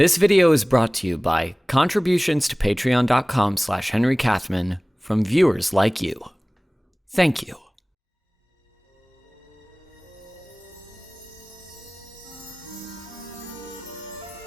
This video is brought to you by contributions to patreon.com/Henry Kathman from viewers like you. Thank you.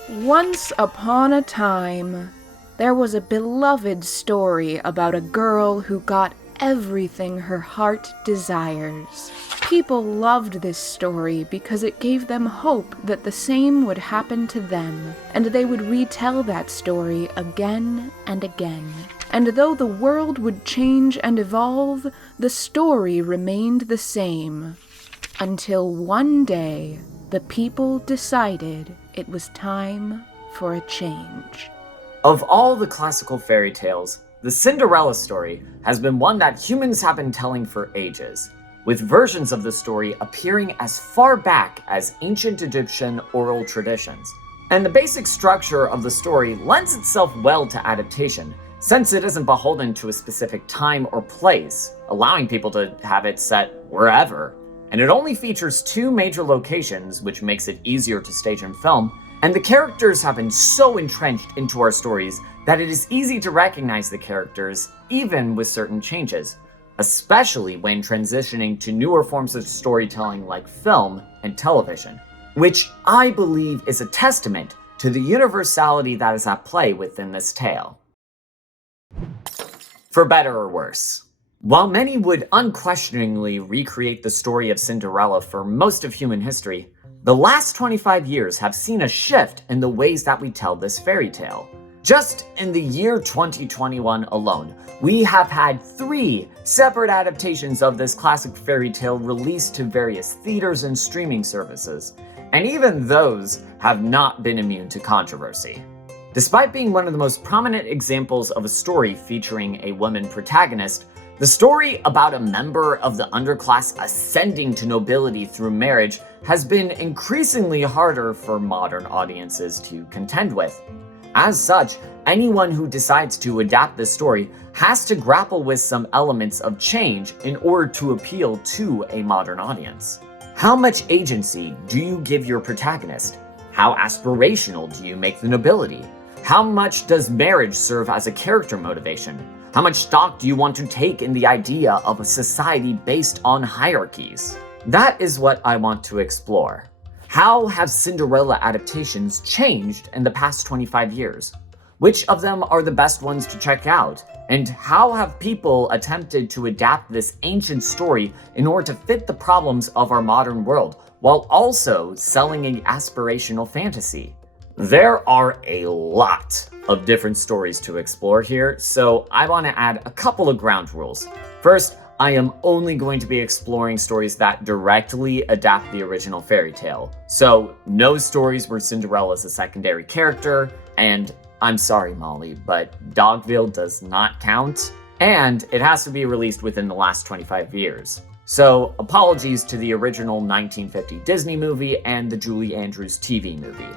Once upon a time, there was a beloved story about a girl who got everything her heart desires. People loved this story because it gave them hope that the same would happen to them, and they would retell that story again and again. And though the world would change and evolve, the story remained the same. Until one day, the people decided it was time for a change. Of all the classical fairy tales, the Cinderella story has been one that humans have been telling for ages, with versions of the story appearing as far back as ancient Egyptian oral traditions. And the basic structure of the story lends itself well to adaptation, since it isn't beholden to a specific time or place, allowing people to have it set wherever. And it only features two major locations, which makes it easier to stage and film, and the characters have been so entrenched into our stories that it is easy to recognize the characters, even with certain changes, especially when transitioning to newer forms of storytelling like film and television, which I believe is a testament to the universality that is at play within this tale. For better or worse. While many would unquestioningly recreate the story of Cinderella for most of human history, the last 25 years have seen a shift in the ways that we tell this fairy tale. Just in the year 2021 alone, we have had 3 separate adaptations of this classic fairy tale released to various theaters and streaming services, and even those have not been immune to controversy. Despite being one of the most prominent examples of a story featuring a woman protagonist, the story about a member of the underclass ascending to nobility through marriage has been increasingly harder for modern audiences to contend with. As such, anyone who decides to adapt this story has to grapple with some elements of change in order to appeal to a modern audience. How much agency do you give your protagonist? How aspirational do you make the nobility? How much does marriage serve as a character motivation? How much stock do you want to take in the idea of a society based on hierarchies? That is what I want to explore. How have Cinderella adaptations changed in the past 25 years? Which of them are the best ones to check out? And how have people attempted to adapt this ancient story in order to fit the problems of our modern world, while also selling an aspirational fantasy? There are a lot of different stories to explore here, so I want to add a couple of ground rules. First, I am only going to be exploring stories that directly adapt the original fairy tale. So, no stories where Cinderella is a secondary character, and I'm sorry, Molly, but Dogville does not count, and it has to be released within the last 25 years. So, apologies to the original 1950 Disney movie and the Julie Andrews TV movie.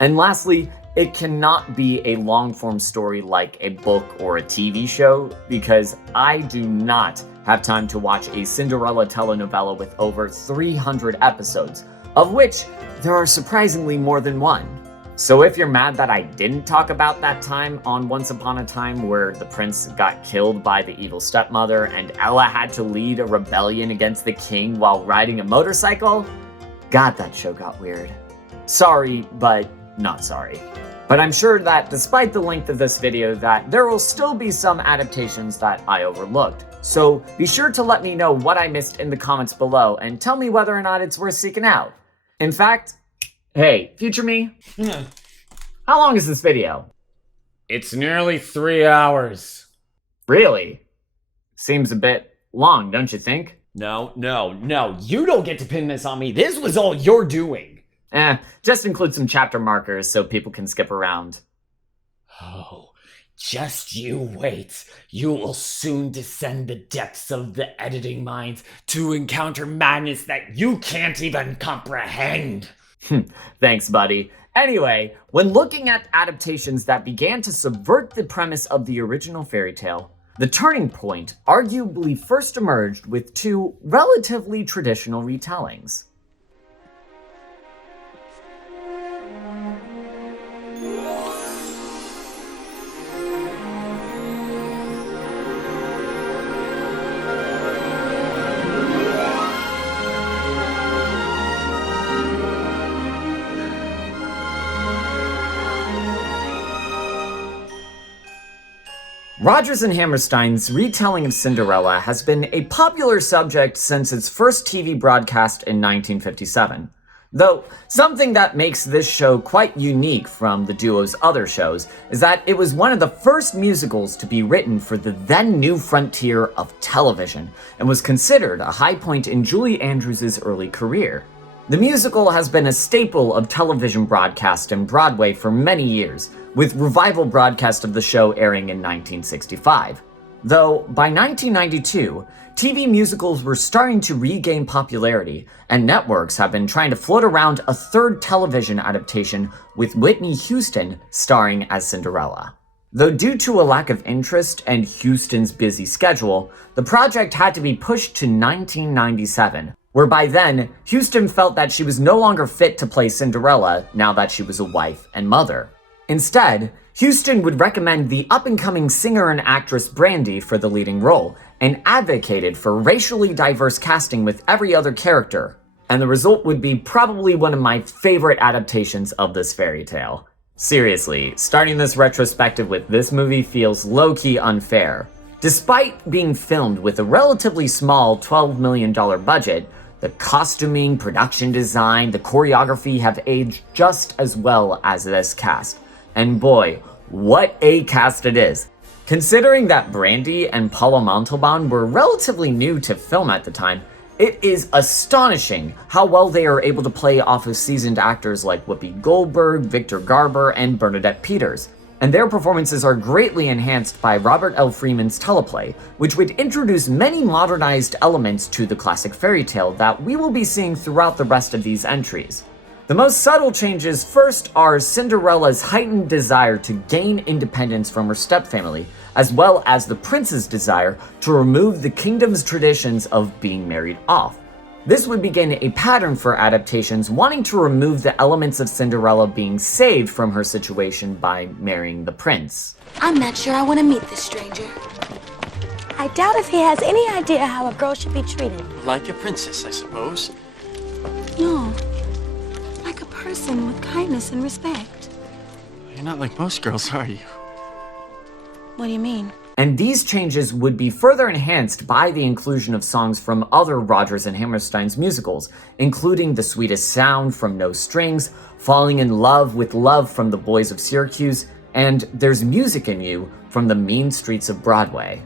And lastly, it cannot be a long-form story like a book or a TV show, because I do not have time to watch a Cinderella telenovela with over 300 episodes, of which there are surprisingly more than one. So if you're mad that I didn't talk about that time on Once Upon a Time where the prince got killed by the evil stepmother and Ella had to lead a rebellion against the king while riding a motorcycle, God, that show got weird. Sorry, but not sorry. But I'm sure that despite the length of this video that there will still be some adaptations that I overlooked. So be sure to let me know what I missed in the comments below and tell me whether or not it's worth seeking out. In fact, hey, future me, how long is this video? It's nearly 3 hours. Really? Seems a bit long, don't you think? No, you don't get to pin this on me. This was all your doing. Just include some chapter markers so people can skip around. Oh, just you wait. You will soon descend the depths of the editing mines to encounter madness that you can't even comprehend. Thanks, buddy. Anyway, when looking at adaptations that began to subvert the premise of the original fairy tale, the turning point arguably first emerged with 2 relatively traditional retellings. Rodgers and Hammerstein's retelling of Cinderella has been a popular subject since its first TV broadcast in 1957. Though, something that makes this show quite unique from the duo's other shows is that it was one of the first musicals to be written for the then new frontier of television, and was considered a high point in Julie Andrews' early career. The musical has been a staple of television broadcast and Broadway for many years, with revival broadcast of the show airing in 1965. Though, by 1992, TV musicals were starting to regain popularity, and networks have been trying to float around a third television adaptation with Whitney Houston starring as Cinderella. Though due to a lack of interest and Houston's busy schedule, the project had to be pushed to 1997, where by then, Houston felt that she was no longer fit to play Cinderella now that she was a wife and mother. Instead, Houston would recommend the up-and-coming singer and actress Brandy for the leading role, and advocated for racially diverse casting with every other character. And the result would be probably one of my favorite adaptations of this fairy tale. Seriously, starting this retrospective with this movie feels low-key unfair. Despite being filmed with a relatively small $12 million budget, the costuming, production design, the choreography have aged just as well as this cast. And boy, what a cast it is. Considering that Brandy and Paula Montalban were relatively new to film at the time, it is astonishing how well they are able to play off of seasoned actors like Whoopi Goldberg, Victor Garber, and Bernadette Peters. And their performances are greatly enhanced by Robert L. Freeman's teleplay, which would introduce many modernized elements to the classic fairy tale that we will be seeing throughout the rest of these entries. The most subtle changes first are Cinderella's heightened desire to gain independence from her stepfamily, as well as the prince's desire to remove the kingdom's traditions of being married off. This would begin a pattern for adaptations wanting to remove the elements of Cinderella being saved from her situation by marrying the prince. I'm not sure I want to meet this stranger. I doubt if he has any idea how a girl should be treated. Like a princess, I suppose. No, like a person with kindness and respect. You're not like most girls, are you? What do you mean? And these changes would be further enhanced by the inclusion of songs from other Rodgers and Hammerstein's musicals, including The Sweetest Sound from No Strings, Falling in Love with Love from The Boys of Syracuse, and There's Music in You from The Mean Streets of Broadway.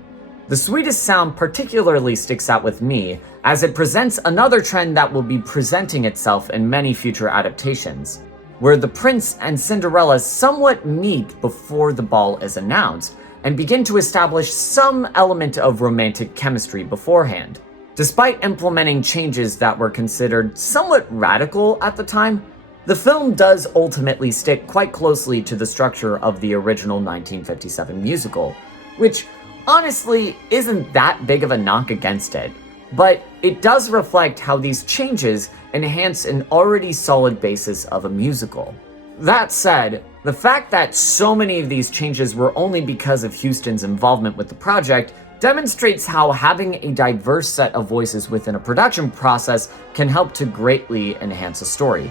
The Sweetest Sound particularly sticks out with me, as it presents another trend that will be presenting itself in many future adaptations, where the prince and Cinderella somewhat meet before the ball is announced, and begin to establish some element of romantic chemistry beforehand. Despite implementing changes that were considered somewhat radical at the time, the film does ultimately stick quite closely to the structure of the original 1957 musical, which honestly isn't that big of a knock against it, but it does reflect how these changes enhance an already solid basis of a musical. That said, the fact that so many of these changes were only because of Houston's involvement with the project demonstrates how having a diverse set of voices within a production process can help to greatly enhance a story.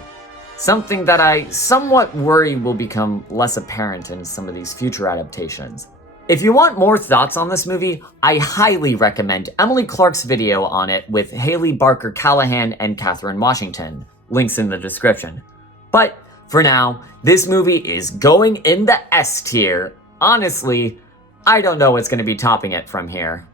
Something that I somewhat worry will become less apparent in some of these future adaptations. If you want more thoughts on this movie, I highly recommend Emily Clark's video on it with Haley Barker Callahan and Catherine Washington. Links in the description. But for now, this movie is going in the S tier. Honestly, I don't know what's going to be topping it from here.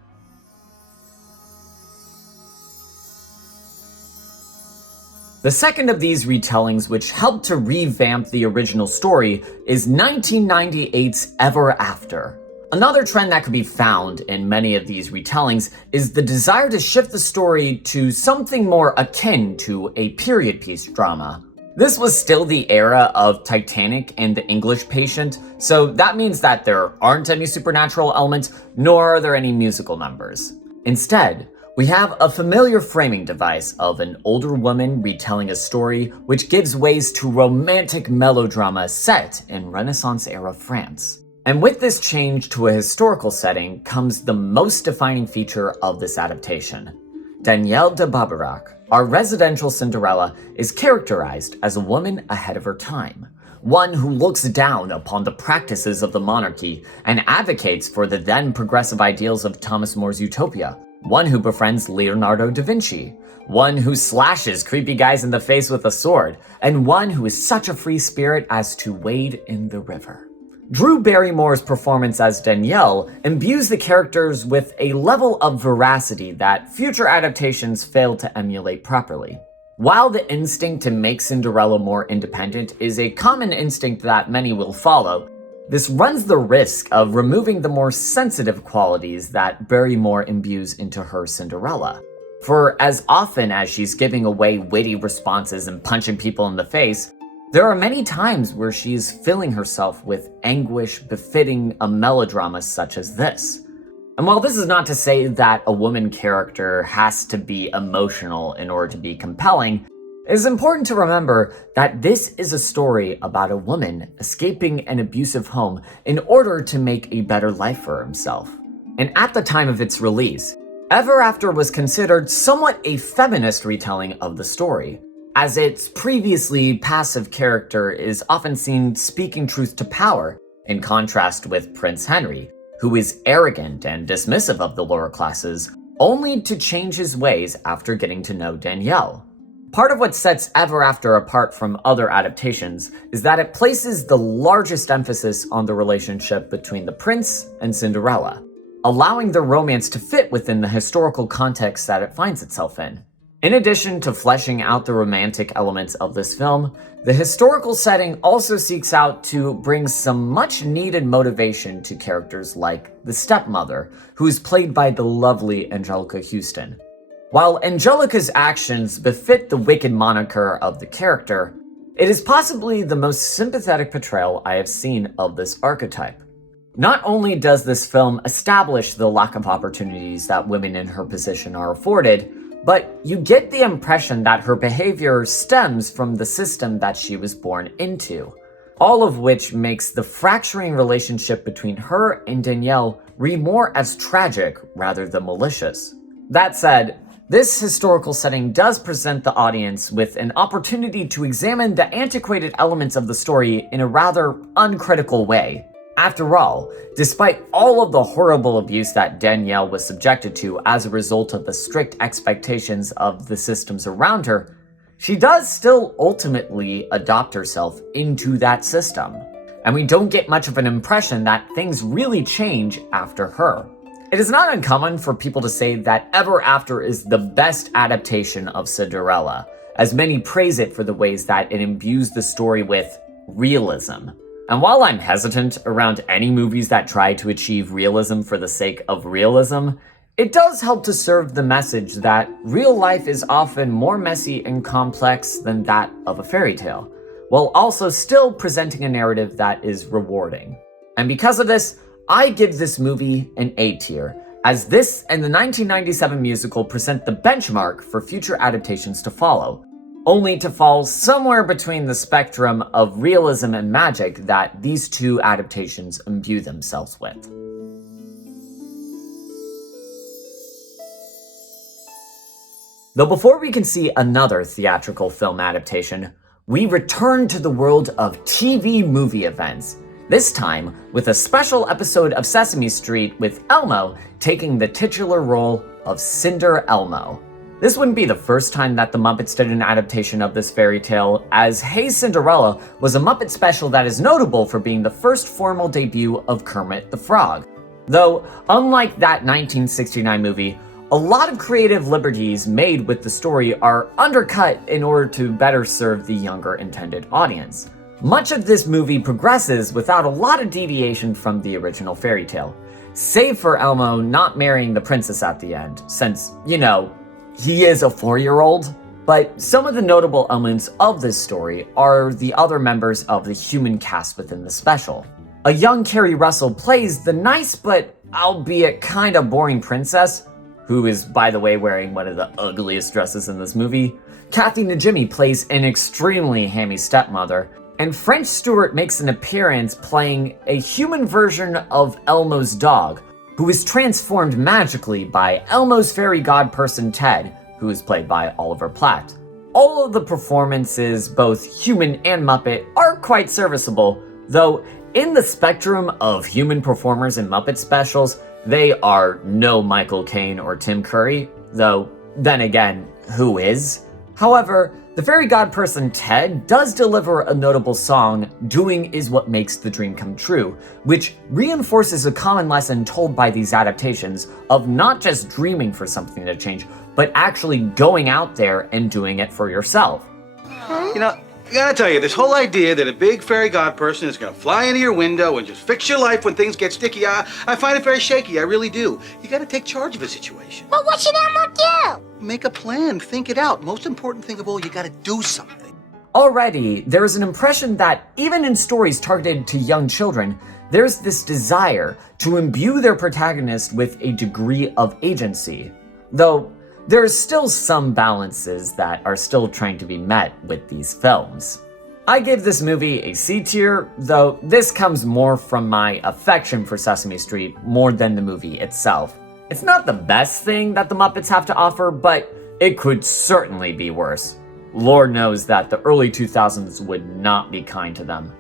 The second of these retellings, which helped to revamp the original story, is 1998's Ever After. Another trend that could be found in many of these retellings is the desire to shift the story to something more akin to a period piece drama. This was still the era of Titanic and The English Patient, so that means that there aren't any supernatural elements, nor are there any musical numbers. Instead, we have a familiar framing device of an older woman retelling a story which gives ways to romantic melodrama set in Renaissance-era France. And with this change to a historical setting comes the most defining feature of this adaptation. Danielle de Barbarac, our residential Cinderella, is characterized as a woman ahead of her time, one who looks down upon the practices of the monarchy and advocates for the then progressive ideals of Thomas More's utopia, one who befriends Leonardo da Vinci, one who slashes creepy guys in the face with a sword, and one who is such a free spirit as to wade in the river. Drew Barrymore's performance as Danielle imbues the characters with a level of veracity that future adaptations fail to emulate properly. While the instinct to make Cinderella more independent is a common instinct that many will follow, this runs the risk of removing the more sensitive qualities that Barrymore imbues into her Cinderella. For as often as she's giving away witty responses and punching people in the face, there are many times where she's filling herself with anguish befitting a melodrama such as this. And while this is not to say that a woman character has to be emotional in order to be compelling, it is important to remember that this is a story about a woman escaping an abusive home in order to make a better life for himself. And at the time of its release, Ever After was considered somewhat a feminist retelling of the story, as its previously passive character is often seen speaking truth to power, in contrast with Prince Henry, who is arrogant and dismissive of the lower classes, only to change his ways after getting to know Danielle. Part of what sets Ever After apart from other adaptations is that it places the largest emphasis on the relationship between the prince and Cinderella, allowing the romance to fit within the historical context that it finds itself in. In addition to fleshing out the romantic elements of this film, the historical setting also seeks out to bring some much needed motivation to characters like the stepmother, who is played by the lovely Angelica Houston. While Angelica's actions befit the wicked moniker of the character, it is possibly the most sympathetic portrayal I have seen of this archetype. Not only does this film establish the lack of opportunities that women in her position are afforded, but you get the impression that her behavior stems from the system that she was born into, all of which makes the fracturing relationship between her and Danielle read more as tragic rather than malicious. That said, this historical setting does present the audience with an opportunity to examine the antiquated elements of the story in a rather uncritical way. After all, despite all of the horrible abuse that Danielle was subjected to as a result of the strict expectations of the systems around her, she does still ultimately adopt herself into that system. And we don't get much of an impression that things really change after her. It is not uncommon for people to say that Ever After is the best adaptation of Cinderella, as many praise it for the ways that it imbues the story with realism. And while I'm hesitant around any movies that try to achieve realism for the sake of realism, it does help to serve the message that real life is often more messy and complex than that of a fairy tale, while also still presenting a narrative that is rewarding. And because of this, I give this movie an A tier, as this and the 1997 musical present the benchmark for future adaptations to follow, only to fall somewhere between the spectrum of realism and magic that these two adaptations imbue themselves with. Though before we can see another theatrical film adaptation, we return to the world of TV movie events, this time with a special episode of Sesame Street with Elmo taking the titular role of Cinder Elmo. This wouldn't be the first time that the Muppets did an adaptation of this fairy tale, as Hey Cinderella was a Muppet special that is notable for being the first formal debut of Kermit the Frog. Though, unlike that 1969 movie, a lot of creative liberties made with the story are undercut in order to better serve the younger intended audience. Much of this movie progresses without a lot of deviation from the original fairy tale, save for Elmo not marrying the princess at the end, since, he is a 4-year-old. But some of the notable elements of this story are the other members of the human cast within the special. A young Carrie Russell plays the nice but albeit kinda boring princess, who is, by the way, wearing one of the ugliest dresses in this movie. Kathy Najimy plays an extremely hammy stepmother, and French Stewart makes an appearance playing a human version of Elmo's dog, who is transformed magically by Elmo's fairy god person Ted, who is played by Oliver Platt. All of the performances, both human and Muppet, are quite serviceable, though in the spectrum of human performers in Muppet specials, they are no Michael Caine or Tim Curry, though then again, who is? However, the fairy god person Ted does deliver a notable song, "Doing is what makes the dream come true," which reinforces a common lesson told by these adaptations of not just dreaming for something to change, but actually going out there and doing it for yourself. You know, I gotta tell you, this whole idea that a big fairy god person is gonna fly into your window and just fix your life when things get sticky, I find it very shaky, I really do. You gotta take charge of a situation. But what should Elmo do? Make a plan, think it out. Most important thing of all, you gotta do something. Already, there is an impression that even in stories targeted to young children, there's this desire to imbue their protagonist with a degree of agency. Though, there's still some balances that are still trying to be met with these films. I give this movie a C tier, though this comes more from my affection for Sesame Street more than the movie itself. It's not the best thing that the Muppets have to offer, but it could certainly be worse. Lord knows that the early 2000s would not be kind to them.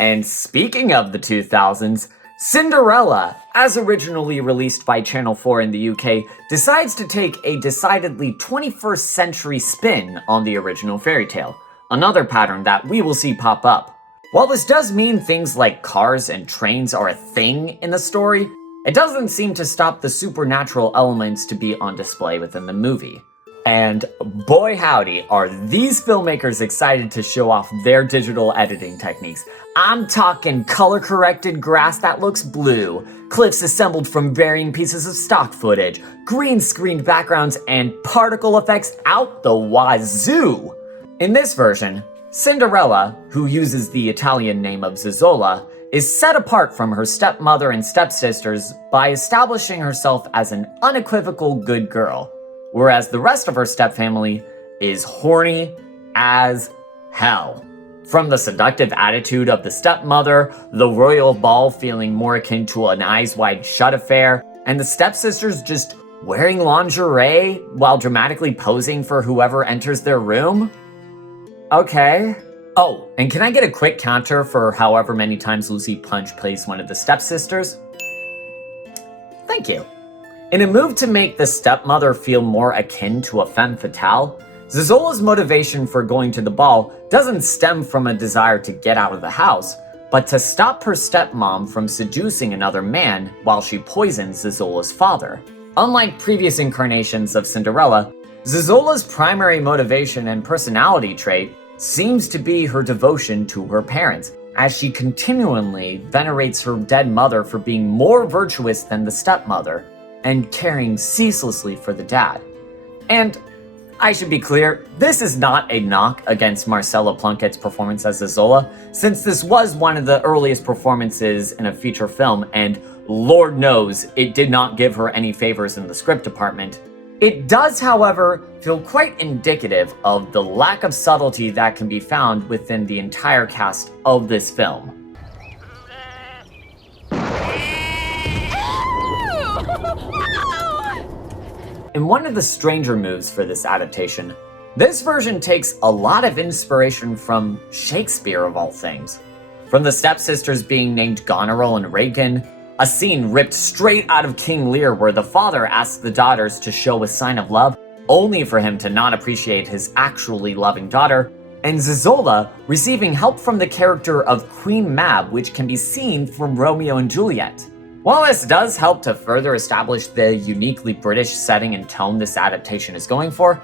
And speaking of the 2000s, Cinderella, as originally released by Channel 4 in the UK, decides to take a decidedly 21st century spin on the original fairy tale, another pattern that we will see pop up. While this does mean things like cars and trains are a thing in the story, it doesn't seem to stop the supernatural elements to be on display within the movie. And boy howdy, are these filmmakers excited to show off their digital editing techniques. I'm talking color-corrected grass that looks blue, clips assembled from varying pieces of stock footage, green-screened backgrounds, and particle effects out the wazoo! In this version, Cinderella, who uses the Italian name of Zazzola, is set apart from her stepmother and stepsisters by establishing herself as an unequivocal good girl, whereas the rest of her stepfamily is horny as hell. From the seductive attitude of the stepmother, the royal ball feeling more akin to an eyes wide shut affair, and the stepsisters just wearing lingerie while dramatically posing for whoever enters their room? Okay. Oh, and can I get a quick counter for however many times Lucy Punch plays one of the stepsisters? Thank you. In a move to make the stepmother feel more akin to a femme fatale, Zazzola's motivation for going to the ball doesn't stem from a desire to get out of the house, but to stop her stepmom from seducing another man while she poisons Zazzola's father. Unlike previous incarnations of Cinderella, Zazzola's primary motivation and personality trait seems to be her devotion to her parents, as she continually venerates her dead mother for being more virtuous than the stepmother, and caring ceaselessly for the dad. And I should be clear, this is not a knock against Marcella Plunkett's performance as Zazzola, since this was one of the earliest performances in a feature film, and Lord knows it did not give her any favors in the script department. It does, however, feel quite indicative of the lack of subtlety that can be found within the entire cast of this film. In one of the stranger moves for this adaptation, this version takes a lot of inspiration from Shakespeare of all things. From the stepsisters being named Goneril and Regan, a scene ripped straight out of King Lear where the father asks the daughters to show a sign of love, only for him to not appreciate his actually loving daughter, and Zazzola receiving help from the character of Queen Mab, which can be seen from Romeo and Juliet. While this does help to further establish the uniquely British setting and tone this adaptation is going for,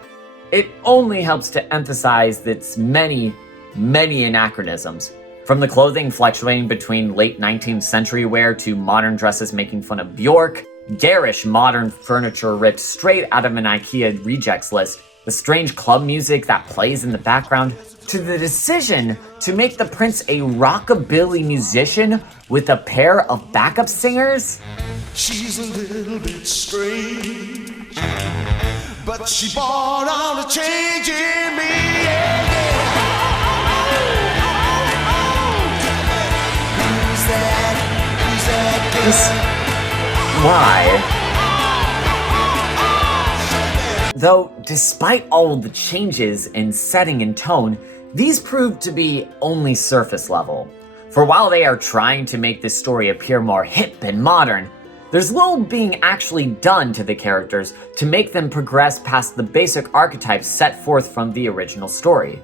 it only helps to emphasize its many, many anachronisms. From the clothing fluctuating between late 19th century wear to modern dresses making fun of Bjork, garish modern furniture ripped straight out of an IKEA rejects list, the strange club music that plays in the background, to the decision to make the prince a rockabilly musician with a pair of backup singers. She's a little bit strange, but she brought on a change in me. This why. Though, despite all of the changes in setting and tone, these proved to be only surface level. For while they are trying to make this story appear more hip and modern, there's little being actually done to the characters to make them progress past the basic archetypes set forth from the original story.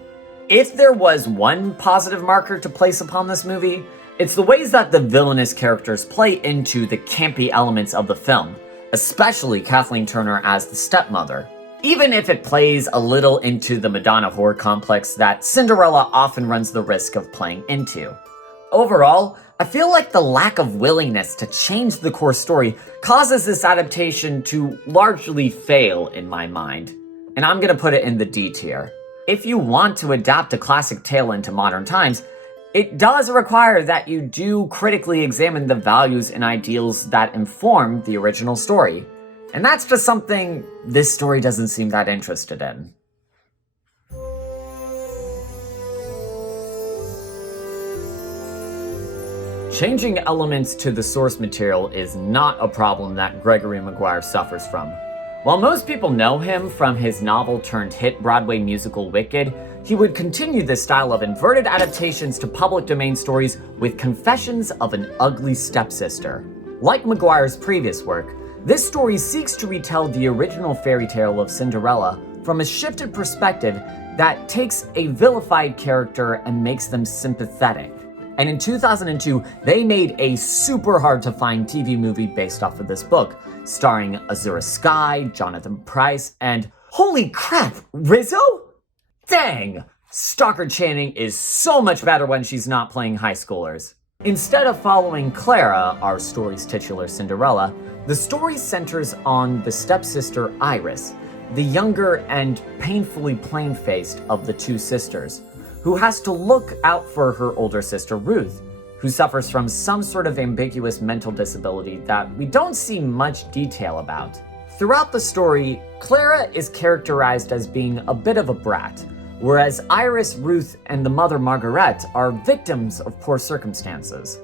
If there was one positive marker to place upon this movie, it's the ways that the villainous characters play into the campy elements of the film, especially Kathleen Turner as the stepmother. Even if it plays a little into the Madonna horror complex that Cinderella often runs the risk of playing into. Overall, I feel like the lack of willingness to change the core story causes this adaptation to largely fail in my mind. And I'm gonna put it in the D tier. If you want to adapt a classic tale into modern times, it does require that you do critically examine the values and ideals that inform the original story. And that's just something this story doesn't seem that interested in. Changing elements to the source material is not a problem that Gregory Maguire suffers from. While most people know him from his novel-turned-hit Broadway musical Wicked, he would continue this style of inverted adaptations to public domain stories with Confessions of an Ugly Stepsister. Like Maguire's previous work, this story seeks to retell the original fairy tale of Cinderella from a shifted perspective that takes a vilified character and makes them sympathetic. And in 2002, they made a super hard to find TV movie based off of this book, starring Azura Skye, Jonathan Pryce, and holy crap, Rizzo? Dang! Stockard Channing is so much better when she's not playing high schoolers. Instead of following Clara, our story's titular Cinderella, the story centers on the stepsister Iris, the younger and painfully plain-faced of the two sisters, who has to look out for her older sister Ruth, who suffers from some sort of ambiguous mental disability that we don't see much detail about. Throughout the story, Clara is characterized as being a bit of a brat, whereas Iris, Ruth, and the mother Margaret are victims of poor circumstances.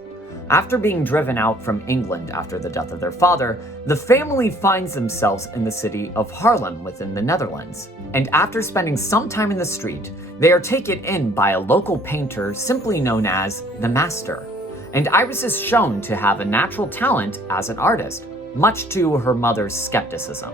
After being driven out from England after the death of their father, the family finds themselves in the city of Haarlem within the Netherlands. And after spending some time in the street, they are taken in by a local painter simply known as the Master. And Iris is shown to have a natural talent as an artist, much to her mother's skepticism.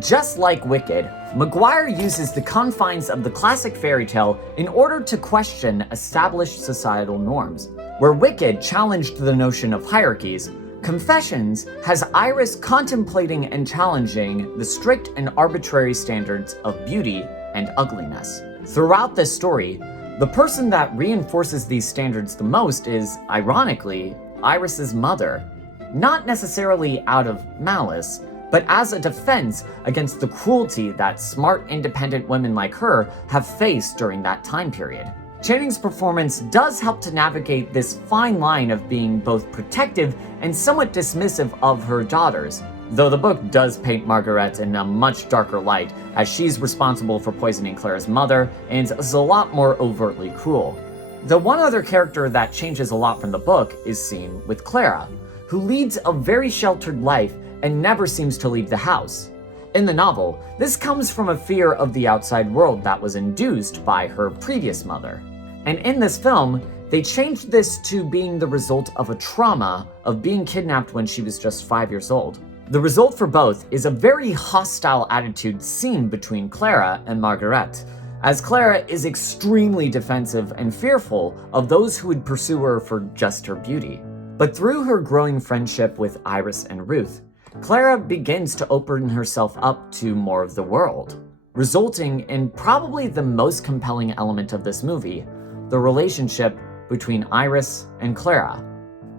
Just like Wicked, Maguire uses the confines of the classic fairy tale in order to question established societal norms. Where Wicked challenged the notion of hierarchies, Confessions has Iris contemplating and challenging the strict and arbitrary standards of beauty and ugliness. Throughout this story, the person that reinforces these standards the most is, ironically, Iris's mother. Not necessarily out of malice, but as a defense against the cruelty that smart, independent women like her have faced during that time period. Channing's performance does help to navigate this fine line of being both protective and somewhat dismissive of her daughters, though the book does paint Margaret in a much darker light, as she's responsible for poisoning Clara's mother and is a lot more overtly cruel. The one other character that changes a lot from the book is seen with Clara, who leads a very sheltered life and never seems to leave the house. In the novel, this comes from a fear of the outside world that was induced by her previous mother. And in this film, they changed this to being the result of a trauma of being kidnapped when she was just 5 years old. The result for both is a very hostile attitude seen between Clara and Margaret, as Clara is extremely defensive and fearful of those who would pursue her for just her beauty. But through her growing friendship with Iris and Ruth, Clara begins to open herself up to more of the world, resulting in probably the most compelling element of this movie, the relationship between Iris and Clara.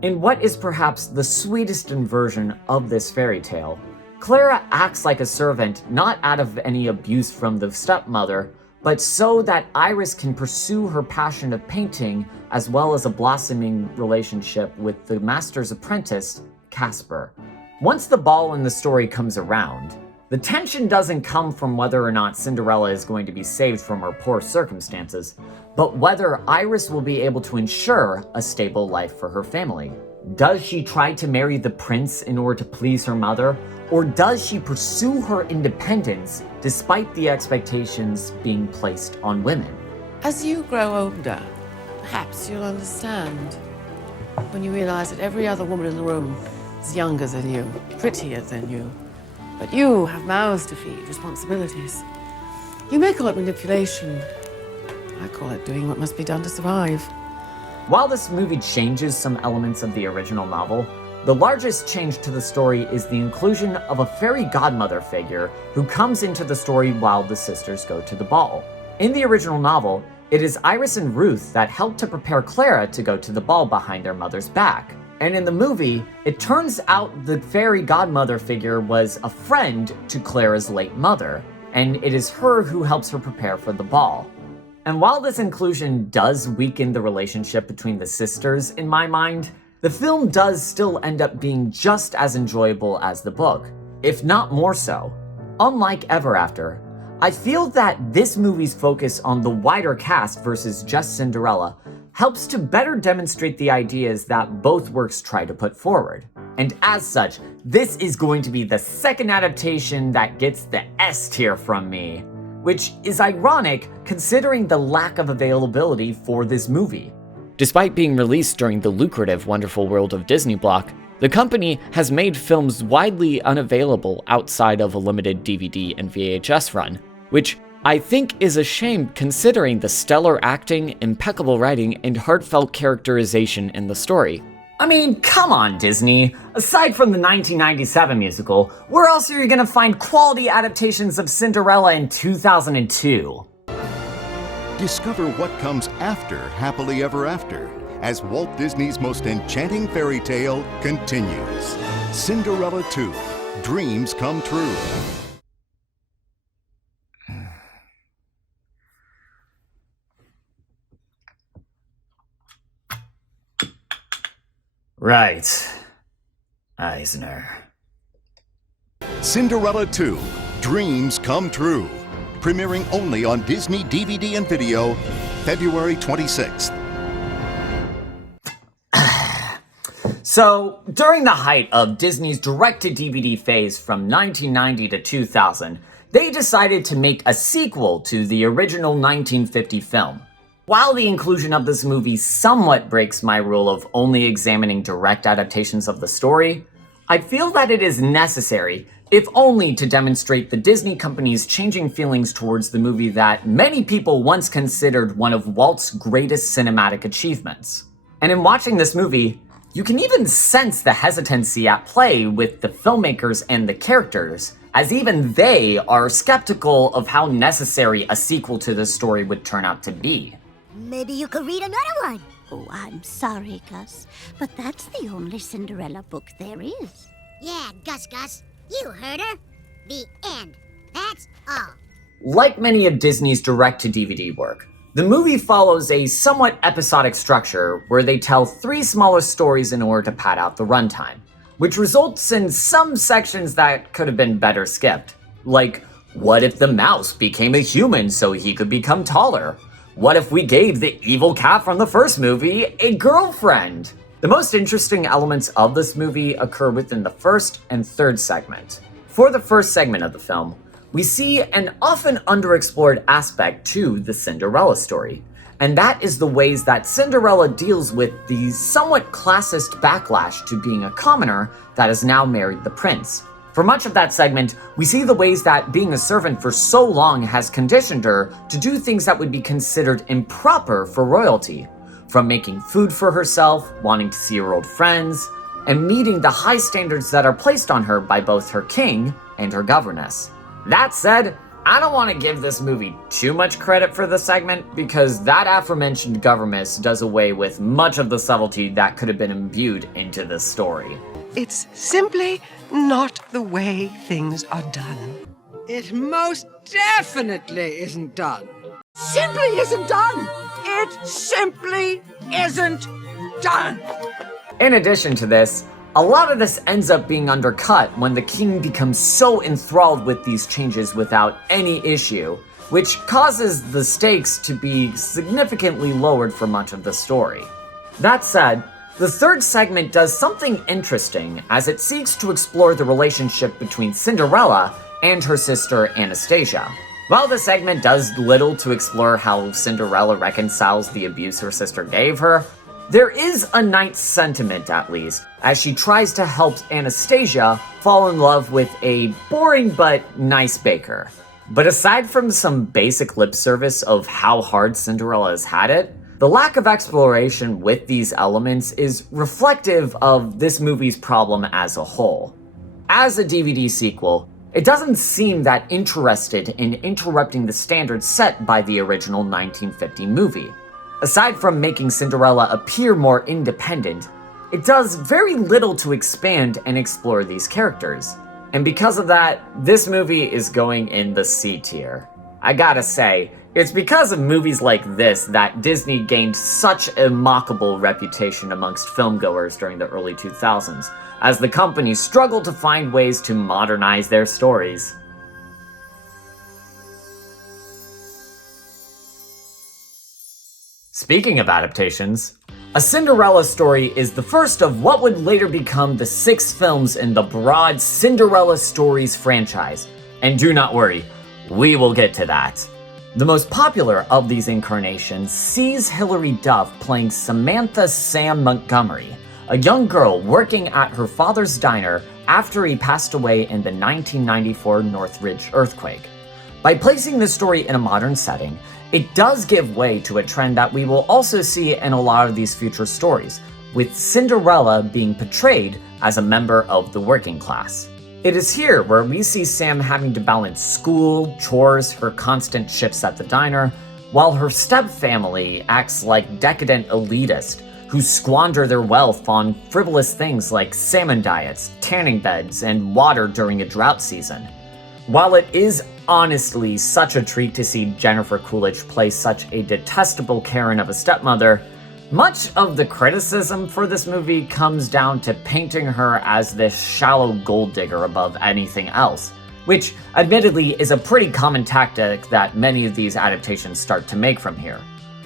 In what is perhaps the sweetest version of this fairy tale, Clara acts like a servant not out of any abuse from the stepmother, but so that Iris can pursue her passion of painting as well as a blossoming relationship with the master's apprentice, Casper. Once the ball in the story comes around, the tension doesn't come from whether or not Cinderella is going to be saved from her poor circumstances, but whether Iris will be able to ensure a stable life for her family. Does she try to marry the prince in order to please her mother? Or does she pursue her independence despite the expectations being placed on women? As you grow older, perhaps you'll understand. When you realize that every other woman in the room is younger than you, prettier than you. But you have mouths to feed, responsibilities. You may call it manipulation. I call it doing what must be done to survive. While this movie changes some elements of the original novel, the largest change to the story is the inclusion of a fairy godmother figure who comes into the story while the sisters go to the ball. In the original novel, it is Iris and Ruth that help to prepare Clara to go to the ball behind their mother's back. And in the movie, it turns out the fairy godmother figure was a friend to Clara's late mother, and it is her who helps her prepare for the ball. And while this inclusion does weaken the relationship between the sisters in my mind, the film does still end up being just as enjoyable as the book, if not more so. Unlike Ever After, I feel that this movie's focus on the wider cast versus just Cinderella helps to better demonstrate the ideas that both works try to put forward. And as such, this is going to be the second adaptation that gets the S tier from me, which is ironic considering the lack of availability for this movie. Despite being released during the lucrative Wonderful World of Disney block, the company has made films widely unavailable outside of a limited DVD and VHS run, which I think is a shame considering the stellar acting, impeccable writing, and heartfelt characterization in the story. I mean, come on, Disney. Aside from the 1997 musical, where else are you gonna find quality adaptations of Cinderella in 2002? Discover what comes after Happily Ever After as Walt Disney's most enchanting fairy tale continues. Cinderella 2, Dreams Come True. Right. Eisner. Cinderella 2, Dreams Come True. Premiering only on Disney DVD and video, February 26th. So, during the height of Disney's direct-to-DVD phase from 1990 to 2000, they decided to make a sequel to the original 1950 film. While the inclusion of this movie somewhat breaks my rule of only examining direct adaptations of the story, I feel that it is necessary, if only to demonstrate the Disney company's changing feelings towards the movie that many people once considered one of Walt's greatest cinematic achievements. And in watching this movie, you can even sense the hesitancy at play with the filmmakers and the characters, as even they are skeptical of how necessary a sequel to this story would turn out to be. Maybe you could read another one. Oh, I'm sorry, Gus, but that's the only Cinderella book there is. Yeah, Gus, you heard her. The end. That's all. Like many of Disney's direct-to-DVD work, the movie follows a somewhat episodic structure where they tell 3 smaller stories in order to pad out the runtime, which results in some sections that could have been better skipped. Like, what if the mouse became a human so he could become taller? What if we gave the evil cat from the first movie a girlfriend? The most interesting elements of this movie occur within the first and third segment. For the first segment of the film, we see an often underexplored aspect to the Cinderella story, and that is the ways that Cinderella deals with the somewhat classist backlash to being a commoner that has now married the prince. For much of that segment, we see the ways that being a servant for so long has conditioned her to do things that would be considered improper for royalty, from making food for herself, wanting to see her old friends, and meeting the high standards that are placed on her by both her king and her governess. That said, I don't want to give this movie too much credit for the segment because that aforementioned governess does away with much of the subtlety that could have been imbued into this story. It's simply not the way things are done. It most definitely isn't done. Simply isn't done! It simply isn't done! In addition to this, a lot of this ends up being undercut when the king becomes so enthralled with these changes without any issue, which causes the stakes to be significantly lowered for much of the story. That said, The third segment does something interesting as it seeks to explore the relationship between Cinderella and her sister Anastasia. While the segment does little to explore how Cinderella reconciles the abuse her sister gave her, there is a nice sentiment at least, as she tries to help Anastasia fall in love with a boring but nice baker. But aside from some basic lip service of how hard Cinderella has had it, the lack of exploration with these elements is reflective of this movie's problem as a whole. As a DVD sequel, it doesn't seem that interested in interrupting the standards set by the original 1950 movie. Aside from making Cinderella appear more independent, it does very little to expand and explore these characters. And because of that, this movie is going in the C tier. I gotta say, it's because of movies like this that Disney gained such a mockable reputation amongst filmgoers during the early 2000s, as the company struggled to find ways to modernize their stories. Speaking of adaptations, A Cinderella Story is the first of what would later become the 6 films in the broad Cinderella Stories franchise. And do not worry, we will get to that. The most popular of these incarnations sees Hilary Duff playing Samantha Sam Montgomery, a young girl working at her father's diner after he passed away in the 1994 Northridge earthquake. By placing the story in a modern setting, it does give way to a trend that we will also see in a lot of these future stories, with Cinderella being portrayed as a member of the working class. It is here where we see Sam having to balance school, chores, her constant shifts at the diner, while her stepfamily acts like decadent elitists who squander their wealth on frivolous things like salmon diets, tanning beds, and water during a drought season. While it is honestly such a treat to see Jennifer Coolidge play such a detestable Karen of a stepmother, much of the criticism for this movie comes down to painting her as this shallow gold digger above anything else, which admittedly is a pretty common tactic that many of these adaptations start to make from here.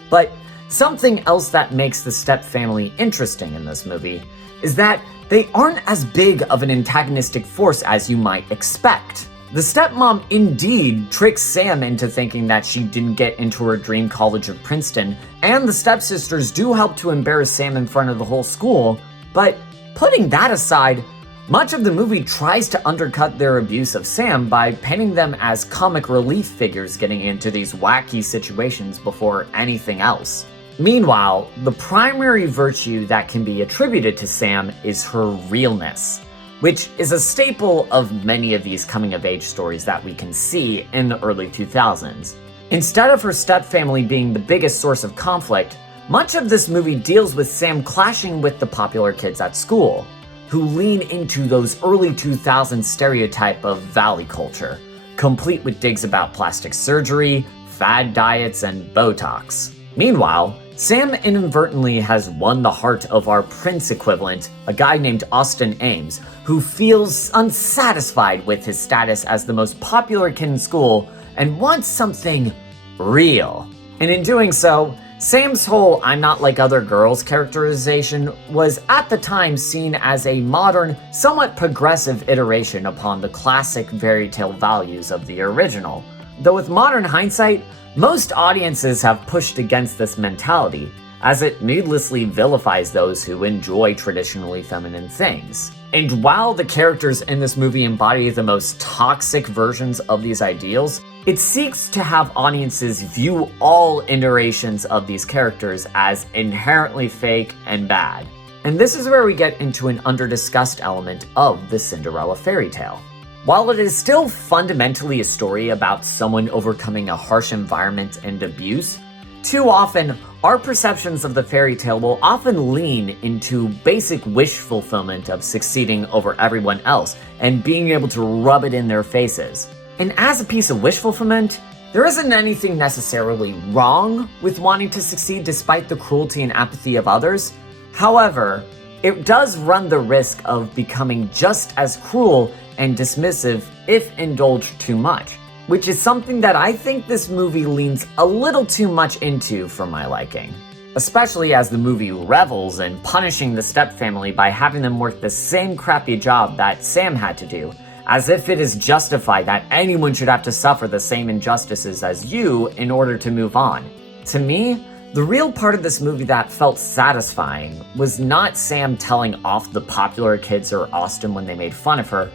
But something else that makes the stepfamily interesting in this movie is that they aren't as big of an antagonistic force as you might expect. The stepmom indeed tricks Sam into thinking that she didn't get into her dream college of Princeton, and the stepsisters do help to embarrass Sam in front of the whole school, but putting that aside, much of the movie tries to undercut their abuse of Sam by painting them as comic relief figures getting into these wacky situations before anything else. Meanwhile, the primary virtue that can be attributed to Sam is her realness, which is a staple of many of these coming-of-age stories that we can see in the early 2000s. Instead of her stepfamily being the biggest source of conflict, much of this movie deals with Sam clashing with the popular kids at school, who lean into those early 2000s stereotype of valley culture, complete with digs about plastic surgery, fad diets, and Botox. Meanwhile, Sam inadvertently has won the heart of our Prince equivalent, a guy named Austin Ames, who feels unsatisfied with his status as the most popular kid in school and wants something real. And in doing so, Sam's whole "I'm not like other girls" characterization was at the time seen as a modern, somewhat progressive iteration upon the classic fairy tale values of the original. Though with modern hindsight, most audiences have pushed against this mentality, as it needlessly vilifies those who enjoy traditionally feminine things. And while the characters in this movie embody the most toxic versions of these ideals, it seeks to have audiences view all iterations of these characters as inherently fake and bad. And this is where we get into an under-discussed element of the Cinderella fairy tale. While it is still fundamentally a story about someone overcoming a harsh environment and abuse, too often our perceptions of the fairy tale will often lean into basic wish fulfillment of succeeding over everyone else and being able to rub it in their faces. And as a piece of wish fulfillment, there isn't anything necessarily wrong with wanting to succeed despite the cruelty and apathy of others. However, it does run the risk of becoming just as cruel and dismissive if indulged too much, which is something that I think this movie leans a little too much into for my liking. especially as the movie revels in punishing the stepfamily by having them work the same crappy job that Sam had to do, as if it is justified that anyone should have to suffer the same injustices as you in order to move on. To me, the real part of this movie that felt satisfying was not Sam telling off the popular kids or Austin when they made fun of her.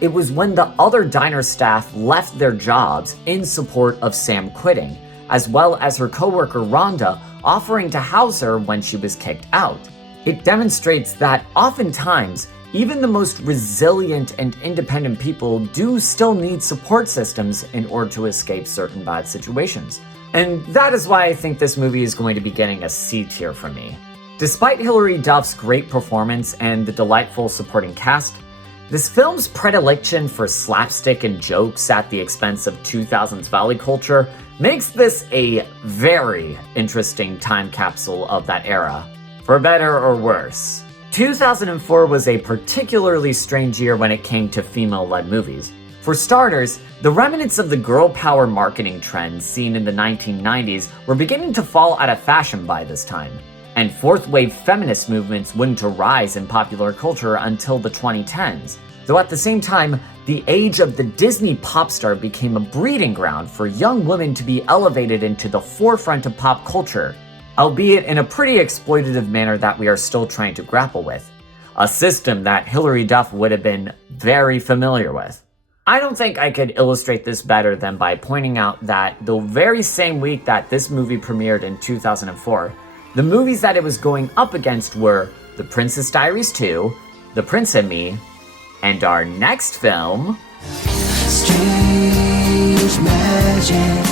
It was when the other diner staff left their jobs in support of Sam quitting, as well as her coworker Rhonda offering to house her when she was kicked out. It demonstrates that oftentimes, even the most resilient and independent people do still need support systems in order to escape certain bad situations. And that is why I think this movie is going to be getting a C tier from me. Despite Hilary Duff's great performance and the delightful supporting cast, this film's predilection for slapstick and jokes at the expense of 2000s Valley culture makes this a very interesting time capsule of that era, for better or worse. 2004 was a particularly strange year when it came to female-led movies. For starters, the remnants of the girl power marketing trends seen in the 1990s were beginning to fall out of fashion by this time, and fourth-wave feminist movements wouldn't arise in popular culture until the 2010s, though at the same time, the age of the Disney pop star became a breeding ground for young women to be elevated into the forefront of pop culture, albeit in a pretty exploitative manner that we are still trying to grapple with, a system that Hilary Duff would have been very familiar with. I don't think I could illustrate this better than by pointing out that the very same week that this movie premiered in 2004, the movies that it was going up against were The Princess Diaries 2, The Prince and Me, and our next film, Strange Magic.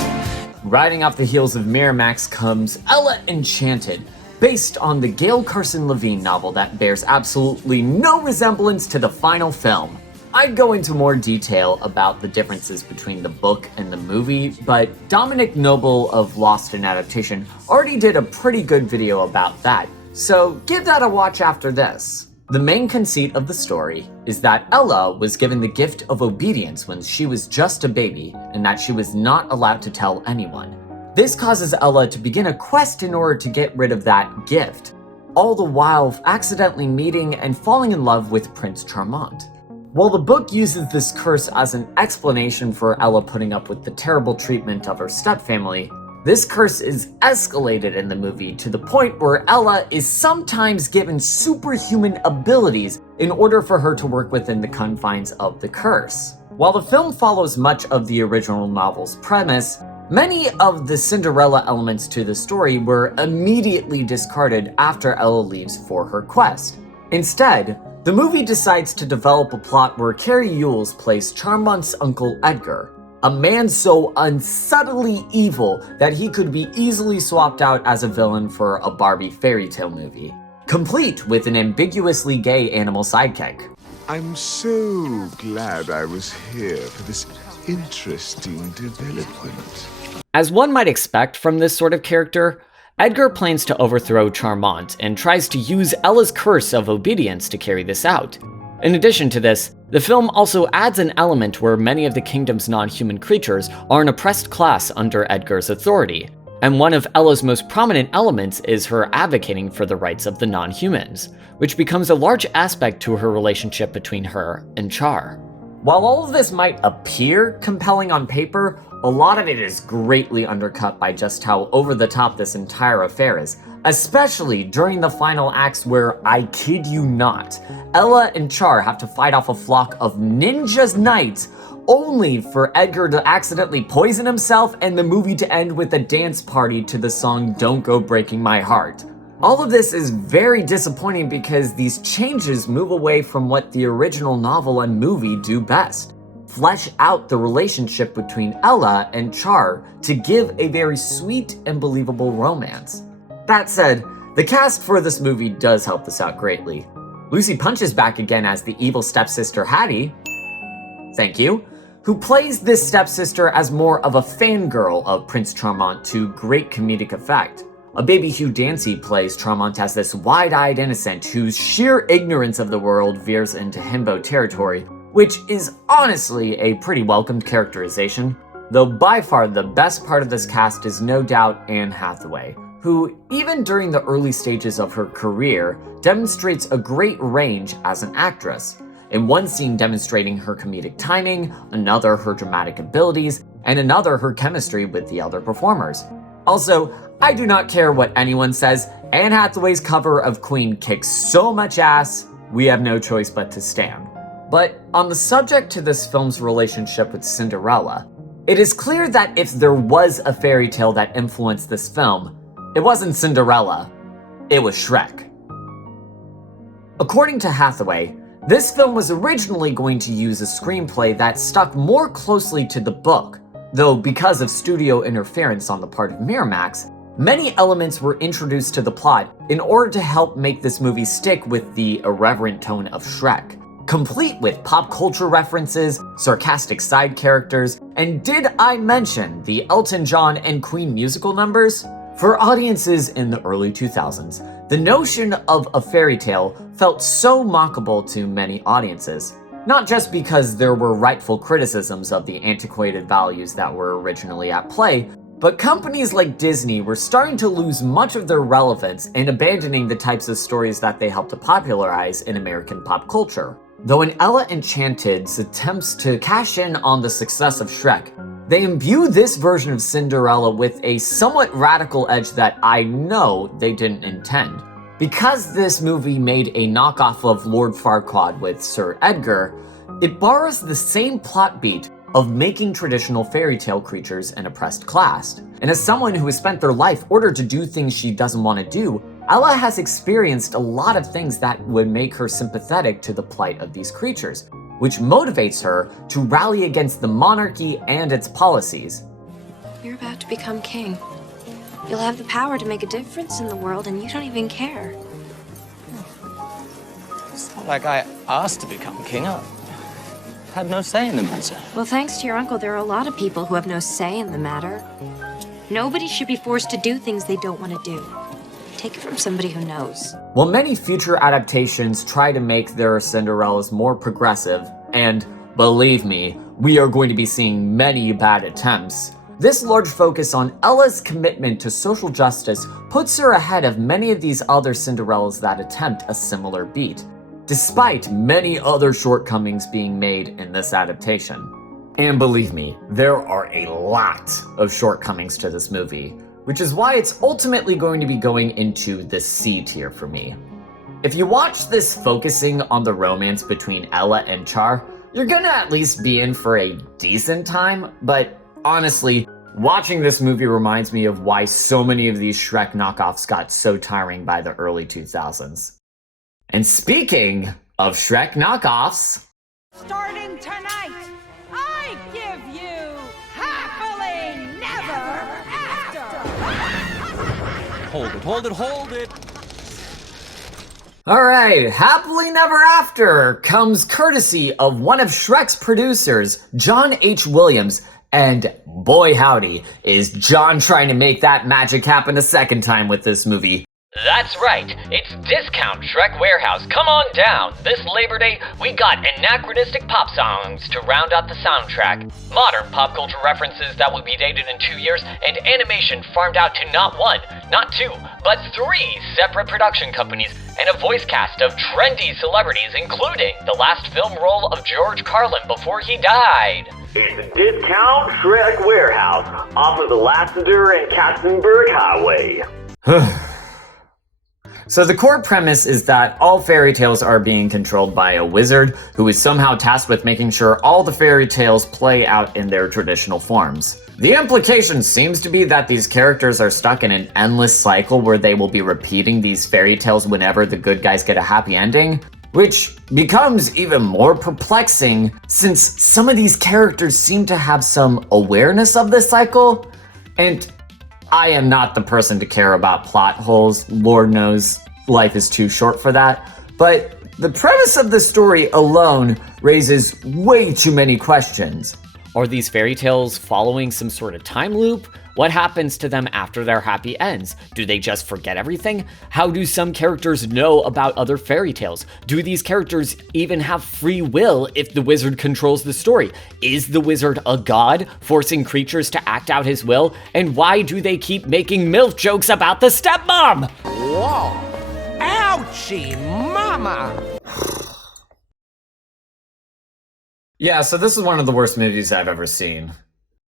Riding off the heels of Miramax comes Ella Enchanted, based on the Gail Carson Levine novel that bears absolutely no resemblance to the final film. I'd go into more detail about the differences between the book and the movie, but Dominic Noble of Lost in Adaptation already did a pretty good video about that, so give that a watch after this. The main conceit of the story is that Ella was given the gift of obedience when she was just a baby, and that she was not allowed to tell anyone. This causes Ella to begin a quest in order to get rid of that gift, all the while accidentally meeting and falling in love with Prince Charmant. While the book uses this curse as an explanation for Ella putting up with the terrible treatment of her stepfamily, this curse is escalated in the movie to the point where Ella is sometimes given superhuman abilities in order for her to work within the confines of the curse. While the film follows much of the original novel's premise, many of the Cinderella elements to the story were immediately discarded after Ella leaves for her quest. Instead, the movie decides to develop a plot where Carrie Ewells plays Charmant's uncle Edgar, a man so unsubtly evil that he could be easily swapped out as a villain for a Barbie fairy tale movie, complete with an ambiguously gay animal sidekick. I'm so glad I was here for this interesting development. As one might expect from this sort of character, Edgar plans to overthrow Charmant and tries to use Ella's curse of obedience to carry this out. In addition to this, the film also adds an element where many of the kingdom's non-human creatures are an oppressed class under Edgar's authority, and one of Ella's most prominent elements is her advocating for the rights of the non-humans, which becomes a large aspect to her relationship between her and Char. While all of this might appear compelling on paper, a lot of it is greatly undercut by just how over-the-top this entire affair is, especially during the final acts where, I kid you not, Ella and Char have to fight off a flock of ninja knights only for Edgar to accidentally poison himself and the movie to end with a dance party to the song Don't Go Breaking My Heart. All of this is very disappointing because these changes move away from what the original novel and movie do best: flesh out the relationship between Ella and Char to give a very sweet and believable romance. That said, the cast for this movie does help this out greatly. Lucy Punch is back again as the evil stepsister Hattie, thank you, who plays this stepsister as more of a fangirl of Prince Charmant to great comedic effect. A baby Hugh Dancy plays Charmant as this wide-eyed innocent whose sheer ignorance of the world veers into himbo territory, which is honestly a pretty welcomed characterization, though by far the best part of this cast is no doubt Anne Hathaway, who, even during the early stages of her career, demonstrates a great range as an actress. In one scene demonstrating her comedic timing, another her dramatic abilities, and another her chemistry with the other performers. Also, I do not care what anyone says, Anne Hathaway's cover of Queen kicks so much ass, we have no choice but to stand. But on the subject to this film's relationship with Cinderella, it is clear that if there was a fairy tale that influenced this film, it wasn't Cinderella, it was Shrek. According to Hathaway, this film was originally going to use a screenplay that stuck more closely to the book, though because of studio interference on the part of Miramax, many elements were introduced to the plot in order to help make this movie stick with the irreverent tone of Shrek, complete with pop culture references, sarcastic side characters, and did I mention the Elton John and Queen musical numbers? For audiences in the early 2000s, the notion of a fairy tale felt so mockable to many audiences, not just because there were rightful criticisms of the antiquated values that were originally at play, but companies like Disney were starting to lose much of their relevance and abandoning the types of stories that they helped to popularize in American pop culture. Though in Ella Enchanted's attempts to cash in on the success of Shrek, they imbue this version of Cinderella with a somewhat radical edge that I know they didn't intend. Because this movie made a knockoff of Lord Farquaad with Sir Edgar, it borrows the same plot beat of making traditional fairy tale creatures an oppressed class. And as someone who has spent their life ordered to do things she doesn't want to do, Ella has experienced a lot of things that would make her sympathetic to the plight of these creatures, which motivates her to rally against the monarchy and its policies. You're about to become king. You'll have the power to make a difference in the world, and you don't even care. It's not like I asked to become king. I had no say in the matter. Well, thanks to your uncle, there are a lot of people who have no say in the matter. Nobody should be forced to do things they don't want to do. Take it from somebody who knows. While many future adaptations try to make their Cinderellas more progressive, and believe me, we are going to be seeing many bad attempts, this large focus on Ella's commitment to social justice puts her ahead of many of these other Cinderellas that attempt a similar beat, despite many other shortcomings being made in this adaptation. And believe me, there are a lot of shortcomings to this movie, which is why it's ultimately going to be going into the C tier for me. If you watch this focusing on the romance between Ella and Char, you're gonna at least be in for a decent time, but honestly, watching this movie reminds me of why so many of these Shrek knockoffs got so tiring by the early 2000s. And speaking of Shrek knockoffs, starting tonight, I give you Happily Never After! Hold it. Alright, Happily Never After comes courtesy of one of Shrek's producers, John H. Williams, and boy howdy, is John trying to make that magic happen a second time with this movie. That's right, it's Discount Shrek Warehouse. Come on down. This Labor Day, we got anachronistic pop songs to round out the soundtrack, modern pop culture references that will be dated in 2 years, and animation farmed out to not one, not two, but 3 separate production companies, and a voice cast of trendy celebrities, including the last film role of George Carlin before he died. It's Discount Shrek Warehouse off of the Lassiter and Katzenberg Highway. So the core premise is that all fairy tales are being controlled by a wizard who is somehow tasked with making sure all the fairy tales play out in their traditional forms. The implication seems to be that these characters are stuck in an endless cycle where they will be repeating these fairy tales whenever the good guys get a happy ending, which becomes even more perplexing since some of these characters seem to have some awareness of this cycle, and I am not the person to care about plot holes. Lord knows life is too short for that. But the premise of the story alone raises way too many questions. Are these fairy tales following some sort of time loop? What happens to them after their happy ends? Do they just forget everything? How do some characters know about other fairy tales? Do these characters even have free will if the wizard controls the story? Is the wizard a god, forcing creatures to act out his will? And why do they keep making MILF jokes about the stepmom? Whoa! Ouchie, mama! Yeah, so this is one of the worst movies I've ever seen.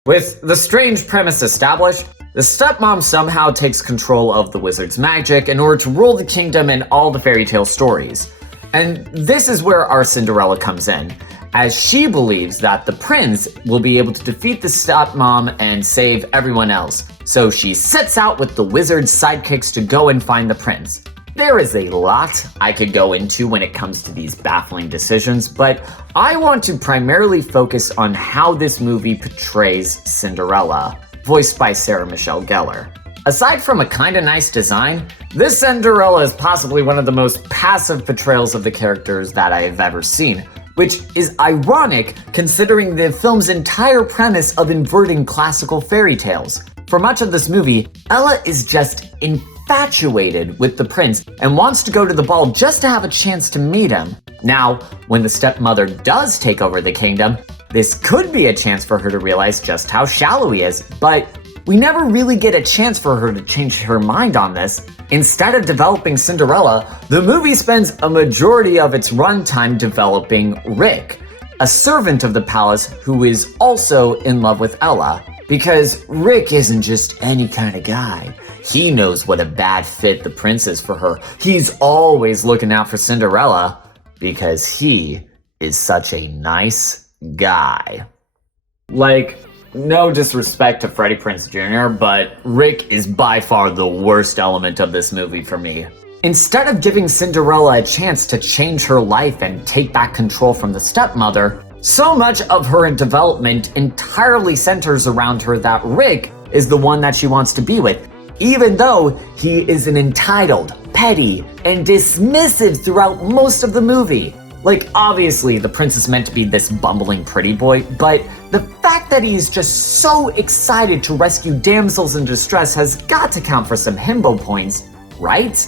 With the strange premise established, the stepmom somehow takes control of the wizard's magic in order to rule the kingdom and all the fairy tale stories. And this is where our Cinderella comes in, as she believes that the prince will be able to defeat the stepmom and save everyone else. So she sets out with the wizard's sidekicks to go and find the prince. There is a lot I could go into when it comes to these baffling decisions, but I want to primarily focus on how this movie portrays Cinderella, voiced by Sarah Michelle Gellar. Aside from a kinda nice design, this Cinderella is possibly one of the most passive portrayals of the characters that I have ever seen, which is ironic considering the film's entire premise of inverting classical fairy tales. For much of this movie, Ella is just infatuated with the prince and wants to go to the ball just to have a chance to meet him. Now, when the stepmother does take over the kingdom, this could be a chance for her to realize just how shallow he is, but we never really get a chance for her to change her mind on this. Instead of developing Cinderella, the movie spends a majority of its runtime developing Rick, a servant of the palace who is also in love with Ella. Because Rick isn't just any kind of guy. He knows what a bad fit the prince is for her. He's always looking out for Cinderella because he is such a nice guy. Like, no disrespect to Freddie Prinze Jr., but Rick is by far the worst element of this movie for me. Instead of giving Cinderella a chance to change her life and take back control from the stepmother, so much of her development entirely centers around her that Rick is the one that she wants to be with, even though he is an entitled, petty, and dismissive throughout most of the movie. Like, obviously, the prince is meant to be this bumbling pretty boy, but the fact that he's just so excited to rescue damsels in distress has got to count for some himbo points, right?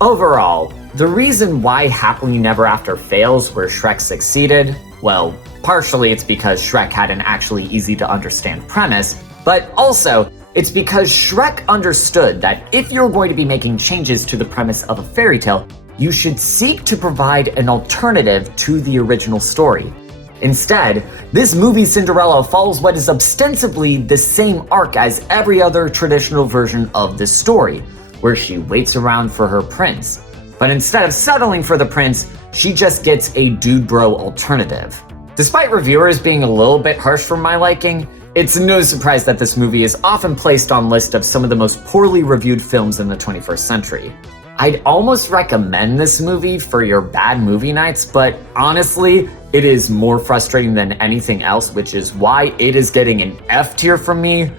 Overall, the reason why Happily Never After fails where Shrek succeeded, well, partially it's because Shrek had an actually easy to understand premise, but also it's because Shrek understood that if you're going to be making changes to the premise of a fairy tale, you should seek to provide an alternative to the original story. Instead, this movie Cinderella follows what is ostensibly the same arc as every other traditional version of this story, where she waits around for her prince. But instead of settling for the prince, she just gets a dude bro alternative. Despite reviewers being a little bit harsh for my liking, it's no surprise that this movie is often placed on list of some of the most poorly reviewed films in the 21st century. I'd almost recommend this movie for your bad movie nights, but honestly, it is more frustrating than anything else, which is why it is getting an F tier from me.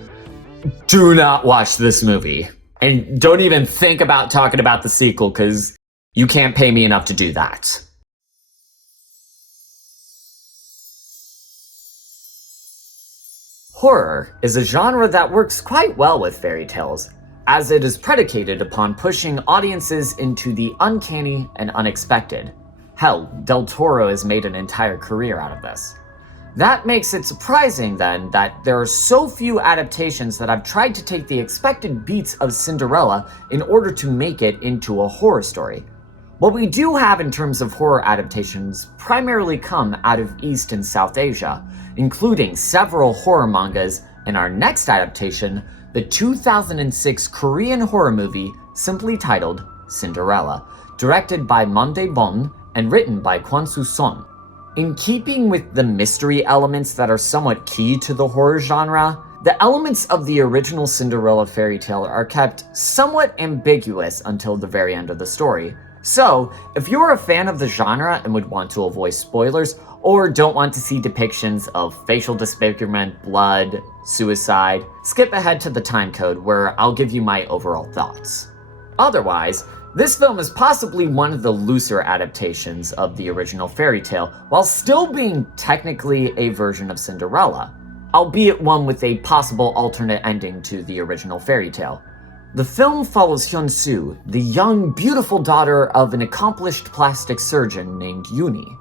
Do not watch this movie. And don't even think about talking about the sequel, because you can't pay me enough to do that. Horror is a genre that works quite well with fairy tales, as it is predicated upon pushing audiences into the uncanny and unexpected. Hell, Del Toro has made an entire career out of this. That makes it surprising then that there are so few adaptations that have tried to take the expected beats of Cinderella in order to make it into a horror story. What we do have in terms of horror adaptations primarily come out of East and South Asia, including several horror mangas, and our next adaptation, the 2006 Korean horror movie simply titled Cinderella, directed by Mon Dae-bom and written by Kwon Soo-son. In keeping with the mystery elements that are somewhat key to the horror genre, the elements of the original Cinderella fairy tale are kept somewhat ambiguous until the very end of the story. So, if you're a fan of the genre and would want to avoid spoilers, or don't want to see depictions of facial disfigurement, blood, suicide, skip ahead to the time code where I'll give you my overall thoughts. Otherwise, this film is possibly one of the looser adaptations of the original fairy tale, while still being technically a version of Cinderella. albeit one with a possible alternate ending to the original fairy tale. The film follows Hyun-soo, the young, beautiful daughter of an accomplished plastic surgeon named Yoonhee.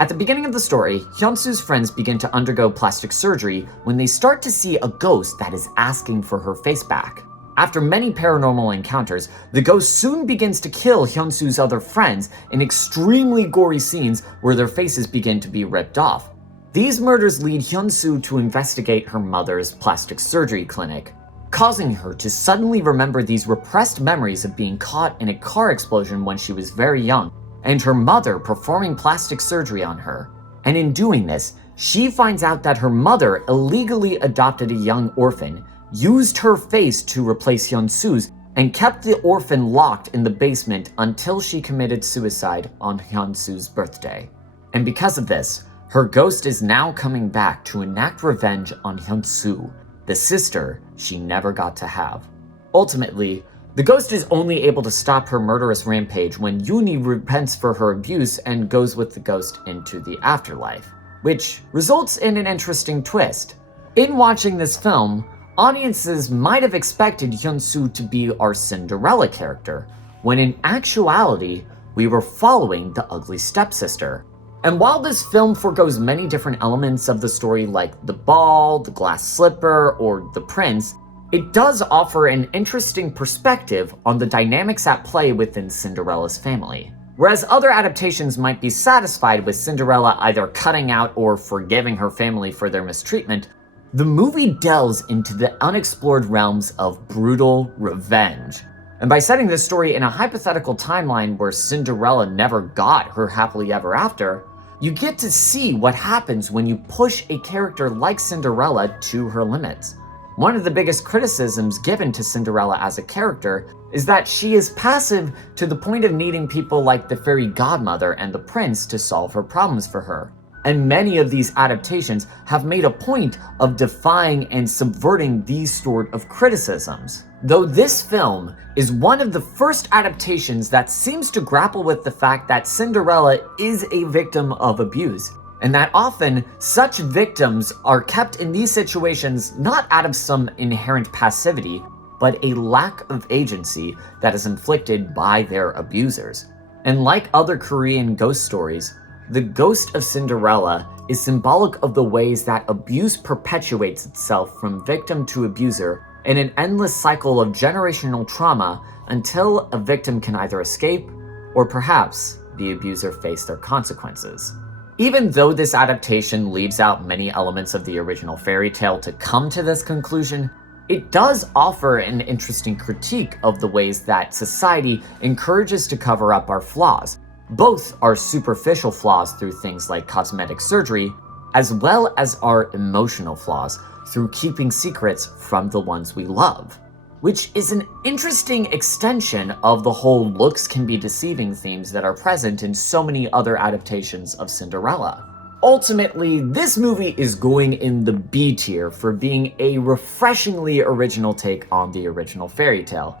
At the beginning of the story, Hyun-soo's friends begin to undergo plastic surgery when they start to see a ghost that is asking for her face back. After many paranormal encounters, the ghost soon begins to kill Hyun-soo's other friends in extremely gory scenes where their faces begin to be ripped off. These murders lead Hyun-soo to investigate her mother's plastic surgery clinic, causing her to suddenly remember these repressed memories of being caught in a car explosion when she was very young, and her mother performing plastic surgery on her. And in doing this, she finds out that her mother illegally adopted a young orphan, used her face to replace Hyun-soo's, and kept the orphan locked in the basement until she committed suicide on Hyun-soo's birthday. And because of this, her ghost is now coming back to enact revenge on Hyun-soo, the sister she never got to have. Ultimately, the ghost is only able to stop her murderous rampage when Yoonhee repents for her abuse and goes with the ghost into the afterlife, which results in an interesting twist. In watching this film, audiences might have expected Hyun-soo to be our Cinderella character, when in actuality, we were following the ugly stepsister. And while this film forgoes many different elements of the story like the ball, the glass slipper, or the prince, it does offer an interesting perspective on the dynamics at play within Cinderella's family. Whereas other adaptations might be satisfied with Cinderella either cutting out or forgiving her family for their mistreatment, the movie delves into the unexplored realms of brutal revenge. And by setting this story in a hypothetical timeline where Cinderella never got her happily ever after, you get to see what happens when you push a character like Cinderella to her limits. One of the biggest criticisms given to Cinderella as a character is that she is passive to the point of needing people like the fairy godmother and the prince to solve her problems for her. And many of these adaptations have made a point of defying and subverting these sort of criticisms. Though this film is one of the first adaptations that seems to grapple with the fact that Cinderella is a victim of abuse, and that often such victims are kept in these situations not out of some inherent passivity, but a lack of agency that is inflicted by their abusers. And like other Korean ghost stories, the ghost of Cinderella is symbolic of the ways that abuse perpetuates itself from victim to abuser in an endless cycle of generational trauma until a victim can either escape or perhaps the abuser face their consequences. Even though this adaptation leaves out many elements of the original fairy tale to come to this conclusion, it does offer an interesting critique of the ways that society encourages to cover up our flaws. Both our superficial flaws through things like cosmetic surgery, as well as our emotional flaws through keeping secrets from the ones we love. Which is an interesting extension of the whole looks can be deceiving themes that are present in so many other adaptations of Cinderella. Ultimately, this movie is going in the B tier for being a refreshingly original take on the original fairy tale,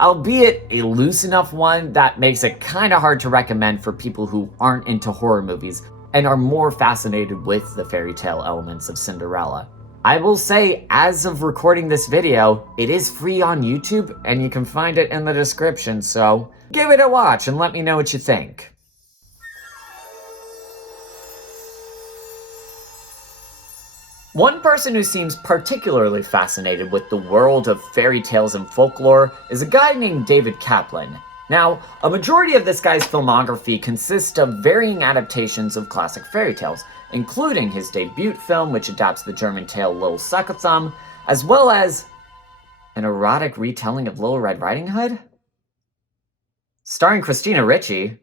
albeit a loose enough one that makes it kinda hard to recommend for people who aren't into horror movies and are more fascinated with the fairy tale elements of Cinderella. I will say, as of recording this video, it is free on YouTube and you can find it in the description, so give it a watch and let me know what you think. One person who seems particularly fascinated with the world of fairy tales and folklore is a guy named David Kaplan. Now, a majority of this guy's filmography consists of varying adaptations of classic fairy tales, including his debut film, which adapts the German tale Little Suck-a-Thumb, as well as an erotic retelling of Little Red Riding Hood? Starring Christina Ricci,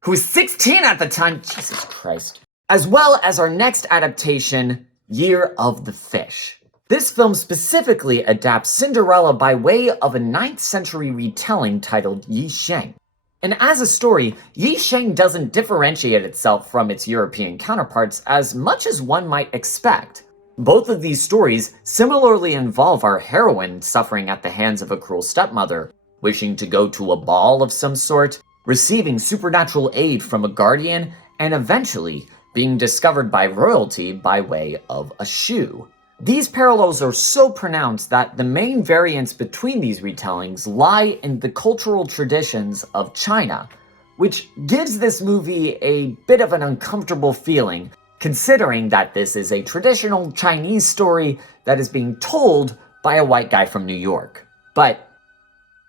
who was 16 at the time, Jesus Christ. As well as our next adaptation, Year of the Fish. This film specifically adapts Cinderella by way of a 9th century retelling titled Yi Sheng. And as a story, Yi Sheng doesn't differentiate itself from its European counterparts as much as one might expect. Both of these stories similarly involve our heroine suffering at the hands of a cruel stepmother, wishing to go to a ball of some sort, receiving supernatural aid from a guardian, and eventually being discovered by royalty by way of a shoe. These parallels are so pronounced that the main variance between these retellings lie in the cultural traditions of China, which gives this movie a bit of an uncomfortable feeling, considering that this is a traditional Chinese story that is being told by a white guy from New York. But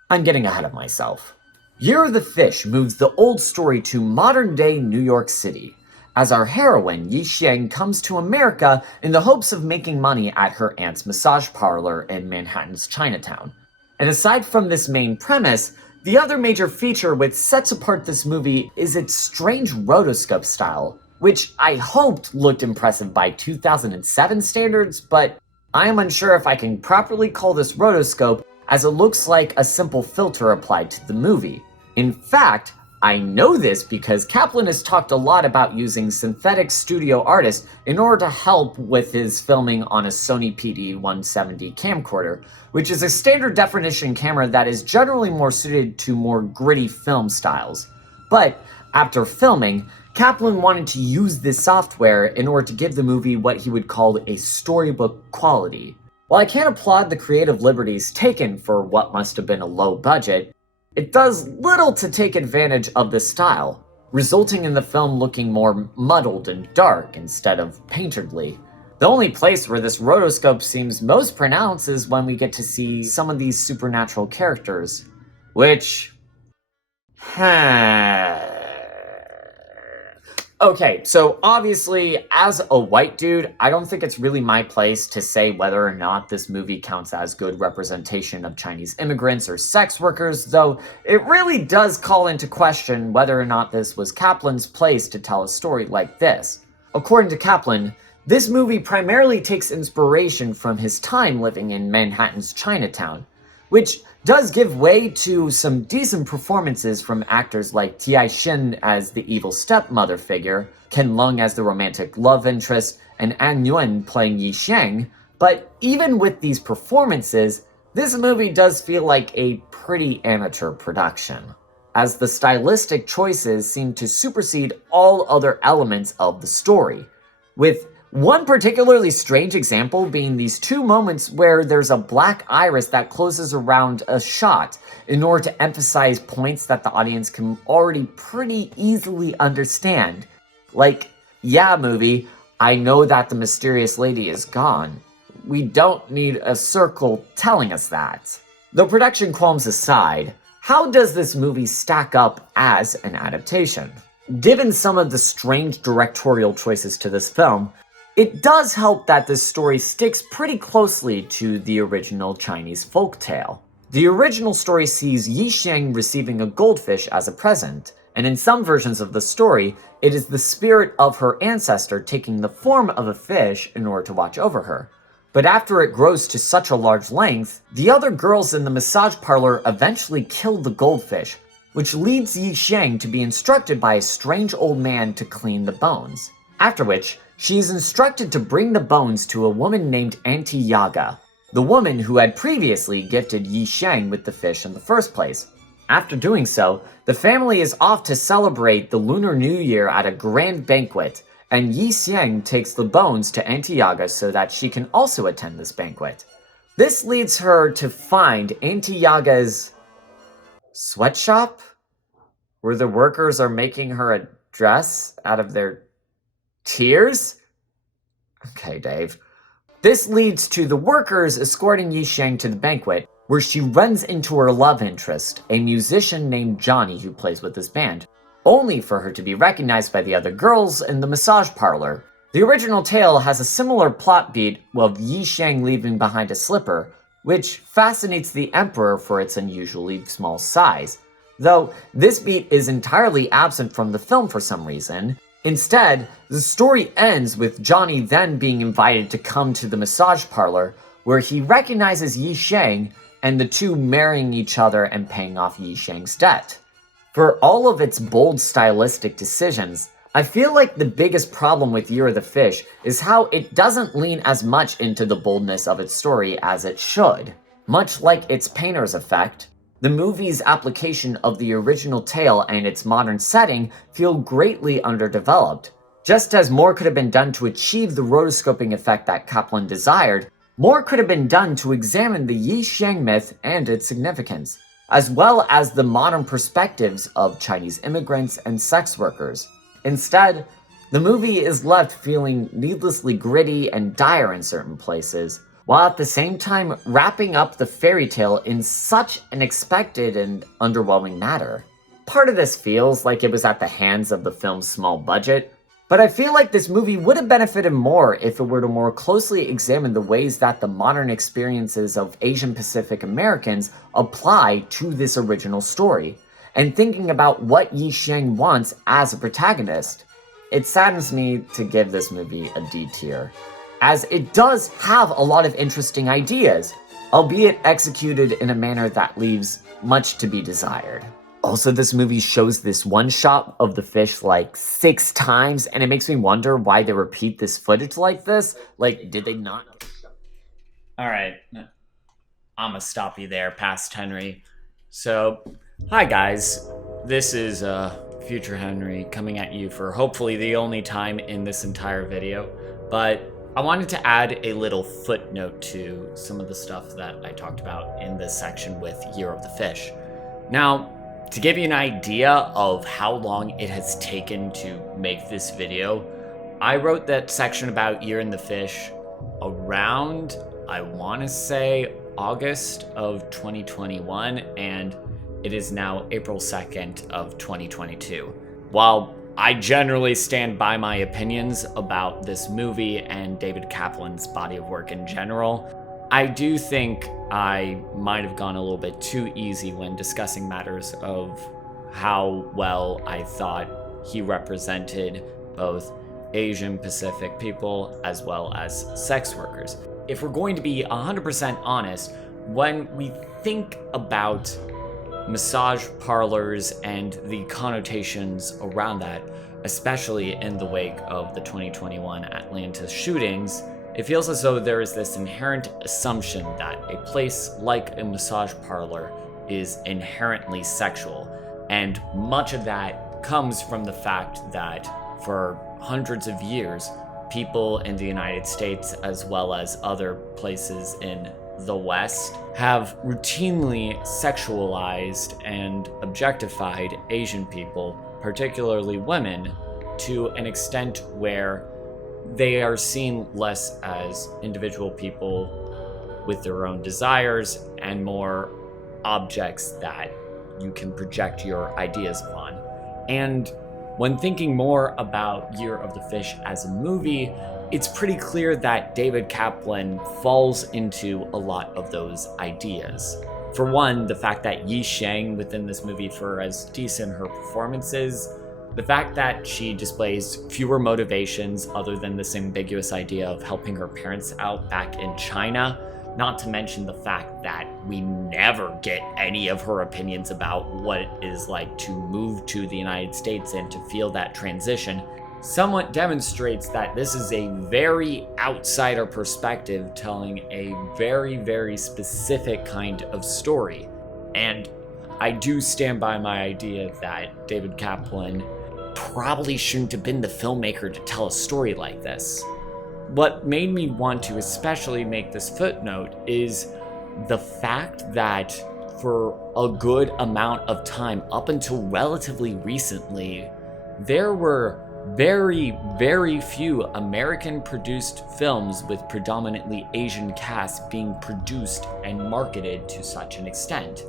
I'm getting ahead of myself. Year of the Fish moves the old story to modern-day New York City, as our heroine, Yi Xiang, comes to America in the hopes of making money at her aunt's massage parlor in Manhattan's Chinatown. And aside from this main premise, the other major feature which sets apart this movie is its strange rotoscope style, which I hoped looked impressive by 2007 standards, but I am unsure if I can properly call this rotoscope, as it looks like a simple filter applied to the movie. In fact, I know this because Kaplan has talked a lot about using synthetic studio artists in order to help with his filming on a Sony PD-170 camcorder, which is a standard definition camera that is generally more suited to more gritty film styles. But after filming, Kaplan wanted to use this software in order to give the movie what he would call a storybook quality. While I can't applaud the creative liberties taken for what must have been a low budget, it does little to take advantage of this style, resulting in the film looking more muddled and dark instead of painterly. The only place where this rotoscope seems most pronounced is when we get to see some of these supernatural characters, which... Okay, so obviously, as a white dude, I don't think it's really my place to say whether or not this movie counts as good representation of Chinese immigrants or sex workers, though it really does call into question whether or not this was Kaplan's place to tell a story like this. According to Kaplan, this movie primarily takes inspiration from his time living in Manhattan's Chinatown, which does give way to some decent performances from actors like Tia Xin as the evil stepmother figure, Ken Leung as the romantic love interest, and An Yuen playing Yi Xiang. But even with these performances, this movie does feel like a pretty amateur production, as the stylistic choices seem to supersede all other elements of the story, with one particularly strange example being these two moments where there's a black iris that closes around a shot in order to emphasize points that the audience can already pretty easily understand. Like, yeah, movie, I know that the mysterious lady is gone. We don't need a circle telling us that. Though production qualms aside, how does this movie stack up as an adaptation? Given some of the strange directorial choices to this film, it does help that this story sticks pretty closely to the original Chinese folktale. The original story sees Yi Xiang receiving a goldfish as a present, and in some versions of the story, it is the spirit of her ancestor taking the form of a fish in order to watch over her. But after it grows to such a large length, the other girls in the massage parlor eventually kill the goldfish, which leads Yi Xiang to be instructed by a strange old man to clean the bones. After which, she is instructed to bring the bones to a woman named Auntie Yaga, the woman who had previously gifted Yi Xiang with the fish in the first place. After doing so, the family is off to celebrate the Lunar New Year at a grand banquet, and Yi Xiang takes the bones to Auntie Yaga so that she can also attend this banquet. This leads her to find Auntie Yaga's sweatshop, where the workers are making her a dress out of their tears? Okay, Dave. This leads to the workers escorting Yi Xiang to the banquet, where she runs into her love interest, a musician named Johnny who plays with this band, only for her to be recognized by the other girls in the massage parlor. The original tale has a similar plot beat of Yi Xiang leaving behind a slipper, which fascinates the Emperor for its unusually small size. Though this beat is entirely absent from the film for some reason. Instead, the story ends with Johnny then being invited to come to the massage parlor, where he recognizes Yi Xiang, and the two marrying each other and paying off Yi Xiang's debt. For all of its bold stylistic decisions, I feel like the biggest problem with Year of the Fish is how it doesn't lean as much into the boldness of its story as it should. Much like its painter's effect, the movie's application of the original tale and its modern setting feel greatly underdeveloped. Just as more could have been done to achieve the rotoscoping effect that Kaplan desired, more could have been done to examine the Yi Xiang myth and its significance, as well as the modern perspectives of Chinese immigrants and sex workers. Instead, the movie is left feeling needlessly gritty and dire in certain places, while at the same time wrapping up the fairy tale in such an expected and underwhelming manner. Part of this feels like it was at the hands of the film's small budget, but I feel like this movie would have benefited more if it were to more closely examine the ways that the modern experiences of Asian Pacific Americans apply to this original story, and thinking about what Yi Xiang wants as a protagonist. It saddens me to give this movie a D tier, as it does have a lot of interesting ideas, albeit executed in a manner that leaves much to be desired. Also, this movie shows this one shot of the fish like 6 times, and it makes me wonder why they repeat this footage like this. Like, did they not? Alright, I'ma stop you there, Past Henry. So, hi guys, this is Future Henry coming at you for hopefully the only time in this entire video, but I wanted to add a little footnote to some of the stuff that I talked about in this section with Year of the Fish. Now, to give you an idea of how long it has taken to make this video, I wrote that section about Year in the Fish around, I want to say, August of 2021, and it is now April 2nd of 2022. While I generally stand by my opinions about this movie and David Kaplan's body of work in general, I do think I might have gone a little bit too easy when discussing matters of how well I thought he represented both Asian Pacific people as well as sex workers. If we're going to be 100% honest, when we think about massage parlors and the connotations around that, especially in the wake of the 2021 Atlanta shootings, it feels as though there is this inherent assumption that a place like a massage parlor is inherently sexual, and much of that comes from the fact that for hundreds of years, people in the United States as well as other places in the West have routinely sexualized and objectified Asian people, particularly women, to an extent where they are seen less as individual people with their own desires and more objects that you can project your ideas upon. And when thinking more about Year of the Fish as a movie, it's pretty clear that David Kaplan falls into a lot of those ideas. For one, the fact that Yi Xiang within this movie, for as decent her performance is, the fact that she displays fewer motivations other than this ambiguous idea of helping her parents out back in China, not to mention the fact that we never get any of her opinions about what it is like to move to the United States and to feel that transition, somewhat demonstrates that this is a very outsider perspective telling a very, very specific kind of story. And I do stand by my idea that David Kaplan probably shouldn't have been the filmmaker to tell a story like this. What made me want to especially make this footnote is the fact that for a good amount of time, up until relatively recently, there were very, very few American-produced films with predominantly Asian casts being produced and marketed to such an extent.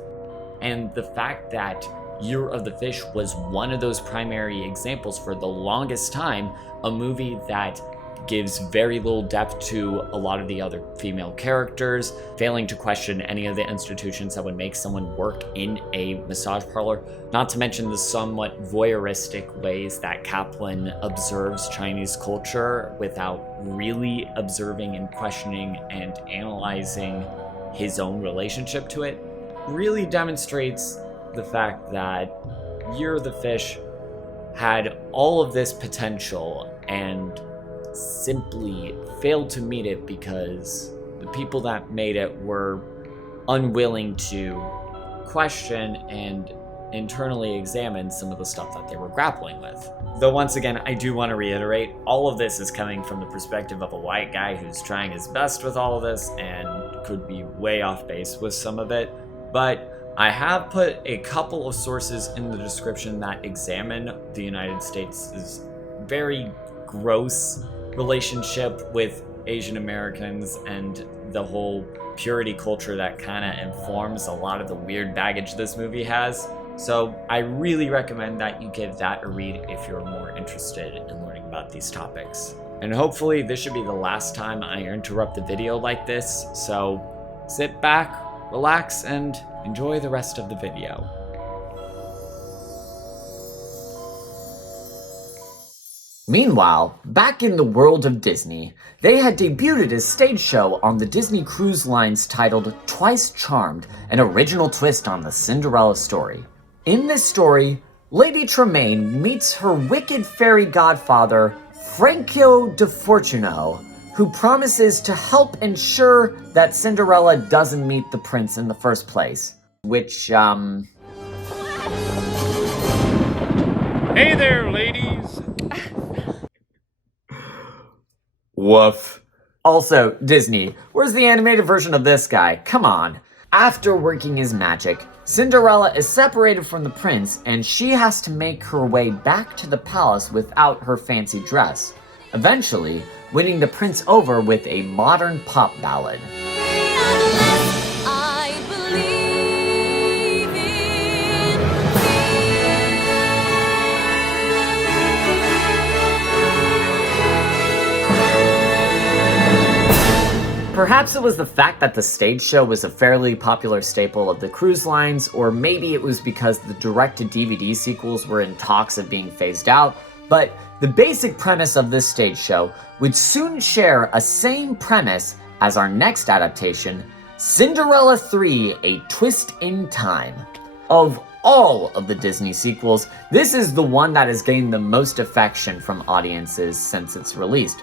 And the fact that Year of the Fish was one of those primary examples for the longest time, a movie that gives very little depth to a lot of the other female characters, failing to question any of the institutions that would make someone work in a massage parlor, not to mention the somewhat voyeuristic ways that Kaplan observes Chinese culture without really observing and questioning and analyzing his own relationship to it, really demonstrates the fact that Year of the Fish had all of this potential and simply failed to meet it because the people that made it were unwilling to question and internally examine some of the stuff that they were grappling with. Though once again, I do want to reiterate, all of this is coming from the perspective of a white guy who's trying his best with all of this and could be way off base with some of it. But I have put a couple of sources in the description that examine the United States' very gross relationship with Asian Americans and the whole purity culture that kind of informs a lot of the weird baggage this movie has. So I really recommend that you give that a read if you're more interested in learning about these topics. And hopefully this should be the last time I interrupt the video like this, so sit back, relax, and enjoy the rest of the video. Meanwhile, back in the world of Disney, they had debuted a stage show on the Disney Cruise Lines titled Twice Charmed, an original twist on the Cinderella story. In this story, Lady Tremaine meets her wicked fairy godfather, Franco de Fortuno, who promises to help ensure that Cinderella doesn't meet the prince in the first place. Which, Hey there, ladies! Woof. Also, Disney, where's the animated version of this guy? Come on. After working his magic, Cinderella is separated from the prince and she has to make her way back to the palace without her fancy dress, eventually winning the prince over with a modern pop ballad. Perhaps it was the fact that the stage show was a fairly popular staple of the cruise lines, or maybe it was because the direct-to-DVD sequels were in talks of being phased out, but the basic premise of this stage show would soon share a same premise as our next adaptation, Cinderella 3: A Twist in Time. Of all of the Disney sequels, this is the one that has gained the most affection from audiences since its release.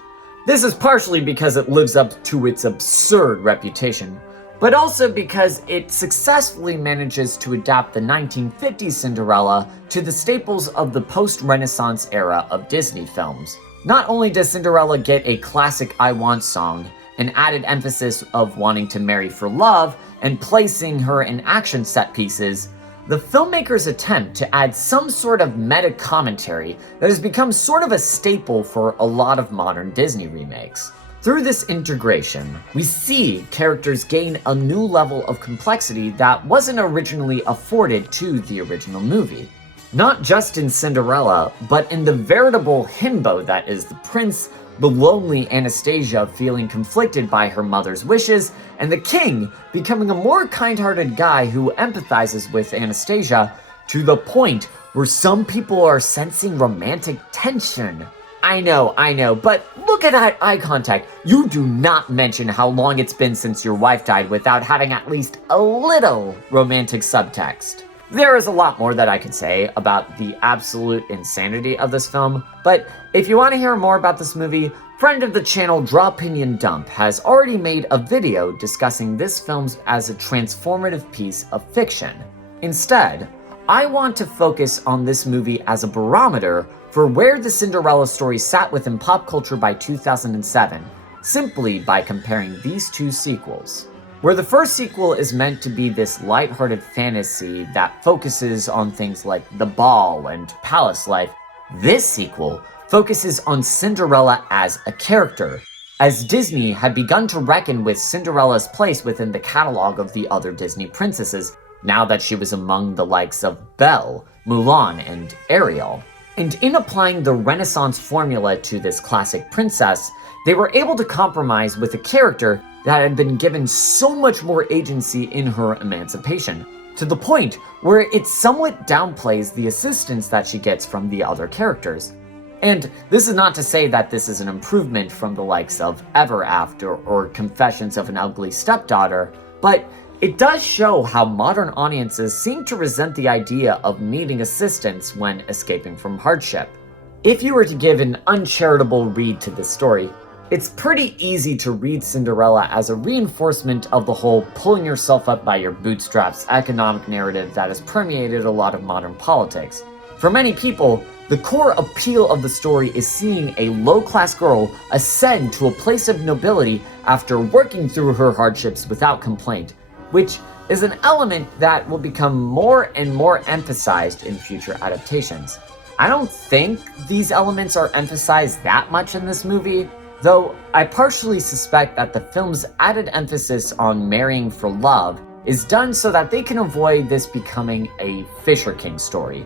This is partially because it lives up to its absurd reputation, but also because it successfully manages to adapt the 1950s Cinderella to the staples of the post-Renaissance era of Disney films. Not only does Cinderella get a classic I Want song, an added emphasis of wanting to marry for love, and placing her in action set pieces, the filmmakers attempt to add some sort of meta commentary that has become sort of a staple for a lot of modern Disney remakes. Through this integration, we see characters gain a new level of complexity that wasn't originally afforded to the original movie. Not just in Cinderella, but in the veritable himbo that is the prince, the lonely Anastasia feeling conflicted by her mother's wishes, and the king becoming a more kind-hearted guy who empathizes with Anastasia to the point where some people are sensing romantic tension. I know, but look at that eye contact. You do not mention how long it's been since your wife died without having at least a little romantic subtext. There is a lot more that I could say about the absolute insanity of this film, but if you want to hear more about this movie, friend of the channel Draw Opinion Dump has already made a video discussing this film as a transformative piece of fiction. Instead, I want to focus on this movie as a barometer for where the Cinderella story sat within pop culture by 2007, simply by comparing these two sequels. Where the first sequel is meant to be this lighthearted fantasy that focuses on things like the ball and palace life, this sequel focuses on Cinderella as a character, as Disney had begun to reckon with Cinderella's place within the catalog of the other Disney princesses, now that she was among the likes of Belle, Mulan, and Ariel. And in applying the Renaissance formula to this classic princess, they were able to compromise with a character that had been given so much more agency in her emancipation, to the point where it somewhat downplays the assistance that she gets from the other characters. And this is not to say that this is an improvement from the likes of Ever After or Confessions of an Ugly Stepdaughter, but it does show how modern audiences seem to resent the idea of needing assistance when escaping from hardship. If you were to give an uncharitable read to this story, It's pretty easy to read Cinderella as a reinforcement of the whole pulling yourself up by your bootstraps economic narrative that has permeated a lot of modern politics. For many people, the core appeal of the story is seeing a low-class girl ascend to a place of nobility after working through her hardships without complaint, which is an element that will become more and more emphasized in future adaptations. I don't think these elements are emphasized that much in this movie, though I partially suspect that the film's added emphasis on marrying for love is done so that they can avoid this becoming a Fisher King story,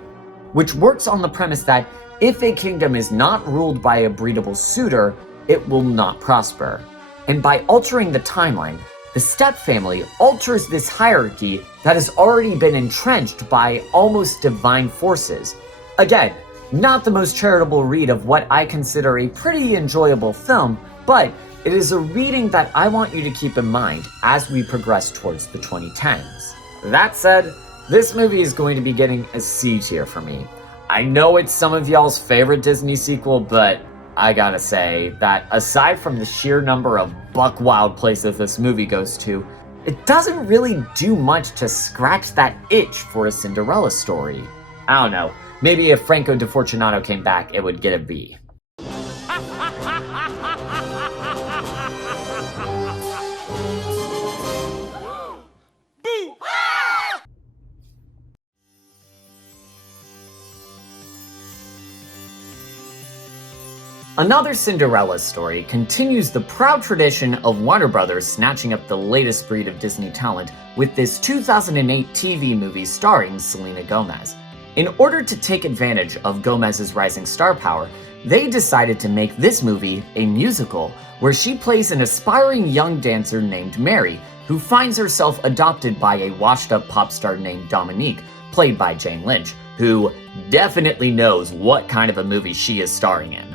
which works on the premise that if a kingdom is not ruled by a breedable suitor, it will not prosper. And by altering the timeline, the Step family alters this hierarchy that has already been entrenched by almost divine forces. Again, not the most charitable read of what I consider a pretty enjoyable film, but it is a reading that I want you to keep in mind as we progress towards the 2010s. That said, this movie is going to be getting a C tier for me. I know it's some of y'all's favorite Disney sequel, but I gotta say that aside from the sheer number of buck wild places this movie goes to, it doesn't really do much to scratch that itch for a Cinderella story. I don't know, maybe if Franco De Fortunato came back, it would get a B. Another Cinderella story continues the proud tradition of Warner Brothers snatching up the latest breed of Disney talent with this 2008 TV movie starring Selena Gomez. In order to take advantage of Gomez's rising star power, they decided to make this movie a musical where she plays an aspiring young dancer named Mary, who finds herself adopted by a washed-up pop star named Dominique, played by Jane Lynch, who definitely knows what kind of a movie she is starring in.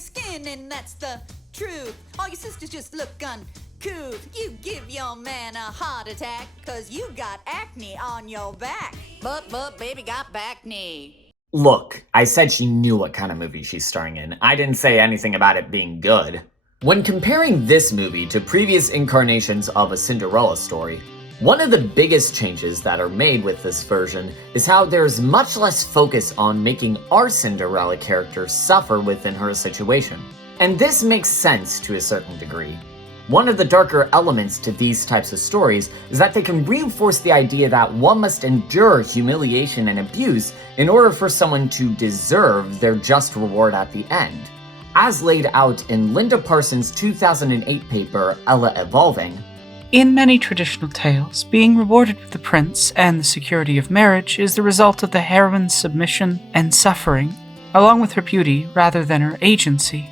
Skin, and that's the truth. All your sisters just look uncouth. You give your man a heart attack, cause you got acne on your back. But baby got back knee. Look, I said she knew what kind of movie she's starring in. I didn't say anything about it being good. When comparing this movie to previous incarnations of a Cinderella story, one of the biggest changes that are made with this version is how there's much less focus on making our Cinderella character suffer within her situation. And this makes sense to a certain degree. One of the darker elements to these types of stories is that they can reinforce the idea that one must endure humiliation and abuse in order for someone to deserve their just reward at the end. As laid out in Linda Parsons' 2008 paper, Ella Evolving, in many traditional tales, being rewarded with the prince and the security of marriage is the result of the heroine's submission and suffering, along with her beauty rather than her agency.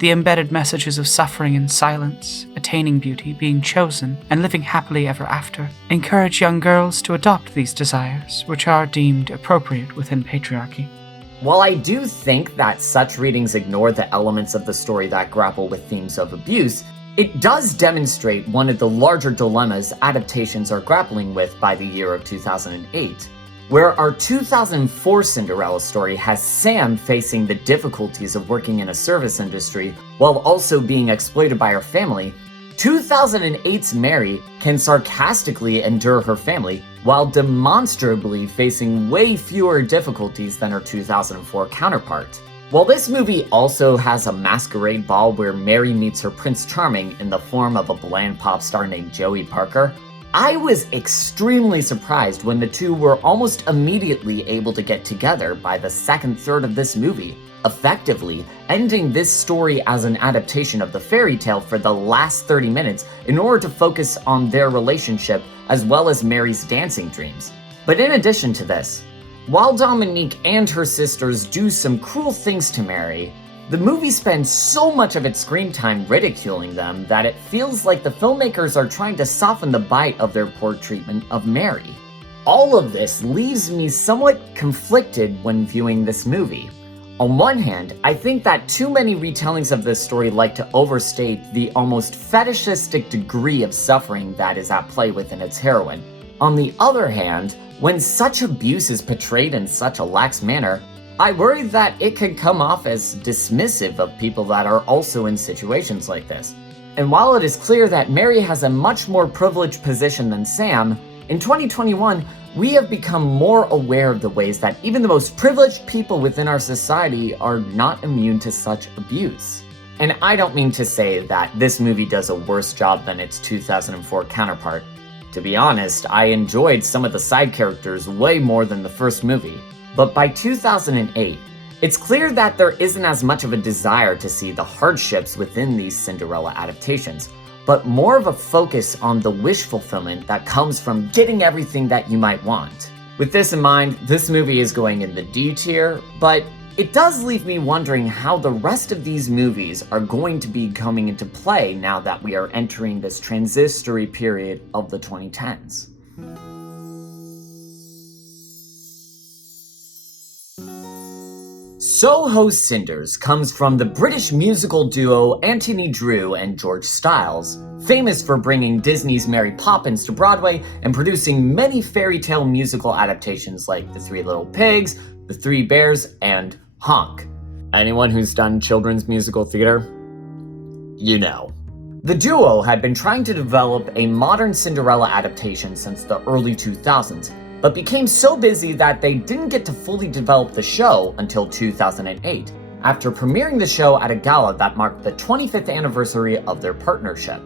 The embedded messages of suffering and silence, attaining beauty, being chosen, and living happily ever after encourage young girls to adopt these desires, which are deemed appropriate within patriarchy. While I do think that such readings ignore the elements of the story that grapple with themes of abuse, it does demonstrate one of the larger dilemmas adaptations are grappling with by the year of 2008. Where our 2004 Cinderella story has Sam facing the difficulties of working in a service industry while also being exploited by her family, 2008's Mary can sarcastically endure her family while demonstrably facing way fewer difficulties than her 2004 counterpart. While this movie also has a masquerade ball where Mary meets her Prince Charming in the form of a bland pop star named Joey Parker, I was extremely surprised when the two were almost immediately able to get together by the second third of this movie, effectively ending this story as an adaptation of the fairy tale for the last 30 minutes in order to focus on their relationship as well as Mary's dancing dreams. But in addition to this, while Dominique and her sisters do some cruel things to Mary, the movie spends so much of its screen time ridiculing them that it feels like the filmmakers are trying to soften the bite of their poor treatment of Mary. All of this leaves me somewhat conflicted when viewing this movie. On one hand, I think that too many retellings of this story like to overstate the almost fetishistic degree of suffering that is at play within its heroine. On the other hand, when such abuse is portrayed in such a lax manner, I worry that it could come off as dismissive of people that are also in situations like this. And while it is clear that Mary has a much more privileged position than Sam, in 2021, we have become more aware of the ways that even the most privileged people within our society are not immune to such abuse. And I don't mean to say that this movie does a worse job than its 2004 counterpart. To be honest, I enjoyed some of the side characters way more than the first movie. But by 2008, it's clear that there isn't as much of a desire to see the hardships within these Cinderella adaptations, but more of a focus on the wish fulfillment that comes from getting everything that you might want. With this in mind, this movie is going in the D tier, but it does leave me wondering how the rest of these movies are going to be coming into play now that we are entering this transitory period of the 2010s. Soho Cinders comes from the British musical duo Anthony Drew and George Stiles, famous for bringing Disney's Mary Poppins to Broadway and producing many fairy tale musical adaptations like The Three Little Pigs, The Three Bears, and Honk. Anyone who's done children's musical theater? You know. The duo had been trying to develop a modern Cinderella adaptation since the early 2000s, but became so busy that they didn't get to fully develop the show until 2008, after premiering the show at a gala that marked the 25th anniversary of their partnership.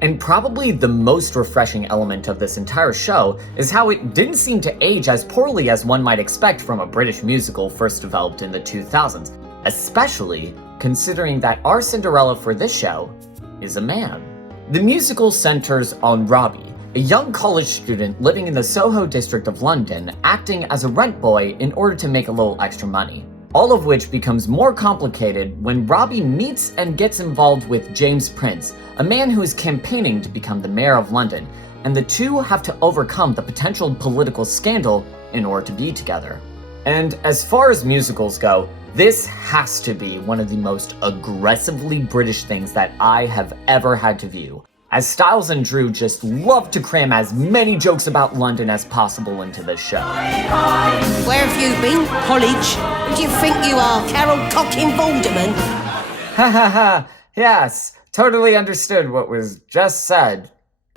And probably the most refreshing element of this entire show is how it didn't seem to age as poorly as one might expect from a British musical first developed in the 2000s, especially considering that our Cinderella for this show is a man. The musical centers on Robbie, a young college student living in the Soho district of London, acting as a rent boy in order to make a little extra money. All of which becomes more complicated when Robbie meets and gets involved with James Prince, a man who is campaigning to become the mayor of London, and the two have to overcome the potential political scandal in order to be together. And as far as musicals go, this has to be one of the most aggressively British things that I have ever had to view, as Stiles and Drew just love to cram as many jokes about London as possible into this show. Where have you been? College? Who do you think you are, Carol Cockin Balderman? Ha ha ha, yes, totally understood what was just said.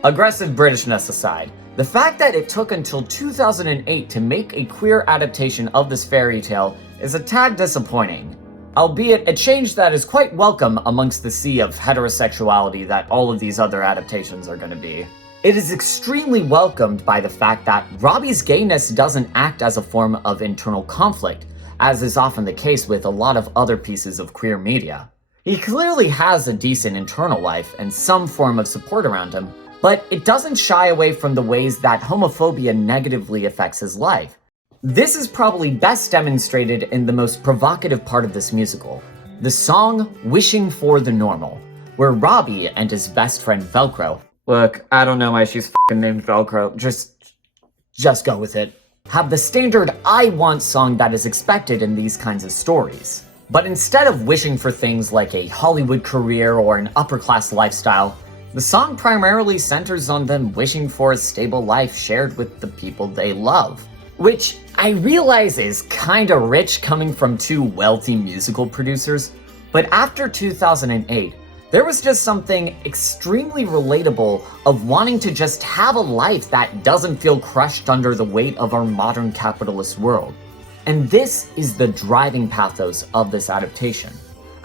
Aggressive Britishness aside, the fact that it took until 2008 to make a queer adaptation of this fairy tale is a tad disappointing. Albeit a change that is quite welcome amongst the sea of heterosexuality that all of these other adaptations are going to be. It is extremely welcomed by the fact that Robbie's gayness doesn't act as a form of internal conflict, as is often the case with a lot of other pieces of queer media. He clearly has a decent internal life and some form of support around him, but it doesn't shy away from the ways that homophobia negatively affects his life. This is probably best demonstrated in the most provocative part of this musical, the song Wishing for the Normal, where Robbie and his best friend Velcro, look, I don't know why she's f***ing named Velcro, just go with it, have the standard I want song that is expected in these kinds of stories. But instead of wishing for things like a Hollywood career or an upper-class lifestyle, the song primarily centers on them wishing for a stable life shared with the people they love. Which I realize is kinda rich coming from two wealthy musical producers, but after 2008, there was just something extremely relatable of wanting to just have a life that doesn't feel crushed under the weight of our modern capitalist world. And this is the driving pathos of this adaptation,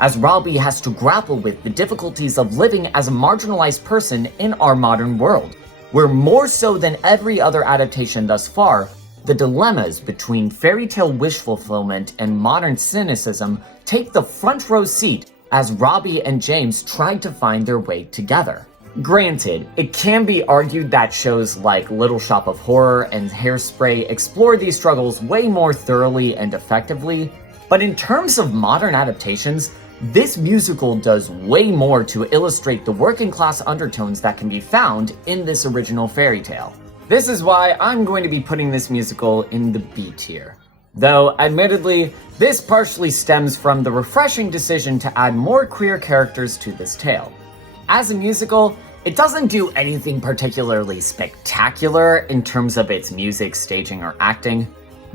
as Robbie has to grapple with the difficulties of living as a marginalized person in our modern world, where more so than every other adaptation thus far, the dilemmas between fairy tale wish fulfillment and modern cynicism take the front row seat as Robbie and James try to find their way together. Granted, it can be argued that shows like Little Shop of Horror and Hairspray explore these struggles way more thoroughly and effectively, but in terms of modern adaptations, this musical does way more to illustrate the working class undertones that can be found in this original fairy tale. This is why I'm going to be putting this musical in the B tier. Though, admittedly, this partially stems from the refreshing decision to add more queer characters to this tale. As a musical, it doesn't do anything particularly spectacular in terms of its music, staging, or acting,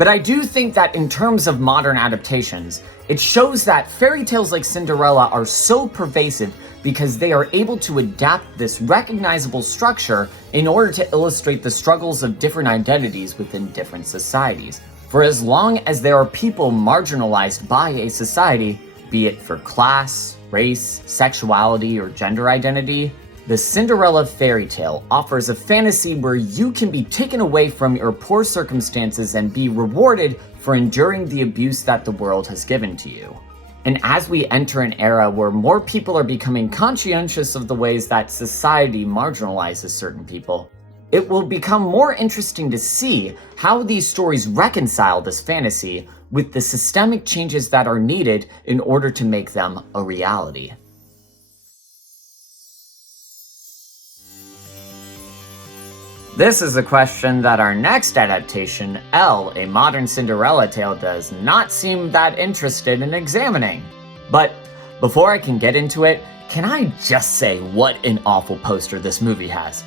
But I do think that in terms of modern adaptations, it shows that fairy tales like Cinderella are so pervasive because they are able to adapt this recognizable structure in order to illustrate the struggles of different identities within different societies. For as long as there are people marginalized by a society, be it for class, race, sexuality, or gender identity, the Cinderella fairy tale offers a fantasy where you can be taken away from your poor circumstances and be rewarded for enduring the abuse that the world has given to you. And as we enter an era where more people are becoming conscientious of the ways that society marginalizes certain people, it will become more interesting to see how these stories reconcile this fantasy with the systemic changes that are needed in order to make them a reality. This is a question that our next adaptation, Elle, A Modern Cinderella Tale, does not seem that interested in examining. But before I can get into it, can I just say what an awful poster this movie has?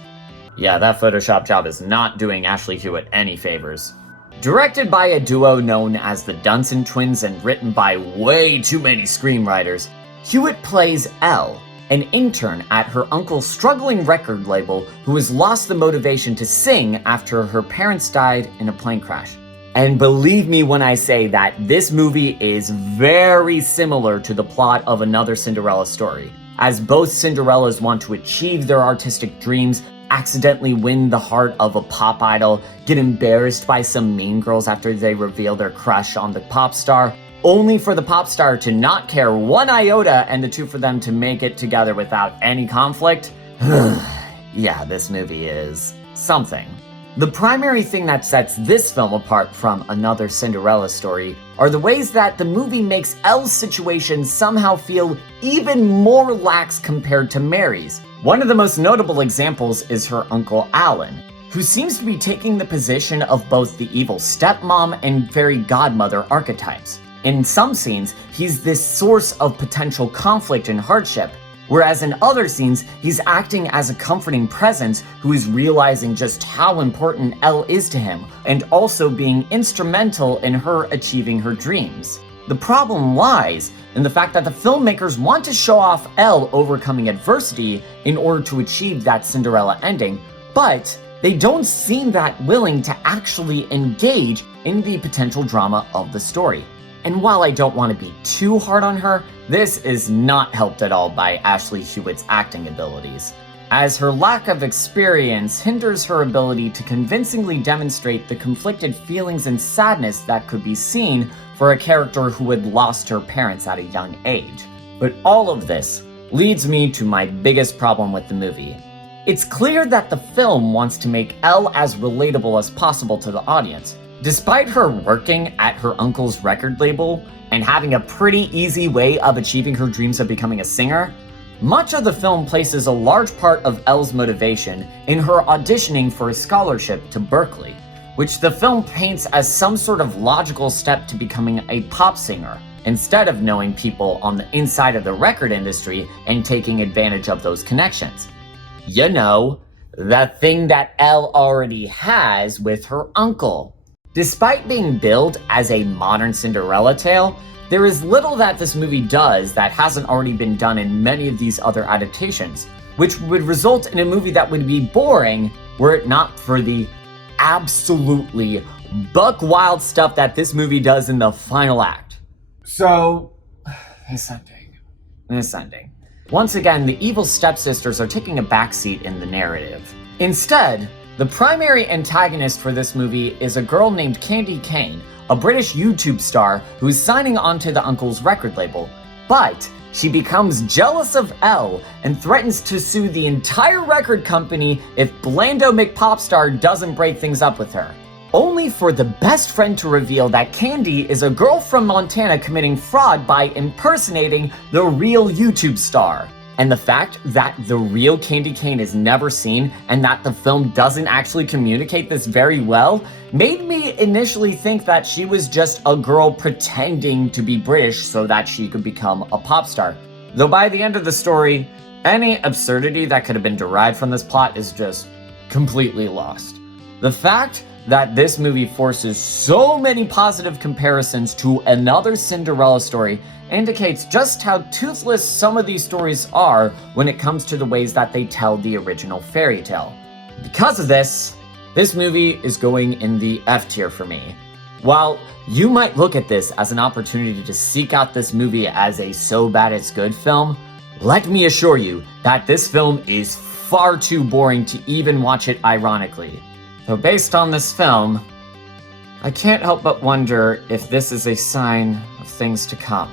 Yeah, that Photoshop job is not doing Ashley Hewitt any favors. Directed by a duo known as the Dunson Twins and written by way too many screenwriters, Hewitt plays Elle, an intern at her uncle's struggling record label who has lost the motivation to sing after her parents died in a plane crash. And believe me when I say that this movie is very similar to the plot of another Cinderella story, as both Cinderellas want to achieve their artistic dreams, accidentally win the heart of a pop idol, get embarrassed by some mean girls after they reveal their crush on the pop star, only for the pop star to not care one iota and the two for them to make it together without any conflict. Yeah, this movie is something. The primary thing that sets this film apart from another Cinderella story are the ways that the movie makes Elle's situation somehow feel even more lax compared to Mary's. One of the most notable examples is her Uncle Alan, who seems to be taking the position of both the evil stepmom and fairy godmother archetypes. In some scenes, he's this source of potential conflict and hardship, whereas in other scenes, he's acting as a comforting presence who is realizing just how important Elle is to him, and also being instrumental in her achieving her dreams. The problem lies in the fact that the filmmakers want to show off Elle overcoming adversity in order to achieve that Cinderella ending, but they don't seem that willing to actually engage in the potential drama of the story. And while I don't want to be too hard on her, this is not helped at all by Ashley Hewitt's acting abilities, as her lack of experience hinders her ability to convincingly demonstrate the conflicted feelings and sadness that could be seen for a character who had lost her parents at a young age. But all of this leads me to my biggest problem with the movie. It's clear that the film wants to make Elle as relatable as possible to the audience. Despite her working at her uncle's record label and having a pretty easy way of achieving her dreams of becoming a singer, much of the film places a large part of Elle's motivation in her auditioning for a scholarship to Berkeley, which the film paints as some sort of logical step to becoming a pop singer, instead of knowing people on the inside of the record industry and taking advantage of those connections. You know, the thing that Elle already has with her uncle. Despite being billed as a modern Cinderella tale, there is little that this movie does that hasn't already been done in many of these other adaptations, which would result in a movie that would be boring were it not for the absolutely buck wild stuff that this movie does in the final act. So, this ending. Once again, the evil stepsisters are taking a backseat in the narrative. Instead, the primary antagonist for this movie is a girl named Candy Kane, a British YouTube star who is signing onto the uncle's record label. But she becomes jealous of Elle and threatens to sue the entire record company if Blando McPopstar doesn't break things up with her. Only for the best friend to reveal that Candy is a girl from Montana committing fraud by impersonating the real YouTube star. And the fact that the real Candy Kane is never seen and that the film doesn't actually communicate this very well made me initially think that she was just a girl pretending to be British so that she could become a pop star. Though by the end of the story, any absurdity that could have been derived from this plot is just completely lost. The fact that this movie forces so many positive comparisons to another Cinderella story indicates just how toothless some of these stories are when it comes to the ways that they tell the original fairy tale. Because of this movie is going in the F tier for me. While you might look at this as an opportunity to seek out this movie as a so bad it's good film, let me assure you that this film is far too boring to even watch it ironically. So based on this film, I can't help but wonder if this is a sign of things to come.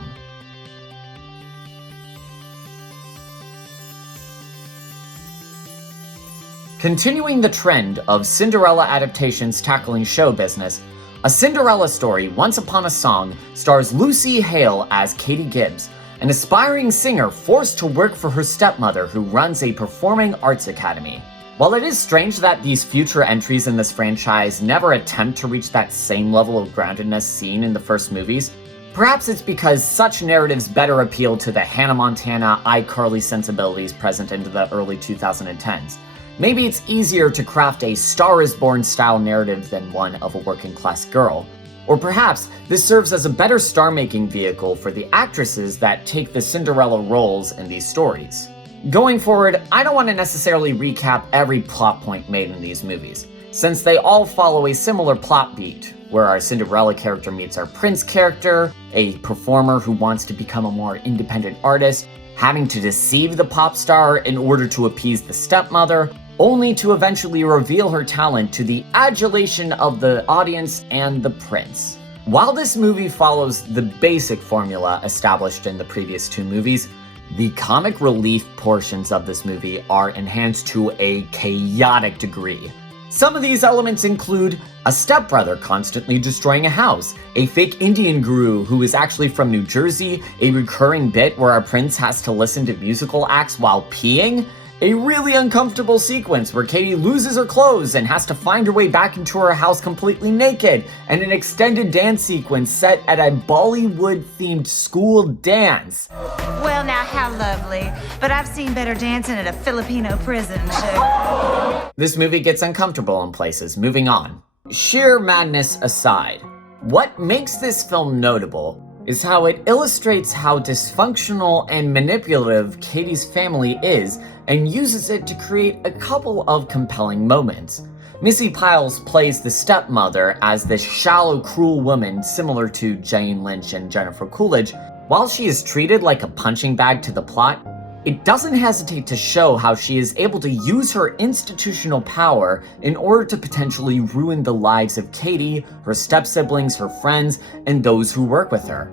Continuing the trend of Cinderella adaptations tackling show business, A Cinderella Story Once Upon a Song stars Lucy Hale as Katie Gibbs, an aspiring singer forced to work for her stepmother who runs a performing arts academy. While it is strange that these future entries in this franchise never attempt to reach that same level of groundedness seen in the first movies, perhaps it's because such narratives better appeal to the Hannah Montana, iCarly sensibilities present into the early 2010s. Maybe it's easier to craft a Star is Born style narrative than one of a working class girl. Or perhaps this serves as a better star-making vehicle for the actresses that take the Cinderella roles in these stories. Going forward, I don't want to necessarily recap every plot point made in these movies, since they all follow a similar plot beat, where our Cinderella character meets our prince character, a performer who wants to become a more independent artist, having to deceive the pop star in order to appease the stepmother, only to eventually reveal her talent to the adulation of the audience and the prince. While this movie follows the basic formula established in the previous two movies, the comic relief portions of this movie are enhanced to a chaotic degree. Some of these elements include a stepbrother constantly destroying a house, a fake Indian guru who is actually from New Jersey, a recurring bit where our prince has to listen to musical acts while peeing, a really uncomfortable sequence where Katie loses her clothes and has to find her way back into her house completely naked, and an extended dance sequence set at a Bollywood-themed school dance. Well, now, how lovely. But I've seen better dancing at a Filipino prison, too. This movie gets uncomfortable in places. Moving on. Sheer madness aside, what makes this film notable is how it illustrates how dysfunctional and manipulative Katie's family is and uses it to create a couple of compelling moments. Missy Pyles plays the stepmother as this shallow, cruel woman similar to Jane Lynch and Jennifer Coolidge. While she is treated like a punching bag to the plot, it doesn't hesitate to show how she is able to use her institutional power in order to potentially ruin the lives of Katie, her step-siblings, her friends, and those who work with her.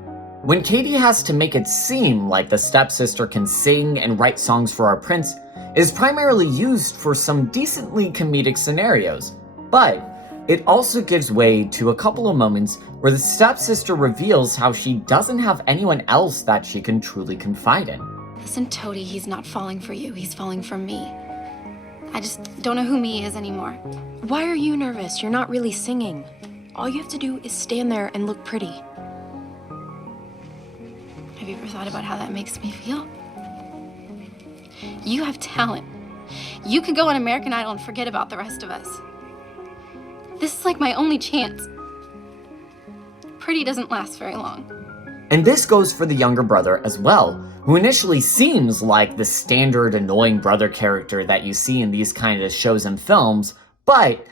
When Katie has to make it seem like the stepsister can sing and write songs for our prince, it is primarily used for some decently comedic scenarios, but it also gives way to a couple of moments where the stepsister reveals how she doesn't have anyone else that she can truly confide in. Listen, Toadie, he's not falling for you. He's falling for me. I just don't know who me is anymore. Why are you nervous? You're not really singing. All you have to do is stand there and look pretty. Have you ever thought about how that makes me feel? You have talent. You could go on American Idol and forget about the rest of us. This is like my only chance. Pretty doesn't last very long. And this goes for the younger brother as well, who initially seems like the standard annoying brother character that you see in these kind of shows and films, but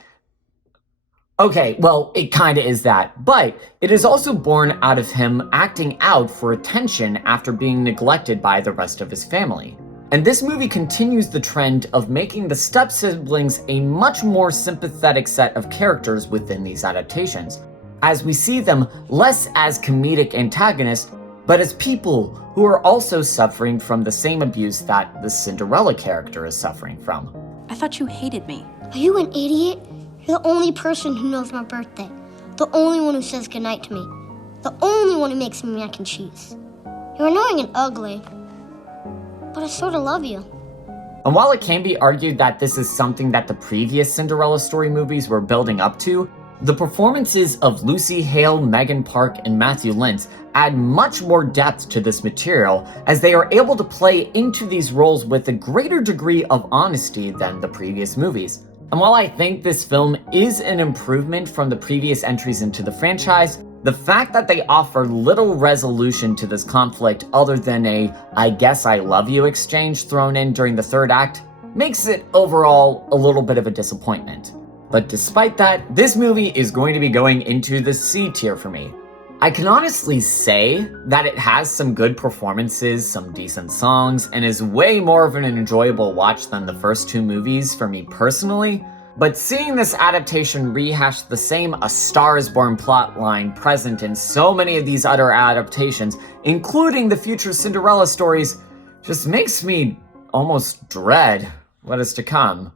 okay, well, it kinda is that, but it is also born out of him acting out for attention after being neglected by the rest of his family. And this movie continues the trend of making the step-siblings a much more sympathetic set of characters within these adaptations, as we see them less as comedic antagonists, but as people who are also suffering from the same abuse that the Cinderella character is suffering from. I thought you hated me. Are you an idiot? You're the only person who knows my birthday. The only one who says goodnight to me. The only one who makes me mac and cheese. You're annoying and ugly, but I sort of love you. And while it can be argued that this is something that the previous Cinderella story movies were building up to, the performances of Lucy Hale, Megan Park, and Matthew Lintz add much more depth to this material, as they are able to play into these roles with a greater degree of honesty than the previous movies. And while I think this film is an improvement from the previous entries into the franchise, the fact that they offer little resolution to this conflict other than a "I guess I love you" exchange thrown in during the third act makes it overall a little bit of a disappointment. But despite that, this movie is going to be going into the C tier for me. I can honestly say that it has some good performances, some decent songs, and is way more of an enjoyable watch than the first two movies for me personally. But seeing this adaptation rehash the same A Star is Born plotline present in so many of these other adaptations, including the future Cinderella stories, just makes me almost dread what is to come.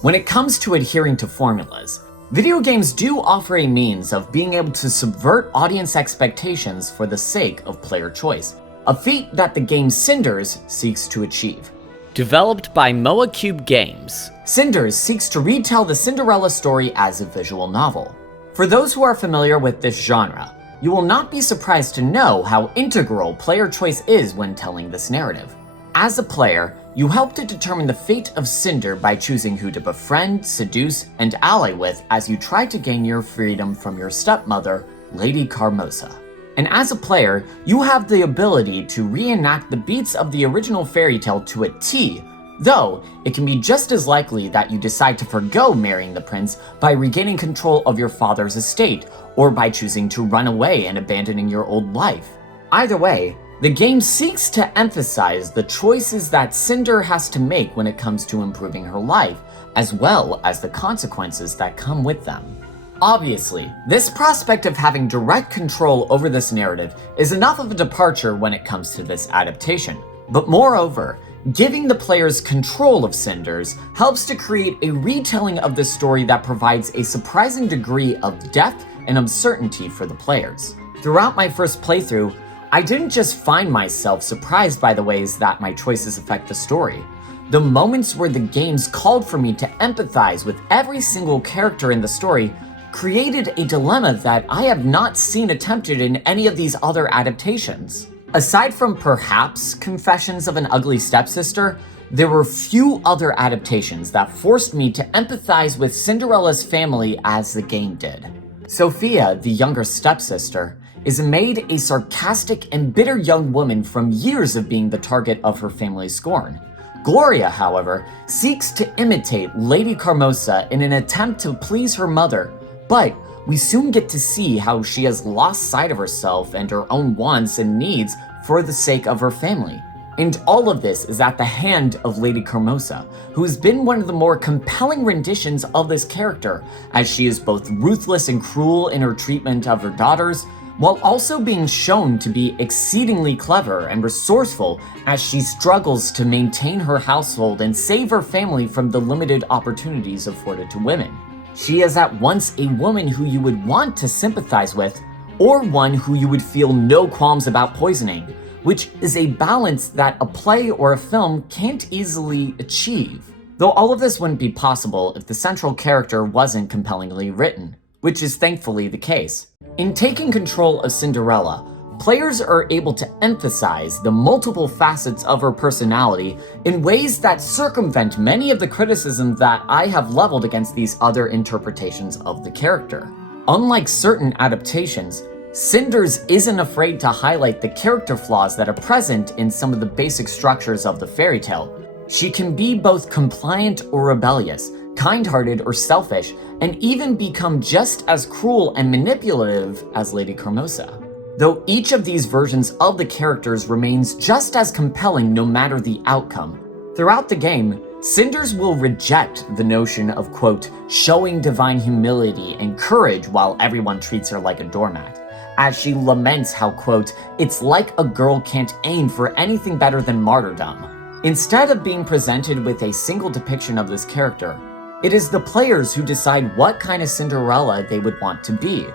When it comes to adhering to formulas, video games do offer a means of being able to subvert audience expectations for the sake of player choice, a feat that the game Cinders seeks to achieve. Developed by Moa Cube Games, Cinders seeks to retell the Cinderella story as a visual novel. For those who are familiar with this genre, you will not be surprised to know how integral player choice is when telling this narrative. As a player, you help to determine the fate of Cinder by choosing who to befriend, seduce, and ally with as you try to gain your freedom from your stepmother, Lady Carmosa. And as a player, you have the ability to reenact the beats of the original fairy tale to a T, though it can be just as likely that you decide to forgo marrying the prince by regaining control of your father's estate, or by choosing to run away and abandoning your old life. Either way, the game seeks to emphasize the choices that Cinder has to make when it comes to improving her life, as well as the consequences that come with them. Obviously, this prospect of having direct control over this narrative is enough of a departure when it comes to this adaptation, but moreover, giving the players control of Cinders helps to create a retelling of the story that provides a surprising degree of depth and uncertainty for the players. Throughout my first playthrough, I didn't just find myself surprised by the ways that my choices affect the story. The moments where the games called for me to empathize with every single character in the story created a dilemma that I have not seen attempted in any of these other adaptations. Aside from perhaps Confessions of an Ugly Stepsister, there were few other adaptations that forced me to empathize with Cinderella's family as the game did. Sophia, the younger stepsister, is made a sarcastic and bitter young woman from years of being the target of her family's scorn. Gloria, however, seeks to imitate Lady Carmosa in an attempt to please her mother, but we soon get to see how she has lost sight of herself and her own wants and needs for the sake of her family. And all of this is at the hand of Lady Carmosa, who has been one of the more compelling renditions of this character, as she is both ruthless and cruel in her treatment of her daughters, while also being shown to be exceedingly clever and resourceful as she struggles to maintain her household and save her family from the limited opportunities afforded to women. She is at once a woman who you would want to sympathize with, or one who you would feel no qualms about poisoning, which is a balance that a play or a film can't easily achieve. Though all of this wouldn't be possible if the central character wasn't compellingly written, which is thankfully the case. In taking control of Cinderella, players are able to emphasize the multiple facets of her personality in ways that circumvent many of the criticisms that I have leveled against these other interpretations of the character. Unlike certain adaptations, Cinders isn't afraid to highlight the character flaws that are present in some of the basic structures of the fairy tale. She can be both compliant or rebellious, kind-hearted or selfish, and even become just as cruel and manipulative as Lady Carmosa. Though each of these versions of the characters remains just as compelling no matter the outcome. Throughout the game, Cinders will reject the notion of, quote, showing divine humility and courage while everyone treats her like a doormat, as she laments how, quote, it's like a girl can't aim for anything better than martyrdom. Instead of being presented with a single depiction of this character, it is the players who decide what kind of Cinderella they would want to be.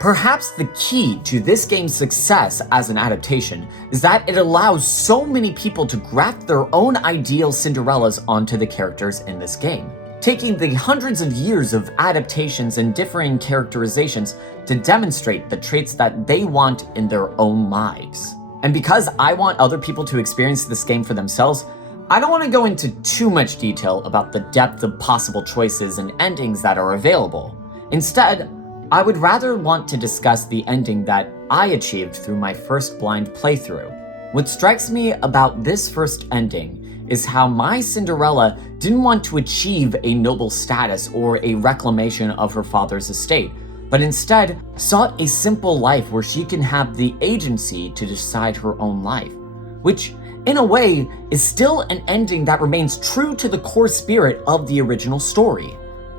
Perhaps the key to this game's success as an adaptation is that it allows so many people to graft their own ideal Cinderellas onto the characters in this game, taking the hundreds of years of adaptations and differing characterizations to demonstrate the traits that they want in their own lives. And because I want other people to experience this game for themselves, I don't want to go into too much detail about the depth of possible choices and endings that are available. Instead, I would rather want to discuss the ending that I achieved through my first blind playthrough. What strikes me about this first ending is how my Cinderella didn't want to achieve a noble status or a reclamation of her father's estate, but instead sought a simple life where she can have the agency to decide her own life, which in a way is still an ending that remains true to the core spirit of the original story.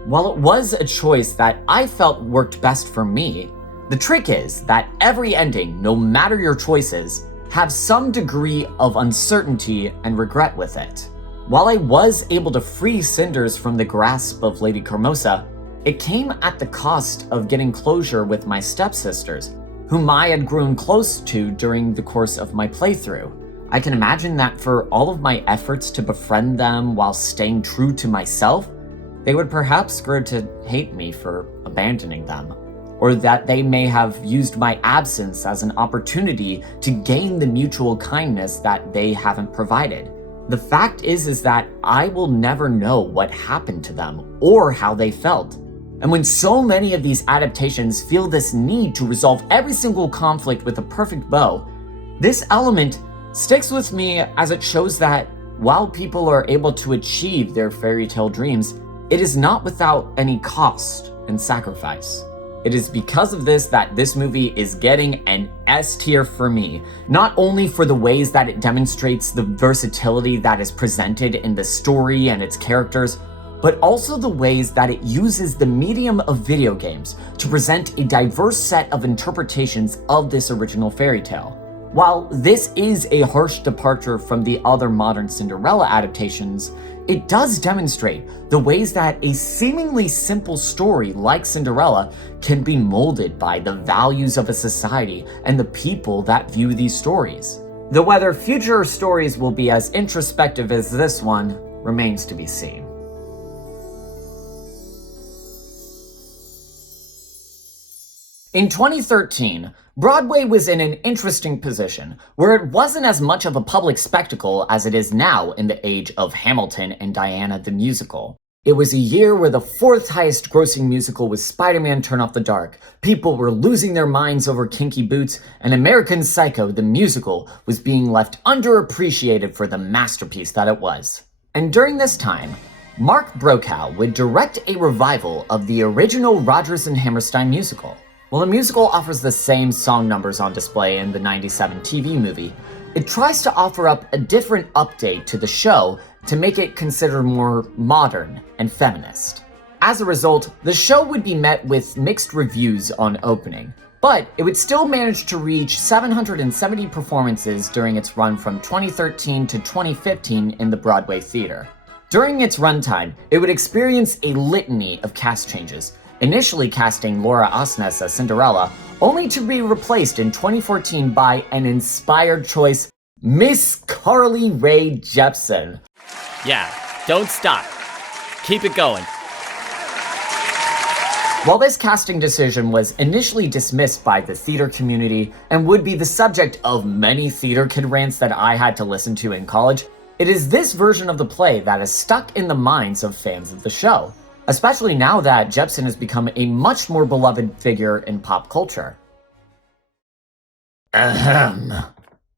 While it was a choice that I felt worked best for me, the trick is that every ending, no matter your choices, have some degree of uncertainty and regret with it. While I was able to free Cinders from the grasp of Lady Carmosa, it came at the cost of getting closure with my stepsisters, whom I had grown close to during the course of my playthrough. I can imagine that for all of my efforts to befriend them while staying true to myself, they would perhaps grow to hate me for abandoning them, or that they may have used my absence as an opportunity to gain the mutual kindness that they haven't provided. The fact is that I will never know what happened to them or how they felt. And when so many of these adaptations feel this need to resolve every single conflict with a perfect bow, this element sticks with me as it shows that while people are able to achieve their fairy tale dreams, it is not without any cost and sacrifice. It is because of this that this movie is getting an S tier for me, not only for the ways that it demonstrates the versatility that is presented in the story and its characters, but also the ways that it uses the medium of video games to present a diverse set of interpretations of this original fairy tale. While this is a harsh departure from the other modern Cinderella adaptations, it does demonstrate the ways that a seemingly simple story like Cinderella can be molded by the values of a society and the people that view these stories. Though whether future stories will be as introspective as this one remains to be seen. In 2013, Broadway was in an interesting position, where it wasn't as much of a public spectacle as it is now in the age of Hamilton and Diana the Musical. It was a year where the fourth highest grossing musical was Spider-Man Turn Off the Dark, people were losing their minds over Kinky Boots, and American Psycho the Musical was being left underappreciated for the masterpiece that it was. And during this time, Mark Brokaw would direct a revival of the original Rodgers and Hammerstein musical. While the musical offers the same song numbers on display in the '97 TV movie, it tries to offer up a different update to the show to make it considered more modern and feminist. As a result, the show would be met with mixed reviews on opening, but it would still manage to reach 770 performances during its run from 2013 to 2015 in the Broadway theater. During its runtime, it would experience a litany of cast changes, initially casting Laura Osnes as Cinderella, only to be replaced in 2014 by an inspired choice, Miss Carly Rae Jepsen. Yeah, don't stop. Keep it going. While this casting decision was initially dismissed by the theater community and would be the subject of many theater kid rants that I had to listen to in college, it is this version of the play that is stuck in the minds of fans of the show, especially now that Jepsen has become a much more beloved figure in pop culture. Ahem.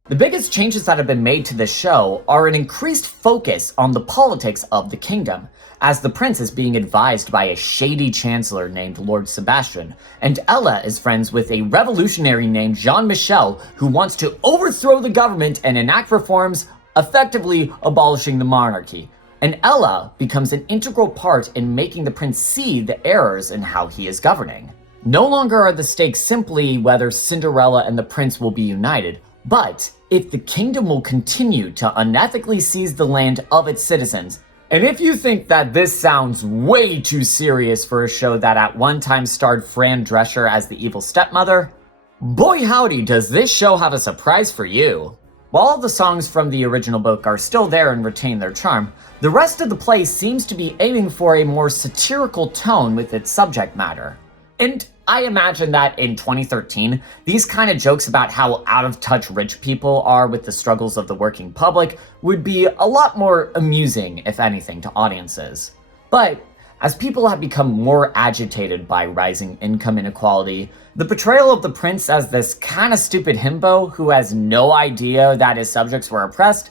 The biggest changes that have been made to this show are an increased focus on the politics of the kingdom, as the prince is being advised by a shady chancellor named Lord Sebastian, and Ella is friends with a revolutionary named Jean-Michel who wants to overthrow the government and enact reforms, effectively abolishing the monarchy. And Ella becomes an integral part in making the prince see the errors in how he is governing. No longer are the stakes simply whether Cinderella and the prince will be united, but if the kingdom will continue to unethically seize the land of its citizens. And if you think that this sounds way too serious for a show that at one time starred Fran Drescher as the evil stepmother, boy howdy does this show have a surprise for you. While all the songs from the original book are still there and retain their charm, the rest of the play seems to be aiming for a more satirical tone with its subject matter. And I imagine that in 2013, these kind of jokes about how out of touch rich people are with the struggles of the working public would be a lot more amusing, if anything, to audiences. But as people have become more agitated by rising income inequality, the portrayal of the prince as this kind of stupid himbo who has no idea that his subjects were oppressed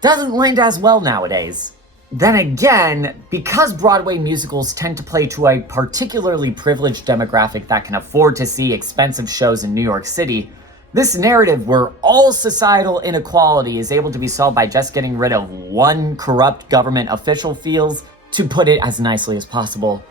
doesn't land as well nowadays. Then again, because Broadway musicals tend to play to a particularly privileged demographic that can afford to see expensive shows in New York City, this narrative where all societal inequality is able to be solved by just getting rid of one corrupt government official feels, to put it as nicely as possible,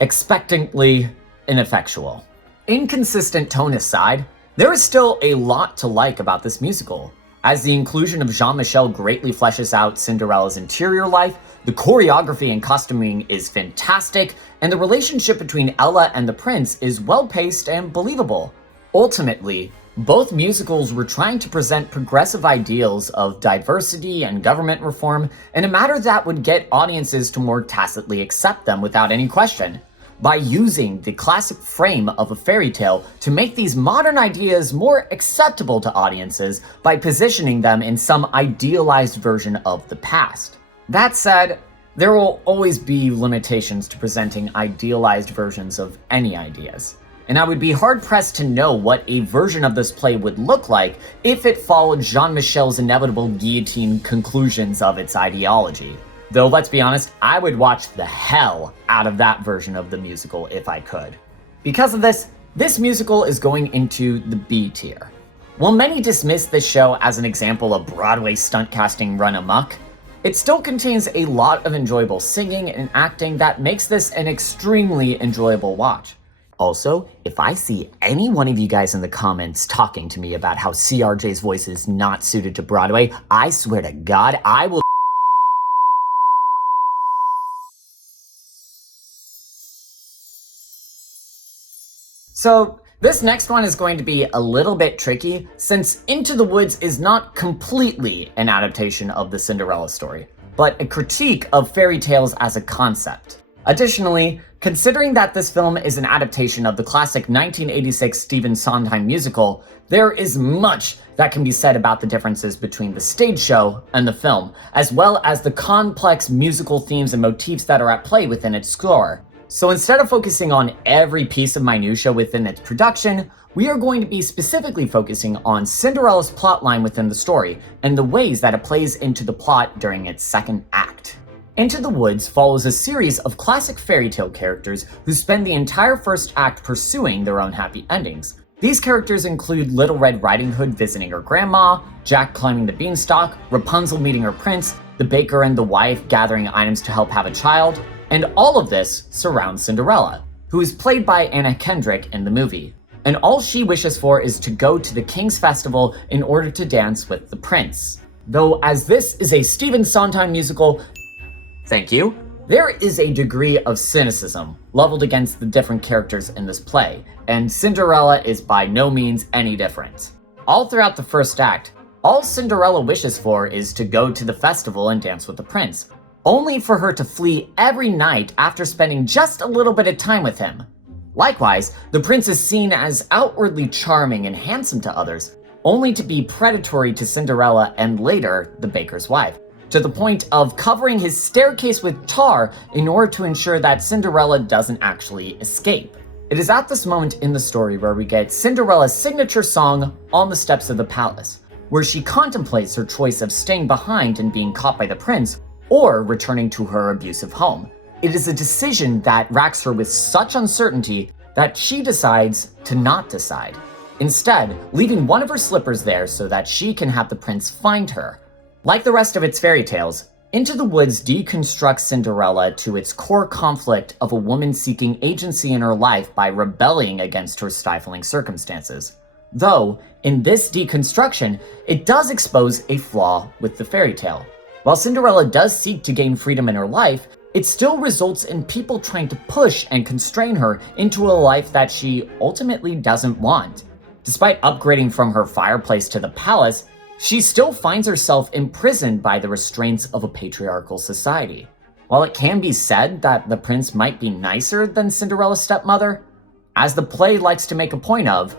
expectantly ineffectual. Inconsistent tone aside, there is still a lot to like about this musical. As the inclusion of Jean-Michel greatly fleshes out Cinderella's interior life, the choreography and costuming is fantastic, and the relationship between Ella and the prince is well-paced and believable. Ultimately, both musicals were trying to present progressive ideals of diversity and government reform in a manner that would get audiences to more tacitly accept them without any question, by using the classic frame of a fairy tale to make these modern ideas more acceptable to audiences by positioning them in some idealized version of the past. That said, there will always be limitations to presenting idealized versions of any ideas, and I would be hard-pressed to know what a version of this play would look like if it followed Jean-Michel's inevitable guillotine conclusions of its ideology. Though let's be honest, I would watch the hell out of that version of the musical if I could. Because of this musical is going into the B tier. While many dismiss this show as an example of Broadway stunt casting run amok, it still contains a lot of enjoyable singing and acting that makes this an extremely enjoyable watch. Also, if I see any one of you guys in the comments talking to me about how CRJ's voice is not suited to Broadway, I swear to God, I will. So, this next one is going to be a little bit tricky, since Into the Woods is not completely an adaptation of the Cinderella story, but a critique of fairy tales as a concept. Additionally, considering that this film is an adaptation of the classic 1986 Stephen Sondheim musical, there is much that can be said about the differences between the stage show and the film, as well as the complex musical themes and motifs that are at play within its score. So instead of focusing on every piece of minutia within its production, we are going to be specifically focusing on Cinderella's plotline within the story, and the ways that it plays into the plot during its second act. Into the Woods follows a series of classic fairy tale characters who spend the entire first act pursuing their own happy endings. These characters include Little Red Riding Hood visiting her grandma, Jack climbing the beanstalk, Rapunzel meeting her prince, the baker and the wife gathering items to help have a child, and all of this surrounds Cinderella, who is played by Anna Kendrick in the movie. And all she wishes for is to go to the King's Festival in order to dance with the prince. Though as this is a Stephen Sondheim musical, thank you, there is a degree of cynicism leveled against the different characters in this play, and Cinderella is by no means any different. All throughout the first act, all Cinderella wishes for is to go to the festival and dance with the prince, only for her to flee every night after spending just a little bit of time with him. Likewise, the prince is seen as outwardly charming and handsome to others, only to be predatory to Cinderella and later the baker's wife, to the point of covering his staircase with tar in order to ensure that Cinderella doesn't actually escape. It is at this moment in the story where we get Cinderella's signature song, On the Steps of the Palace, where she contemplates her choice of staying behind and being caught by the prince, or returning to her abusive home. It is a decision that racks her with such uncertainty that she decides to not decide, instead leaving one of her slippers there so that she can have the prince find her. Like the rest of its fairy tales, Into the Woods deconstructs Cinderella to its core conflict of a woman seeking agency in her life by rebelling against her stifling circumstances. Though, in this deconstruction, it does expose a flaw with the fairy tale. While Cinderella does seek to gain freedom in her life, it still results in people trying to push and constrain her into a life that she ultimately doesn't want. Despite upgrading from her fireplace to the palace, she still finds herself imprisoned by the restraints of a patriarchal society. While it can be said that the prince might be nicer than Cinderella's stepmother, As the play likes to make a point of,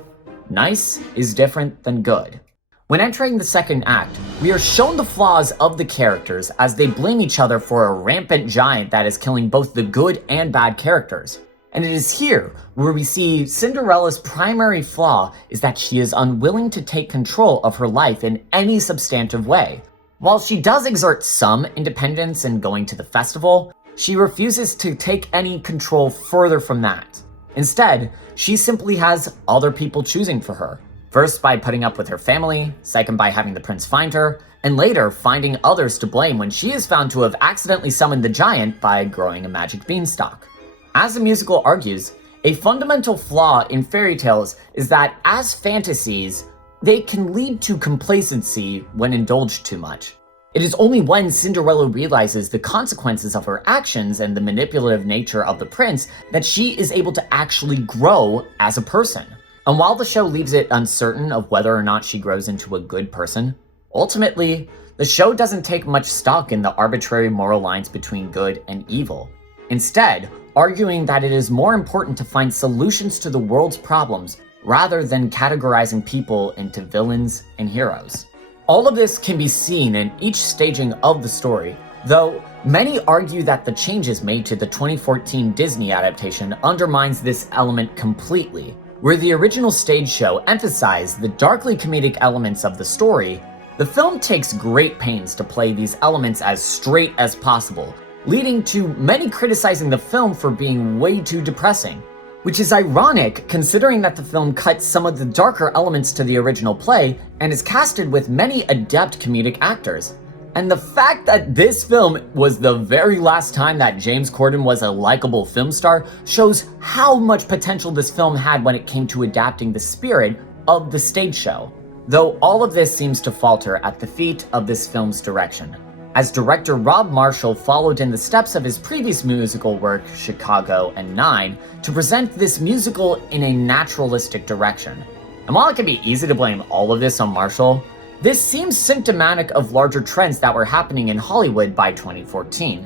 nice is different than good. When entering the second act, we are shown the flaws of the characters as they blame each other for a rampant giant that is killing both the good and bad characters. And it is here where we see Cinderella's primary flaw is that she is unwilling to take control of her life in any substantive way. While she does exert some independence in going to the festival, she refuses to take any control further from that. Instead, she simply has other people choosing for her. First by putting up with her family, second by having the prince find her, and later finding others to blame when she is found to have accidentally summoned the giant by growing a magic beanstalk. As the musical argues, a fundamental flaw in fairy tales is that as fantasies, they can lead to complacency when indulged too much. It is only when Cinderella realizes the consequences of her actions and the manipulative nature of the prince that she is able to actually grow as a person. And while the show leaves it uncertain of whether or not she grows into a good person, ultimately, the show doesn't take much stock in the arbitrary moral lines between good and evil. Instead, arguing that it is more important to find solutions to the world's problems rather than categorizing people into villains and heroes. All of this can be seen in each staging of the story, though many argue that the changes made to the 2014 Disney adaptation undermines this element completely. Where the original stage show emphasized the darkly comedic elements of the story, the film takes great pains to play these elements as straight as possible, leading to many criticizing the film for being way too depressing. Which is ironic considering that the film cuts some of the darker elements to the original play and is casted with many adept comedic actors. And the fact that this film was the very last time that James Corden was a likable film star shows how much potential this film had when it came to adapting the spirit of the stage show. Though all of this seems to falter at the feet of this film's direction, as director Rob Marshall followed in the steps of his previous musical work, Chicago and 9, to present this musical in a naturalistic direction. And while it can be easy to blame all of this on Marshall, this seems symptomatic of larger trends that were happening in Hollywood by 2014.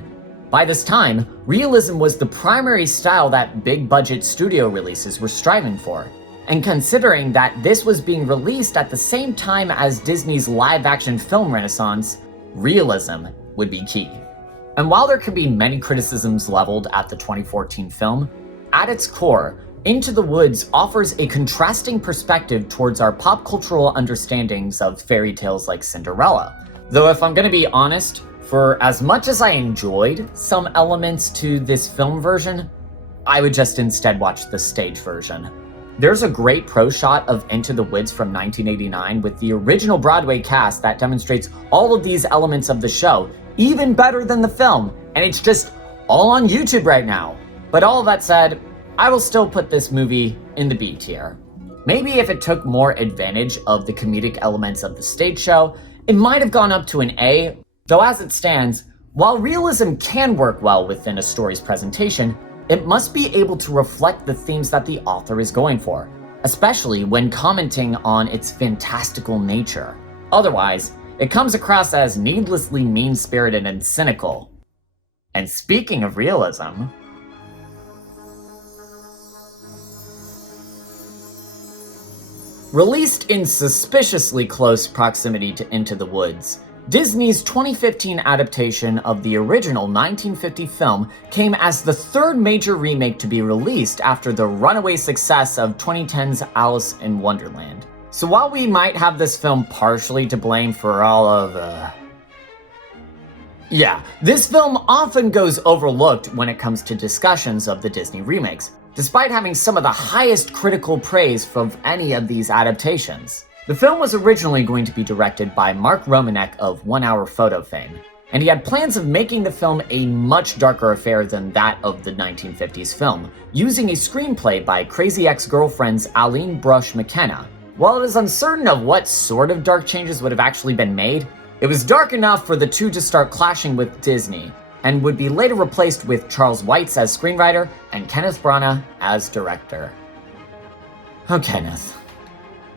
By this time, realism was the primary style that big-budget studio releases were striving for. And considering that this was being released at the same time as Disney's live-action film renaissance, realism would be key. And while there could be many criticisms leveled at the 2014 film, at its core, Into the Woods offers a contrasting perspective towards our pop cultural understandings of fairy tales like Cinderella. Though if I'm gonna be honest, for as much as I enjoyed some elements to this film version, I would just instead watch the stage version. There's a great pro shot of Into the Woods from 1989 with the original Broadway cast that demonstrates all of these elements of the show, even better than the film, and it's just all on YouTube right now. But all of that said, I will still put this movie in the B tier. Maybe if it took more advantage of the comedic elements of the stage show, it might have gone up to an A, though as it stands, while realism can work well within a story's presentation, it must be able to reflect the themes that the author is going for, especially when commenting on its fantastical nature. Otherwise, it comes across as needlessly mean-spirited and cynical. And speaking of realism, released in suspiciously close proximity to Into the Woods, Disney's 2015 adaptation of the original 1950 film came as the third major remake to be released after the runaway success of 2010's Alice in Wonderland. So while we might have this film partially to blame for all of this film often goes overlooked when it comes to discussions of the Disney remakes, despite having some of the highest critical praise from any of these adaptations. The film was originally going to be directed by Mark Romanek of 1 Hour Photo fame, and he had plans of making the film a much darker affair than that of the 1950s film, using a screenplay by Crazy Ex-Girlfriend's Aline Brosh McKenna. While it is uncertain of what sort of dark changes would have actually been made, it was dark enough for the two to start clashing with Disney, and would be later replaced with Charles Weitz as screenwriter and Kenneth Branagh as director. Oh, Kenneth.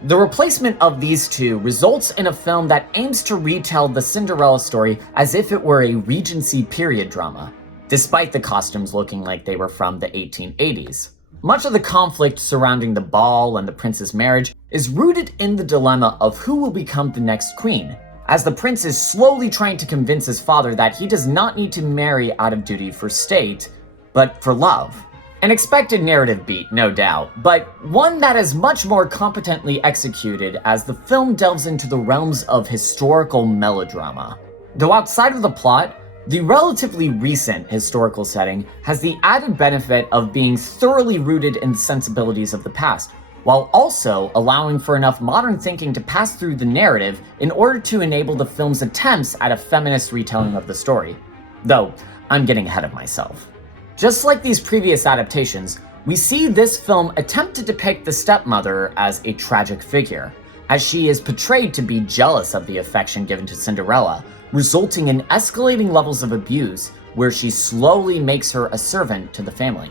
The replacement of these two results in a film that aims to retell the Cinderella story as if it were a Regency period drama, despite the costumes looking like they were from the 1880s. Much of the conflict surrounding the ball and the prince's marriage is rooted in the dilemma of who will become the next queen, as the prince is slowly trying to convince his father that he does not need to marry out of duty for state, but for love. An expected narrative beat, no doubt, but one that is much more competently executed as the film delves into the realms of historical melodrama. Though outside of the plot, the relatively recent historical setting has the added benefit of being thoroughly rooted in the sensibilities of the past, while also allowing for enough modern thinking to pass through the narrative in order to enable the film's attempts at a feminist retelling of the story. Though, I'm getting ahead of myself. Just like these previous adaptations, we see this film attempt to depict the stepmother as a tragic figure, as she is portrayed to be jealous of the affection given to Cinderella, resulting in escalating levels of abuse where she slowly makes her a servant to the family.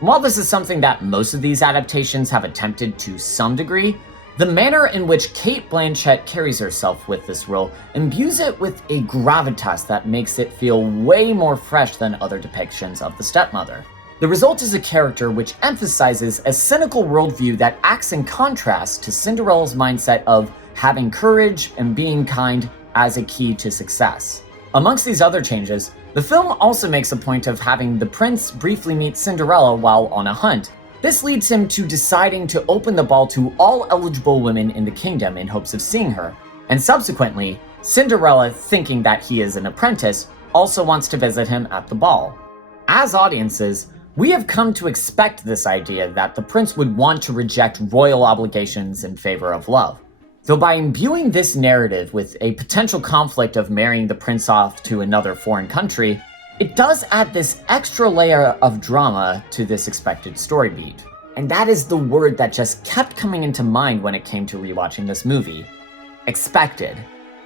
While this is something that most of these adaptations have attempted to some degree, the manner in which Cate Blanchett carries herself with this role imbues it with a gravitas that makes it feel way more fresh than other depictions of the stepmother. The result is a character which emphasizes a cynical worldview that acts in contrast to Cinderella's mindset of having courage and being kind as a key to success. Amongst these other changes, the film also makes a point of having the prince briefly meet Cinderella while on a hunt. This leads him to deciding to open the ball to all eligible women in the kingdom in hopes of seeing her, and subsequently, Cinderella, thinking that he is an apprentice, also wants to visit him at the ball. As audiences, we have come to expect this idea that the prince would want to reject royal obligations in favor of love. Though by imbuing this narrative with a potential conflict of marrying the prince off to another foreign country, it does add this extra layer of drama to this expected story beat. And that is the word that just kept coming into mind when it came to rewatching this movie. Expected.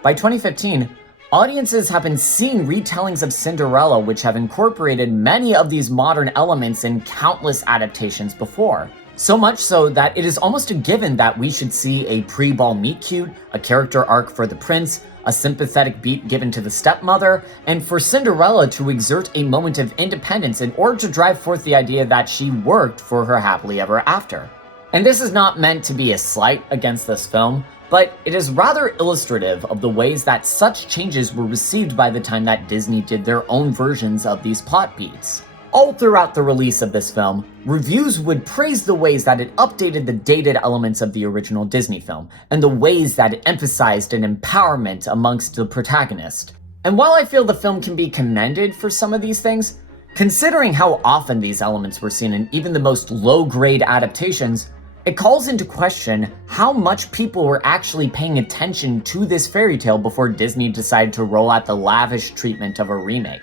By 2015, audiences have been seeing retellings of Cinderella which have incorporated many of these modern elements in countless adaptations before. So much so that it is almost a given that we should see a pre-ball meet-cute, a character arc for the prince, a sympathetic beat given to the stepmother, and for Cinderella to exert a moment of independence in order to drive forth the idea that she worked for her happily ever after. And this is not meant to be a slight against this film, but it is rather illustrative of the ways that such changes were received by the time that Disney did their own versions of these plot beats. All throughout the release of this film, reviews would praise the ways that it updated the dated elements of the original Disney film, and the ways that it emphasized an empowerment amongst the protagonist. And while I feel the film can be commended for some of these things, considering how often these elements were seen in even the most low-grade adaptations, it calls into question how much people were actually paying attention to this fairy tale before Disney decided to roll out the lavish treatment of a remake.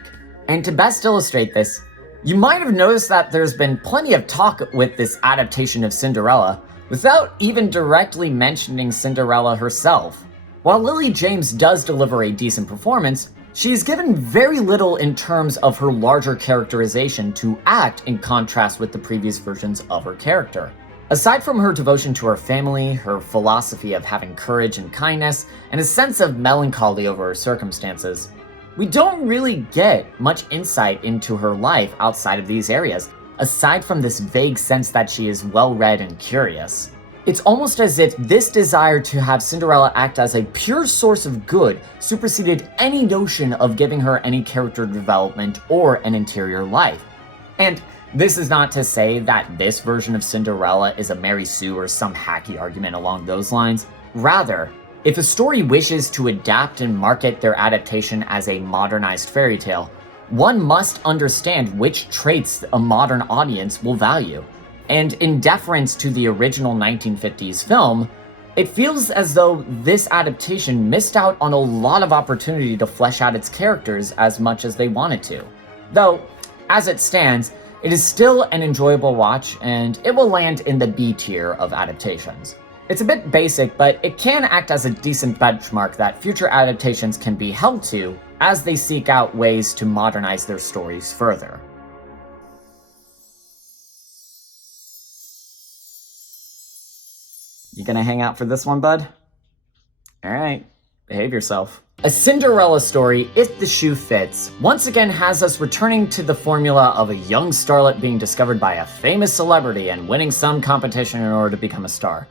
And to best illustrate this, you might have noticed that there's been plenty of talk with this adaptation of Cinderella, without even directly mentioning Cinderella herself. While Lily James does deliver a decent performance, she is given very little in terms of her larger characterization to act in contrast with the previous versions of her character. Aside from her devotion to her family, her philosophy of having courage and kindness, and a sense of melancholy over her circumstances, we don't really get much insight into her life outside of these areas, aside from this vague sense that she is well-read and curious. It's almost as if this desire to have Cinderella act as a pure source of good superseded any notion of giving her any character development or an interior life. And this is not to say that this version of Cinderella is a Mary Sue or some hacky argument along those lines. Rather, if a story wishes to adapt and market their adaptation as a modernized fairy tale, one must understand which traits a modern audience will value. And in deference to the original 1950s film, it feels as though this adaptation missed out on a lot of opportunity to flesh out its characters as much as they wanted to. Though, as it stands, it is still an enjoyable watch, and it will land in the B tier of adaptations. It's a bit basic, but it can act as a decent benchmark that future adaptations can be held to as they seek out ways to modernize their stories further. You gonna hang out for this one, bud? Alright, behave yourself. A Cinderella story, if the shoe fits, once again has us returning to the formula of a young starlet being discovered by a famous celebrity and winning some competition in order to become a star.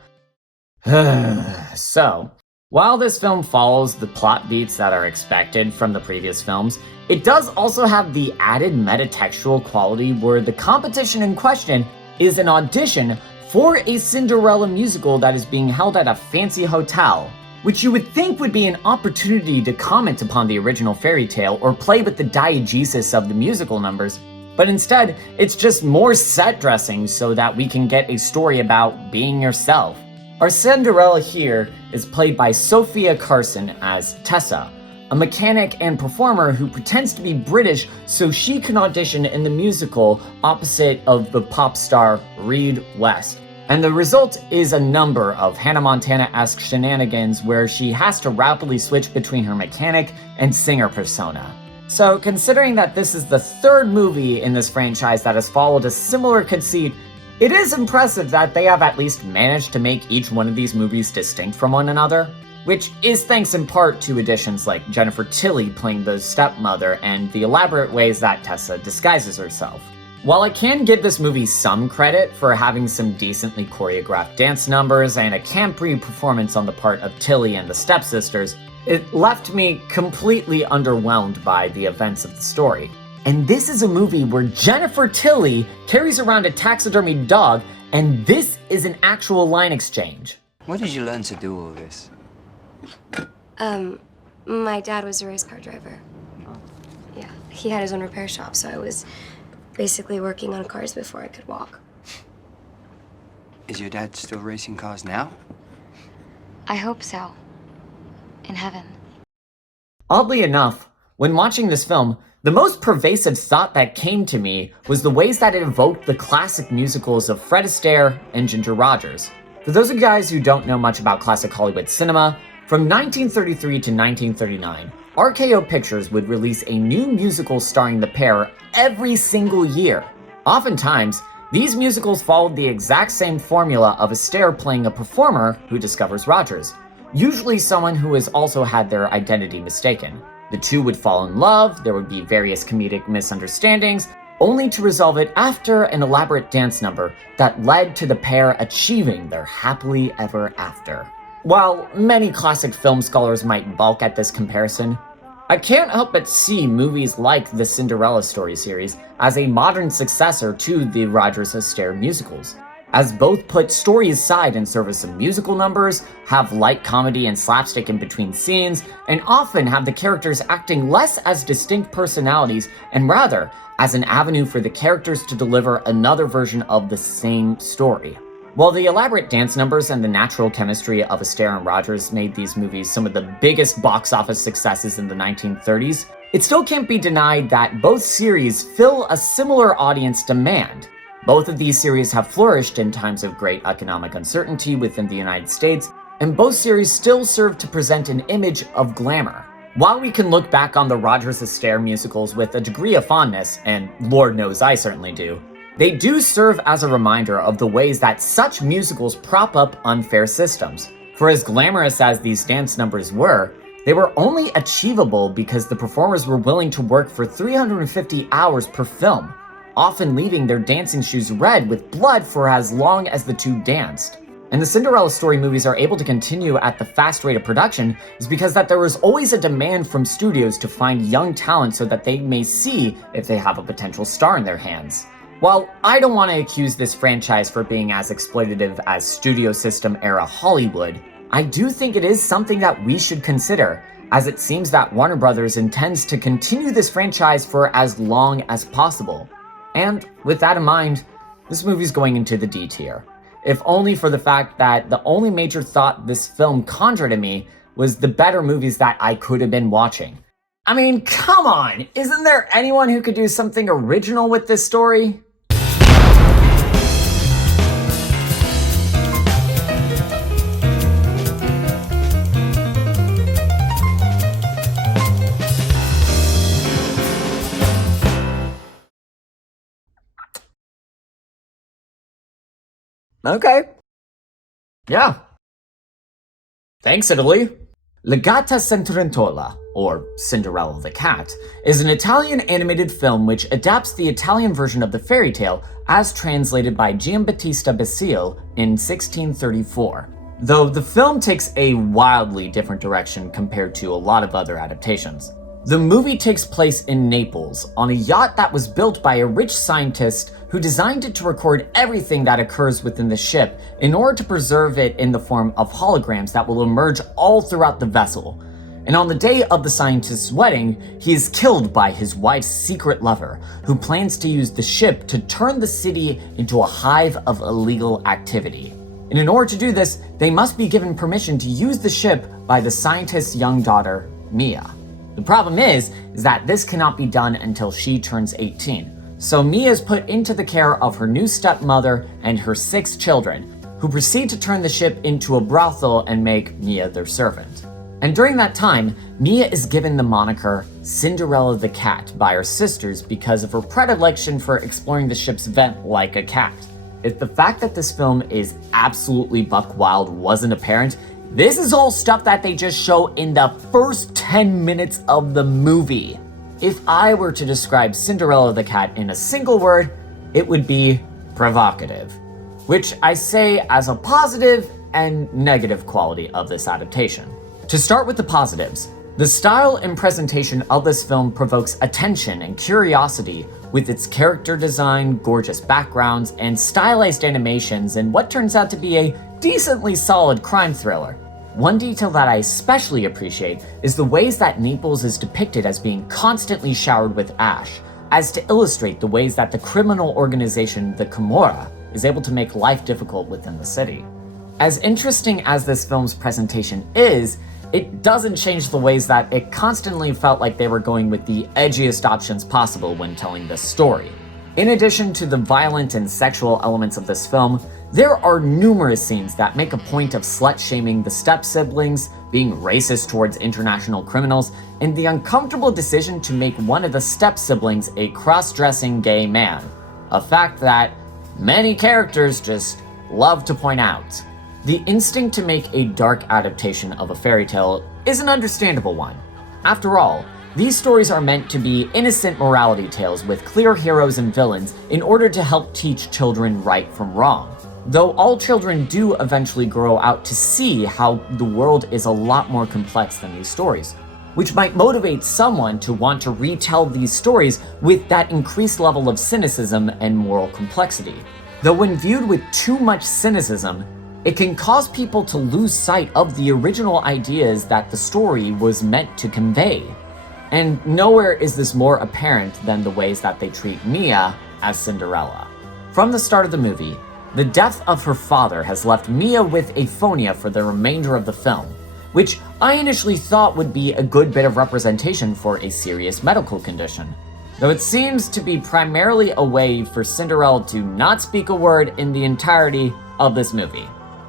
So, while this film follows the plot beats that are expected from the previous films, it does also have the added metatextual quality where the competition in question is an audition for a Cinderella musical that is being held at a fancy hotel, which you would think would be an opportunity to comment upon the original fairy tale or play with the diegesis of the musical numbers, but instead, it's just more set dressing so that we can get a story about being yourself. Our Cinderella here is played by Sophia Carson as Tessa, a mechanic and performer who pretends to be British so she can audition in the musical opposite of the pop star Reed West. And the result is a number of Hannah Montana-esque shenanigans where she has to rapidly switch between her mechanic and singer persona. So considering that this is the third movie in this franchise that has followed a similar conceit, it is impressive that they have at least managed to make each one of these movies distinct from one another, which is thanks in part to additions like Jennifer Tilly playing the stepmother and the elaborate ways that Tessa disguises herself. While I can give this movie some credit for having some decently choreographed dance numbers and a campy performance on the part of Tilly and the stepsisters, it left me completely underwhelmed by the events of the story. And this is a movie where Jennifer Tilly carries around a taxidermied dog, and this is an actual line exchange. Where did you learn to do all this? My dad was a race car driver. Yeah, he had his own repair shop, so I was basically working on cars before I could walk. Is your dad still racing cars now? I hope so. In heaven. Oddly enough, when watching this film, the most pervasive thought that came to me was the ways that it evoked the classic musicals of Fred Astaire and Ginger Rogers. For those of you guys who don't know much about classic Hollywood cinema, from 1933 to 1939, RKO Pictures would release a new musical starring the pair every single year. Oftentimes, these musicals followed the exact same formula of Astaire playing a performer who discovers Rogers, usually someone who has also had their identity mistaken. The two would fall in love, there would be various comedic misunderstandings, only to resolve it after an elaborate dance number that led to the pair achieving their happily ever after. While many classic film scholars might balk at this comparison, I can't help but see movies like the Cinderella story series as a modern successor to the Rogers Astaire musicals, as both put story aside in service of musical numbers, have light comedy and slapstick in between scenes, and often have the characters acting less as distinct personalities and rather as an avenue for the characters to deliver another version of the same story. While the elaborate dance numbers and the natural chemistry of Astaire and Rogers made these movies some of the biggest box office successes in the 1930s, it still can't be denied that both series fill a similar audience demand. Both of these series have flourished in times of great economic uncertainty within the United States, and both series still serve to present an image of glamour. While we can look back on the Rogers Astaire musicals with a degree of fondness, and Lord knows I certainly do, they do serve as a reminder of the ways that such musicals prop up unfair systems. For as glamorous as these dance numbers were, they were only achievable because the performers were willing to work for 350 hours per film, often leaving their dancing shoes red with blood for as long as the two danced. And the Cinderella story movies are able to continue at the fast rate of production is because that there was always a demand from studios to find young talent so that they may see if they have a potential star in their hands. While I don't want to accuse this franchise for being as exploitative as studio system era Hollywood, I do think it is something that we should consider, as it seems that Warner Brothers intends to continue this franchise for as long as possible. And with that in mind, this movie's going into the D tier. If only for the fact that the only major thought this film conjured in me was the better movies that I could have been watching. I mean, come on! Isn't there anyone who could do something original with this story? Okay. Yeah. Thanks, Italy. La Gatta Cenerentola, or Cinderella the Cat, is an Italian animated film which adapts the Italian version of the fairy tale as translated by Giambattista Basile in 1634. Though the film takes a wildly different direction compared to a lot of other adaptations. The movie takes place in Naples, on a yacht that was built by a rich scientist who designed it to record everything that occurs within the ship in order to preserve it in the form of holograms that will emerge all throughout the vessel. And on the day of the scientist's wedding, he is killed by his wife's secret lover, who plans to use the ship to turn the city into a hive of illegal activity. And in order to do this, they must be given permission to use the ship by the scientist's young daughter, Mia. The problem is that this cannot be done until she turns 18. So Mia is put into the care of her new stepmother and her 6 children, who proceed to turn the ship into a brothel and make Mia their servant. And during that time, Mia is given the moniker Cinderella the Cat by her sisters because of her predilection for exploring the ship's vent like a cat. If the fact that this film is absolutely buck wild wasn't apparent, this is all stuff that they just show in the first 10 minutes of the movie. If I were to describe Cinderella the Cat in a single word, it would be provocative, which I say as a positive and negative quality of this adaptation. To start with the positives, the style and presentation of this film provokes attention and curiosity with its character design, gorgeous backgrounds, and stylized animations in what turns out to be a decently solid crime thriller. One detail that I especially appreciate is the ways that Naples is depicted as being constantly showered with ash, as to illustrate the ways that the criminal organization, the Camorra, is able to make life difficult within the city. As interesting as this film's presentation is, it doesn't change the ways that it constantly felt like they were going with the edgiest options possible when telling this story. In addition to the violent and sexual elements of this film, there are numerous scenes that make a point of slut-shaming the step-siblings, being racist towards international criminals, and the uncomfortable decision to make one of the step-siblings a cross-dressing gay man. A fact that many characters just love to point out. The instinct to make a dark adaptation of a fairy tale is an understandable one. After all, these stories are meant to be innocent morality tales with clear heroes and villains in order to help teach children right from wrong. Though all children do eventually grow out to see how the world is a lot more complex than these stories, which might motivate someone to want to retell these stories with that increased level of cynicism and moral complexity. Though when viewed with too much cynicism, it can cause people to lose sight of the original ideas that the story was meant to convey. And nowhere is this more apparent than the ways that they treat Mia as Cinderella. From the start of the movie, the death of her father has left Mia with aphonia for the remainder of the film, which I initially thought would be a good bit of representation for a serious medical condition, though it seems to be primarily a way for Cinderella to not speak a word in the entirety of this movie.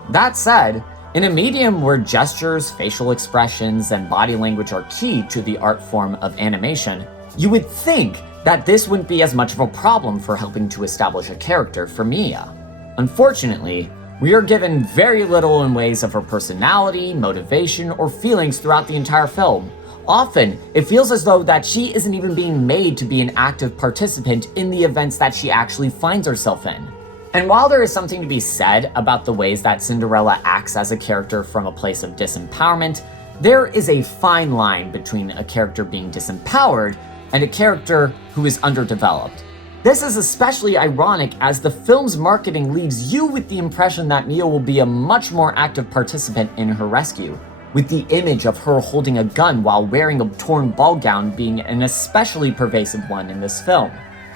That said, in a medium where gestures, facial expressions, and body language are key to the art form of animation, you would think that this wouldn't be as much of a problem for helping to establish a character for Mia. Unfortunately, we are given very little in ways of her personality, motivation, or feelings throughout the entire film. Often, it feels as though that she isn't even being made to be an active participant in the events that she actually finds herself in. And while there is something to be said about the ways that Cinderella acts as a character from a place of disempowerment, there is a fine line between a character being disempowered and a character who is underdeveloped. This is especially ironic as the film's marketing leaves you with the impression that Mia will be a much more active participant in her rescue, with the image of her holding a gun while wearing a torn ball gown being an especially pervasive one in this film.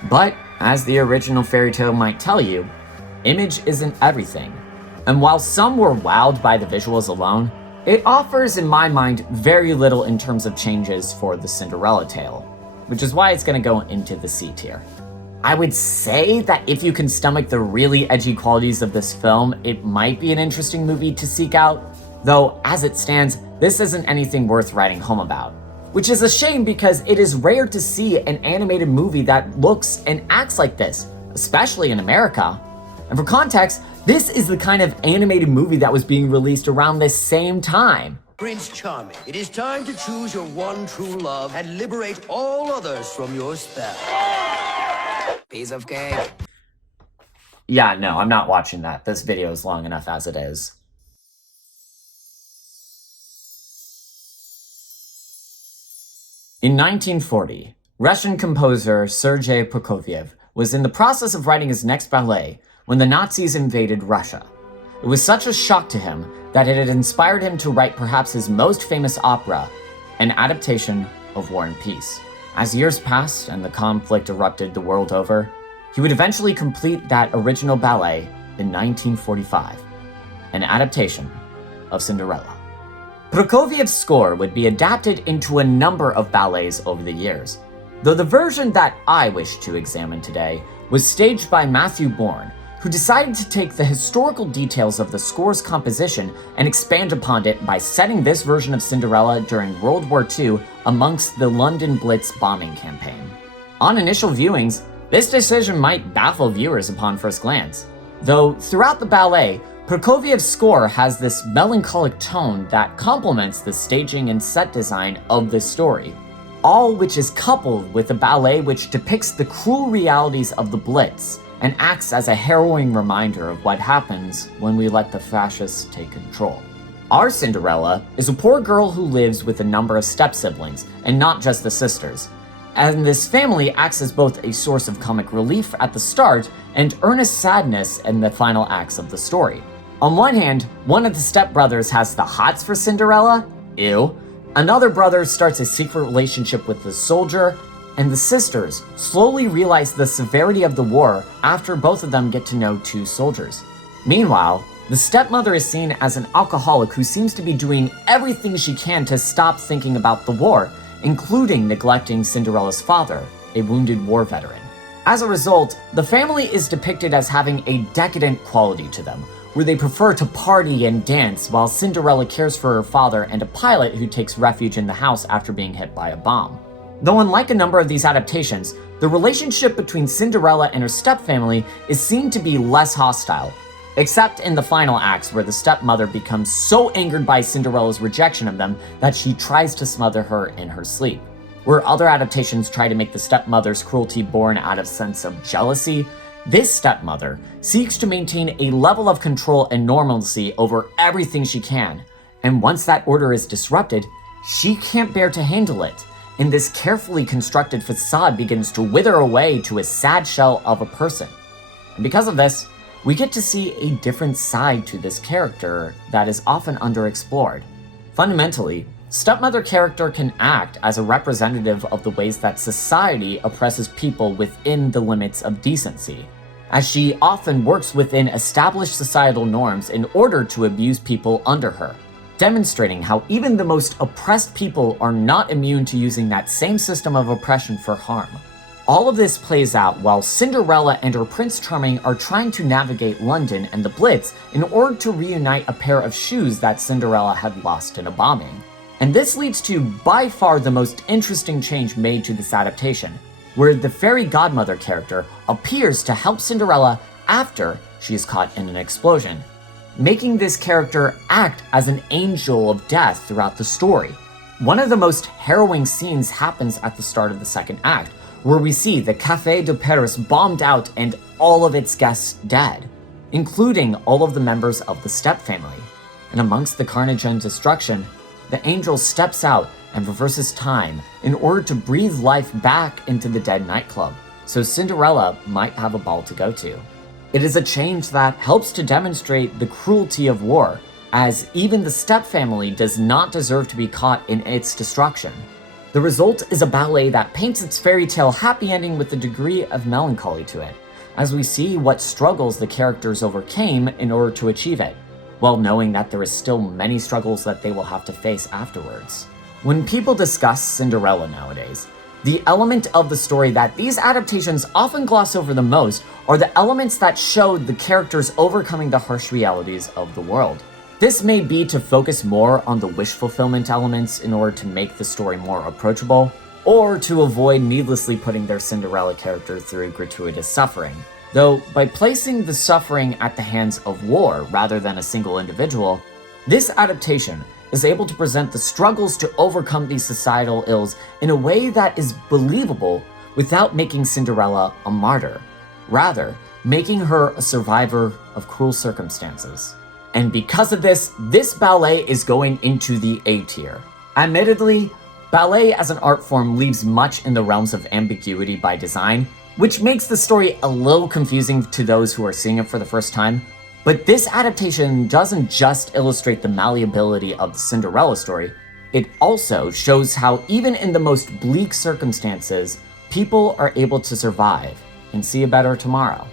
But, as the original fairy tale might tell you, image isn't everything. And while some were wowed by the visuals alone, it offers, in my mind, very little in terms of changes for the Cinderella tale, which is why it's going to go into the C tier. I would say that if you can stomach the really edgy qualities of this film, it might be an interesting movie to seek out, though as it stands, this isn't anything worth writing home about. Which is a shame because it is rare to see an animated movie that looks and acts like this, especially in America. And for context, this is the kind of animated movie that was being released around this same time. Prince Charming, it is time to choose your one true love and liberate all others from your spell. Piece of cake. Yeah, no, I'm not watching that. This video is long enough as it is. In 1940, Russian composer Sergei Prokofiev was in the process of writing his next ballet when the Nazis invaded Russia. It was such a shock to him that it had inspired him to write perhaps his most famous opera, an adaptation of War and Peace. As years passed and the conflict erupted the world over, he would eventually complete that original ballet in 1945, an adaptation of Cinderella. Prokofiev's score would be adapted into a number of ballets over the years, though the version that I wish to examine today was staged by Matthew Bourne, who decided to take the historical details of the score's composition and expand upon it by setting this version of Cinderella during World War II amongst the London Blitz bombing campaign. On initial viewings, this decision might baffle viewers upon first glance, though throughout the ballet, Prokofiev's score has this melancholic tone that complements the staging and set design of this story, all which is coupled with a ballet which depicts the cruel realities of the Blitz and acts as a harrowing reminder of what happens when we let the fascists take control. Our Cinderella is a poor girl who lives with a number of step-siblings, and not just the sisters. And this family acts as both a source of comic relief at the start and earnest sadness in the final acts of the story. On one hand, one of the stepbrothers has the hots for Cinderella, ew. Another brother starts a secret relationship with the soldier, and the sisters slowly realize the severity of the war after both of them get to know two soldiers. Meanwhile, the stepmother is seen as an alcoholic who seems to be doing everything she can to stop thinking about the war, including neglecting Cinderella's father, a wounded war veteran. As a result, the family is depicted as having a decadent quality to them, where they prefer to party and dance while Cinderella cares for her father and a pilot who takes refuge in the house after being hit by a bomb. Though unlike a number of these adaptations, the relationship between Cinderella and her stepfamily is seen to be less hostile, except in the final acts where the stepmother becomes so angered by Cinderella's rejection of them that she tries to smother her in her sleep. Where other adaptations try to make the stepmother's cruelty born out of sense of jealousy, this stepmother seeks to maintain a level of control and normalcy over everything she can, and once that order is disrupted, she can't bear to handle it, and this carefully constructed facade begins to wither away to a sad shell of a person. And because of this, we get to see a different side to this character that is often underexplored. Fundamentally, stepmother character can act as a representative of the ways that society oppresses people within the limits of decency, as she often works within established societal norms in order to abuse people under her, demonstrating how even the most oppressed people are not immune to using that same system of oppression for harm. All of this plays out while Cinderella and her Prince Charming are trying to navigate London and the Blitz in order to reunite a pair of shoes that Cinderella had lost in a bombing. And this leads to by far the most interesting change made to this adaptation, where the fairy godmother character appears to help Cinderella after she is caught in an explosion, making this character act as an angel of death throughout the story. One of the most harrowing scenes happens at the start of the second act, where we see the Café de Paris bombed out and all of its guests dead, including all of the members of the Step family. And amongst the carnage and destruction, the angel steps out and reverses time in order to breathe life back into the dead nightclub, so Cinderella might have a ball to go to. It is a change that helps to demonstrate the cruelty of war, as even the Step family does not deserve to be caught in its destruction. The result is a ballet that paints its fairy tale happy ending with a degree of melancholy to it, as we see what struggles the characters overcame in order to achieve it, while knowing that there is still many struggles that they will have to face afterwards. When people discuss Cinderella nowadays, the element of the story that these adaptations often gloss over the most are the elements that show the characters overcoming the harsh realities of the world. This may be to focus more on the wish fulfillment elements in order to make the story more approachable, or to avoid needlessly putting their Cinderella character through gratuitous suffering. Though, by placing the suffering at the hands of war rather than a single individual, this adaptation is able to present the struggles to overcome these societal ills in a way that is believable without making Cinderella a martyr, rather, making her a survivor of cruel circumstances. And because of this, this ballet is going into the A tier. Admittedly, ballet as an art form leaves much in the realms of ambiguity by design, which makes the story a little confusing to those who are seeing it for the first time. But this adaptation doesn't just illustrate the malleability of the Cinderella story, it also shows how even in the most bleak circumstances, people are able to survive and see a better tomorrow.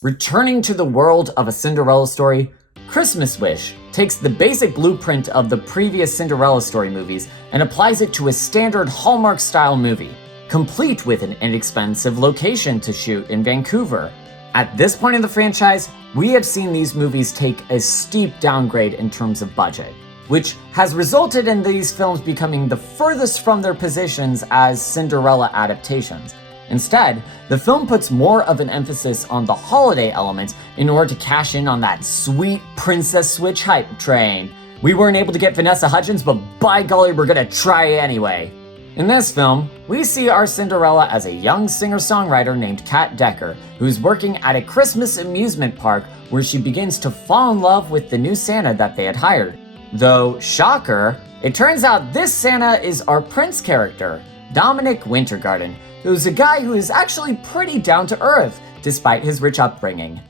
Returning to the world of A Cinderella Story, Christmas Wish takes the basic blueprint of the previous Cinderella story movies and applies it to a standard Hallmark-style movie, complete with an inexpensive location to shoot in Vancouver. At this point in the franchise, we have seen these movies take a steep downgrade in terms of budget, which has resulted in these films becoming the furthest from their positions as Cinderella adaptations. Instead, the film puts more of an emphasis on the holiday elements in order to cash in on that sweet Princess Switch hype train. We weren't able to get Vanessa Hudgens, but by golly, we're gonna try anyway. In this film, we see our Cinderella as a young singer-songwriter named Kat Decker, who's working at a Christmas amusement park where she begins to fall in love with the new Santa that they had hired. Though, shocker, it turns out this Santa is our Prince character, Dominic Wintergarden, who's a guy who is actually pretty down to earth, despite his rich upbringing.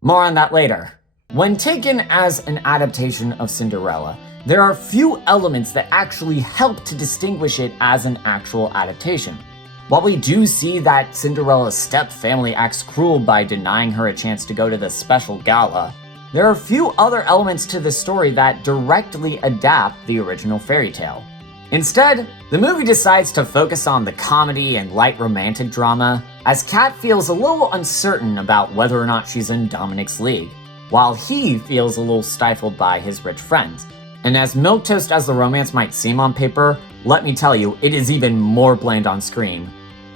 More on that later. When taken as an adaptation of Cinderella, there are few elements that actually help to distinguish it as an actual adaptation. While we do see that Cinderella's step-family acts cruel by denying her a chance to go to the special gala, there are few other elements to the story that directly adapt the original fairy tale. Instead, the movie decides to focus on the comedy and light romantic drama, as Kat feels a little uncertain about whether or not she's in Dominic's league, while he feels a little stifled by his rich friends. And as milquetoast as the romance might seem on paper, let me tell you, it is even more bland on screen.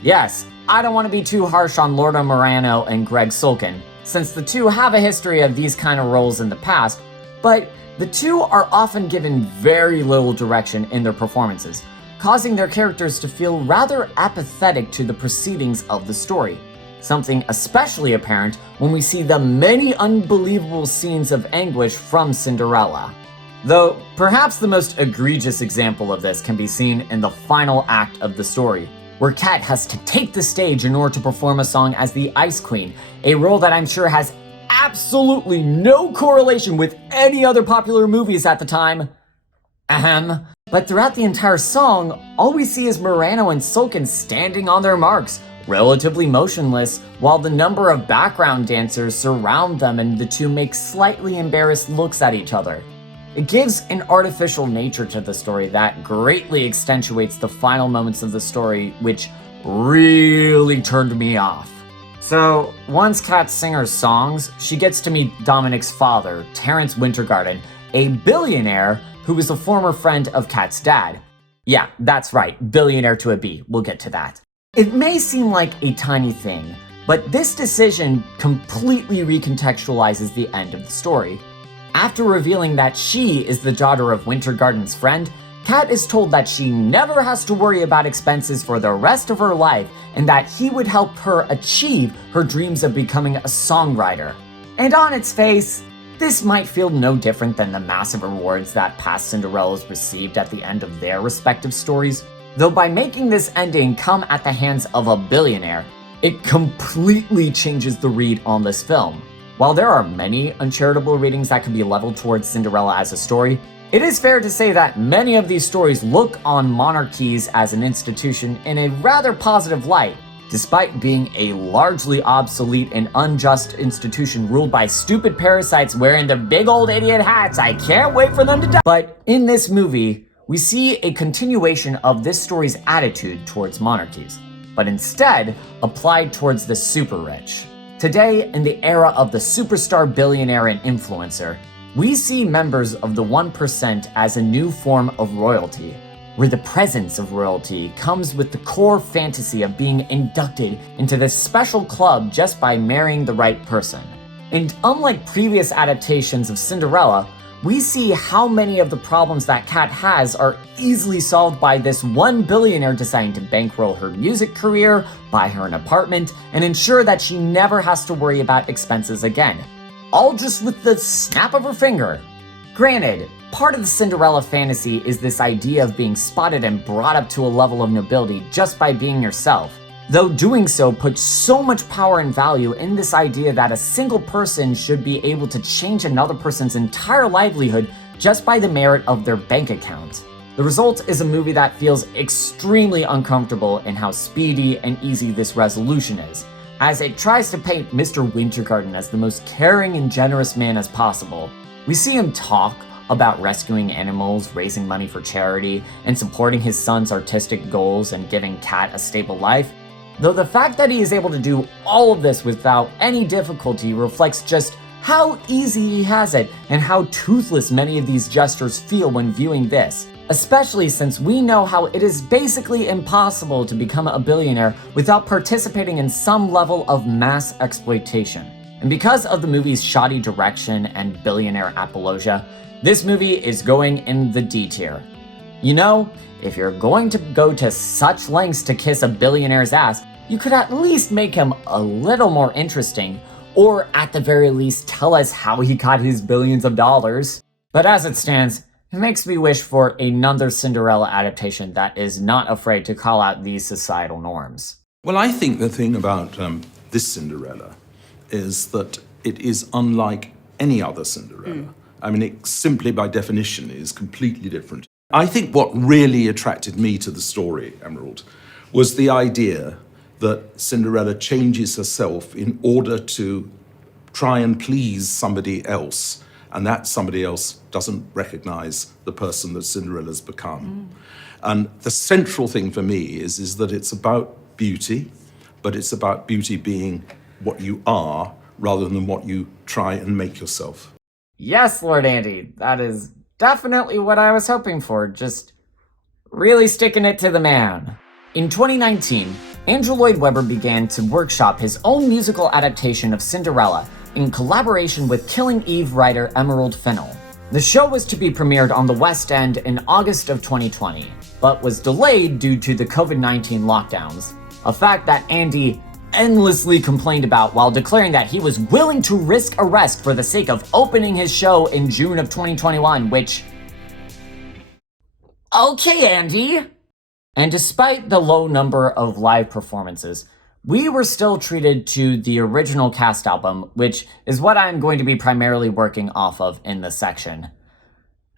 Yes, I don't want to be too harsh on Lorna Morano and Greg Sulkin, since the two have a history of these kind of roles in the past, but the two are often given very little direction in their performances, causing their characters to feel rather apathetic to the proceedings of the story. Something especially apparent when we see the many unbelievable scenes of anguish from Cinderella. Though, perhaps the most egregious example of this can be seen in the final act of the story, where Kat has to take the stage in order to perform a song as the Ice Queen, a role that I'm sure has absolutely no correlation with any other popular movies at the time. But throughout the entire song, all we see is Morano and Sulkin standing on their marks, relatively motionless, while the number of background dancers surround them and the two make slightly embarrassed looks at each other. It gives an artificial nature to the story that greatly accentuates the final moments of the story, which really turned me off. So, once Kat sings her songs, she gets to meet Dominic's father, Terence Wintergarden, a billionaire who is a former friend of Kat's dad. Yeah, that's right, billionaire to a B, we'll get to that. It may seem like a tiny thing, but this decision completely recontextualizes the end of the story. After revealing that she is the daughter of Wintergarden's friend, Kat is told that she never has to worry about expenses for the rest of her life and that he would help her achieve her dreams of becoming a songwriter. And on its face, this might feel no different than the massive rewards that past Cinderellas received at the end of their respective stories, though by making this ending come at the hands of a billionaire, it completely changes the read on this film. While there are many uncharitable readings that can be leveled towards Cinderella as a story, it is fair to say that many of these stories look on monarchies as an institution in a rather positive light, despite being a largely obsolete and unjust institution ruled by stupid parasites wearing the big old idiot hats. I can't wait for them to die. But in this movie, we see a continuation of this story's attitude towards monarchies, but instead applied towards the super rich. Today, in the era of the superstar billionaire and influencer, we see members of the 1% as a new form of royalty. where the presence of royalty comes with the core fantasy of being inducted into this special club just by marrying the right person. And unlike previous adaptations of Cinderella, we see how many of the problems that Kat has are easily solved by this one billionaire deciding to bankroll her music career, buy her an apartment, and ensure that she never has to worry about expenses again. All just with the snap of her finger. Granted, part of the Cinderella fantasy is this idea of being spotted and brought up to a level of nobility just by being yourself. Though doing so puts so much power and value in this idea that a single person should be able to change another person's entire livelihood just by the merit of their bank account. The result is a movie that feels extremely uncomfortable in how speedy and easy this resolution is, as it tries to paint Mr. Wintergarten as the most caring and generous man as possible. We see him talk about rescuing animals, raising money for charity, and supporting his son's artistic goals and giving Kat a stable life. Though the fact that he is able to do all of this without any difficulty reflects just how easy he has it and how toothless many of these gestures feel when viewing this, especially since we know how it is basically impossible to become a billionaire without participating in some level of mass exploitation. And because of the movie's shoddy direction and billionaire apologia, this movie is going in the D tier. You know, if you're going to go to such lengths to kiss a billionaire's ass, you could at least make him a little more interesting, or at the very least tell us how he got his billions of dollars. But as it stands, it makes me wish for another Cinderella adaptation that is not afraid to call out these societal norms. Well, I think the thing about this Cinderella is that it is unlike any other Cinderella. I mean, it simply by definition is completely different. I think what really attracted me to the story, Emerald, was the idea that Cinderella changes herself in order to try and please somebody else, and that somebody else doesn't recognize the person that Cinderella's become. And the central thing for me is that it's about beauty, but it's about beauty being what you are rather than what you try and make yourself. Yes, Lord Andy, that is definitely what I was hoping for, just really sticking it to the man. In 2019, Andrew Lloyd Webber began to workshop his own musical adaptation of Cinderella in collaboration with Killing Eve writer Emerald Fennell. The show was to be premiered on the West End in August of 2020, but was delayed due to the COVID-19 lockdowns, a fact that Andy endlessly complained about while declaring that he was willing to risk arrest for the sake of opening his show in June of 2021, which... Okay, Andy! And despite the low number of live performances, we were still treated to the original cast album, which is what I'm going to be primarily working off of in this section.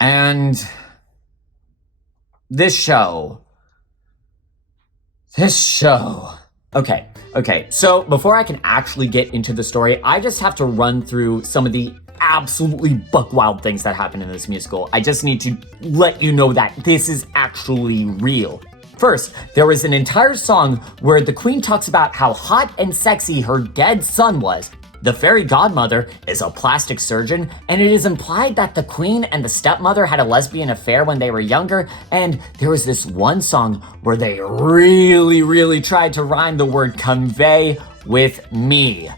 And... This show... Okay, so before I can actually get into the story, I just have to run through some of the absolutely buck-wild things that happen in this musical. I just need to let you know that this is actually real. First, there is an entire song where the queen talks about how hot and sexy her dead son was. The fairy godmother is a plastic surgeon, and it is implied that the queen and the stepmother had a lesbian affair when they were younger, and there was this one song where they really tried to rhyme the word convey with me.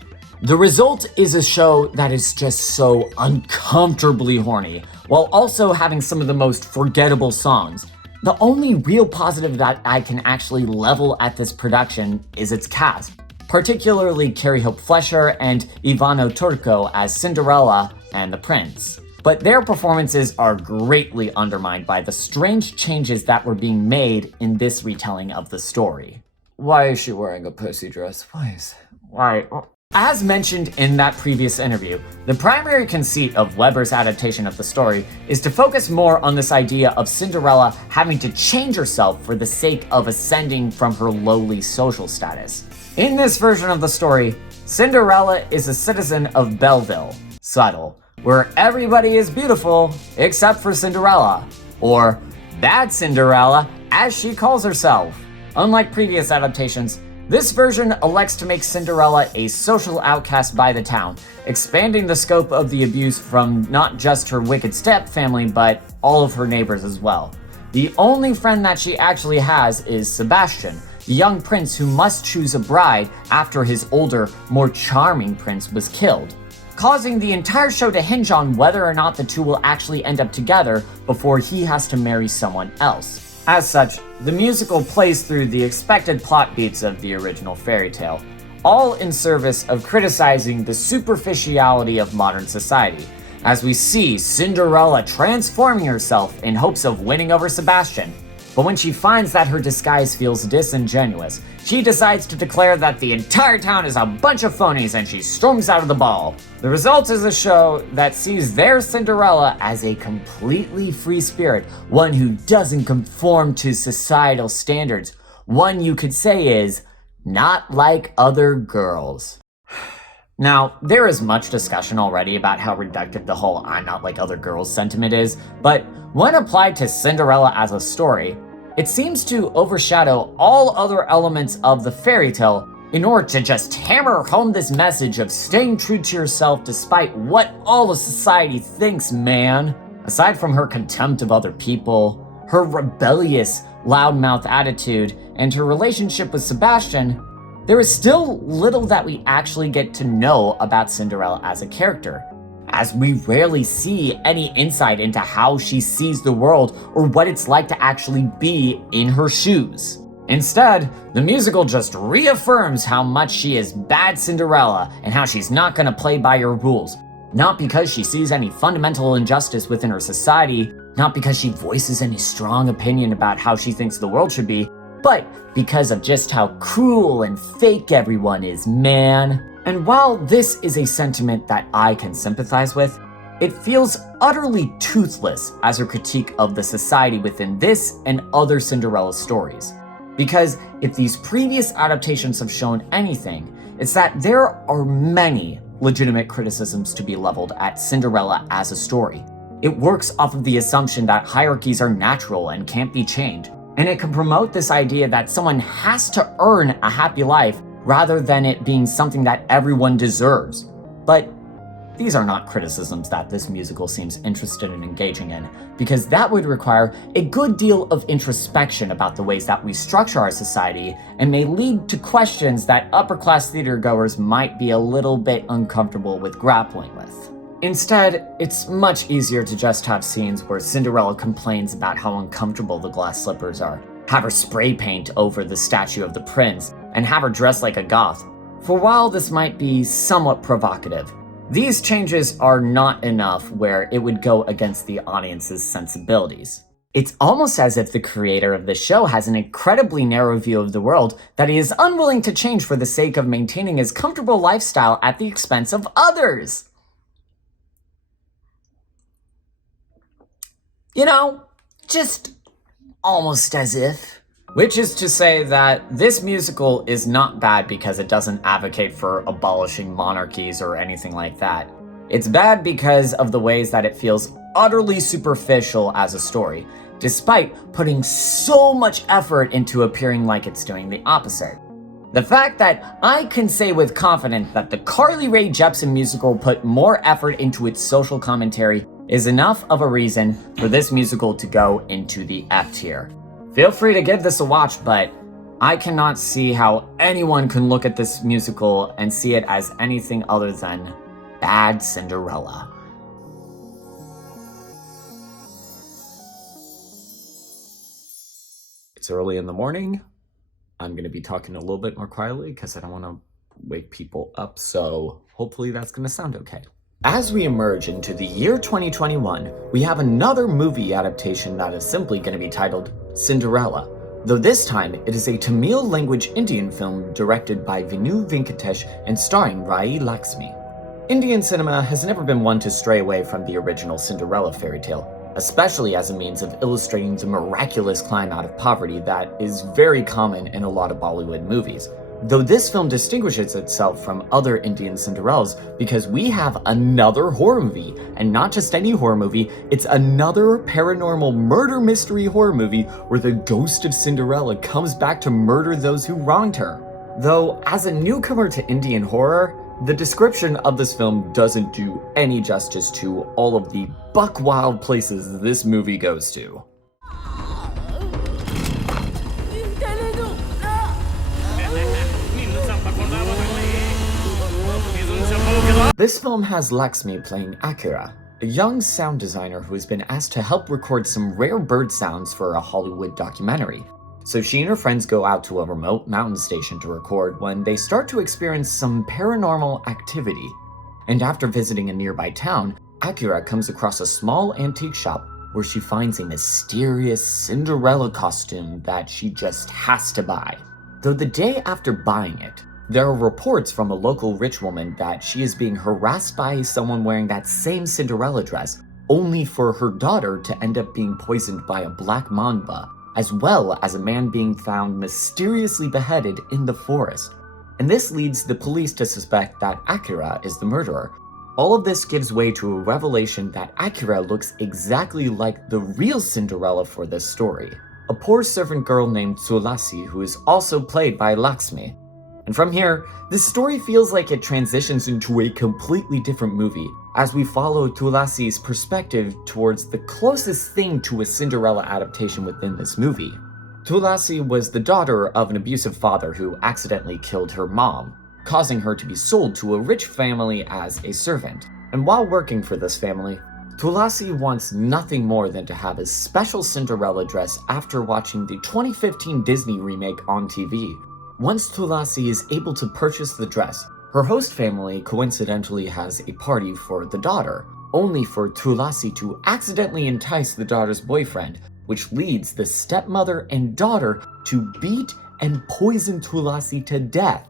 The result is a show that is just so uncomfortably horny, while also having some of the most forgettable songs. The only real positive that I can actually level at this production is its cast, particularly Carrie Hope Flesher and Ivano Turco as Cinderella and the Prince. But their performances are greatly undermined by the strange changes that were being made in this retelling of the story. Why is she wearing a pussy dress? Why? As mentioned in that previous interview, the primary conceit of Webber's adaptation of the story is to focus more on this idea of Cinderella having to change herself for the sake of ascending from her lowly social status. In this version of the story, Cinderella is a citizen of Belleville, subtle, where everybody is beautiful except for Cinderella, or Bad Cinderella as she calls herself. Unlike previous adaptations, this version elects to make Cinderella a social outcast by the town, expanding the scope of the abuse from not just her wicked step family, but all of her neighbors as well. The only friend that she actually has is Sebastian, the young prince who must choose a bride after his older, more charming prince was killed, causing the entire show to hinge on whether or not the two will actually end up together before he has to marry someone else. As such, the musical plays through the expected plot beats of the original fairy tale, all in service of criticizing the superficiality of modern society, as we see Cinderella transforming herself in hopes of winning over Sebastian. But when she finds that her disguise feels disingenuous, she decides to declare that the entire town is a bunch of phonies and she storms out of the ball. The result is a show that sees their Cinderella as a completely free spirit, one who doesn't conform to societal standards, one you could say is not like other girls. Now, there is much discussion already about how reductive the whole "I'm not like other girls" sentiment is, but when applied to Cinderella as a story, it seems to overshadow all other elements of the fairy tale in order to just hammer home this message of staying true to yourself despite what all of society thinks, man. Aside from her contempt of other people, her rebellious, loudmouth attitude, and her relationship with Sebastian, there is still little that we actually get to know about Cinderella as a character, as we rarely see any insight into how she sees the world or what it's like to actually be in her shoes. Instead, the musical just reaffirms how much she is bad Cinderella and how she's not gonna play by your rules, not because she sees any fundamental injustice within her society, not because she voices any strong opinion about how she thinks the world should be, but because of just how cruel and fake everyone is, man. And while this is a sentiment that I can sympathize with, it feels utterly toothless as a critique of the society within this and other Cinderella stories. Because if these previous adaptations have shown anything, it's that there are many legitimate criticisms to be leveled at Cinderella as a story. It works off of the assumption that hierarchies are natural and can't be changed, and it can promote this idea that someone has to earn a happy life rather than it being something that everyone deserves. But these are not criticisms that this musical seems interested in engaging in, because that would require a good deal of introspection about the ways that we structure our society and may lead to questions that upper-class theater goers might be a little bit uncomfortable with grappling with. Instead, it's much easier to just have scenes where Cinderella complains about how uncomfortable the glass slippers are, have her spray paint over the statue of the prince, and have her dress like a goth. For while this might be somewhat provocative, these changes are not enough where it would go against the audience's sensibilities. It's almost as if the creator of the show has an incredibly narrow view of the world that he is unwilling to change for the sake of maintaining his comfortable lifestyle at the expense of others. You know, just almost as if. Which is to say that this musical is not bad because it doesn't advocate for abolishing monarchies or anything like that. It's bad because of the ways that it feels utterly superficial as a story, despite putting so much effort into appearing like it's doing the opposite. The fact that I can say with confidence that the Carly Rae Jepsen musical put more effort into its social commentary is enough of a reason for this musical to go into the F tier. Feel free to give this a watch, but I cannot see how anyone can look at this musical and see it as anything other than bad Cinderella. It's early in the morning. I'm going to be talking a little bit more quietly because I don't want to wake people up, so hopefully that's going to sound okay. As we emerge into the year 2021, we have another movie adaptation that is simply going to be titled Cinderella, though this time it is a Tamil language Indian film directed by Vinu Venkatesh and starring Rai Lakshmi. Indian cinema has never been one to stray away from the original Cinderella fairy tale, especially as a means of illustrating the miraculous climb out of poverty that is very common in a lot of Bollywood movies. Though this film distinguishes itself from other Indian Cinderellas because we have another horror movie, and not just any horror movie, it's another paranormal murder mystery horror movie where the ghost of Cinderella comes back to murder those who wronged her. Though, as a newcomer to Indian horror, the description of this film doesn't do any justice to all of the buck-wild places this movie goes to. This film has Lakshmi playing Akira, a young sound designer who has been asked to help record some rare bird sounds for a Hollywood documentary. So she and her friends go out to a remote mountain station to record when they start to experience some paranormal activity. And after visiting a nearby town, Akira comes across a small antique shop where she finds a mysterious Cinderella costume that she just has to buy. Though the day after buying it, there are reports from a local rich woman that she is being harassed by someone wearing that same Cinderella dress, only for her daughter to end up being poisoned by a black mamba, as well as a man being found mysteriously beheaded in the forest. And this leads the police to suspect that Akira is the murderer. All of this gives way to a revelation that Akira looks exactly like the real Cinderella for this story, a poor servant girl named Tulasi who is also played by Lakshmi. And from here, this story feels like it transitions into a completely different movie, as we follow Tulasi's perspective towards the closest thing to a Cinderella adaptation within this movie. Tulasi was the daughter of an abusive father who accidentally killed her mom, causing her to be sold to a rich family as a servant. And while working for this family, Tulasi wants nothing more than to have a special Cinderella dress after watching the 2015 Disney remake on TV. Once Tulasi is able to purchase the dress, her host family coincidentally has a party for the daughter, only for Tulasi to accidentally entice the daughter's boyfriend, which leads the stepmother and daughter to beat and poison Tulasi to death.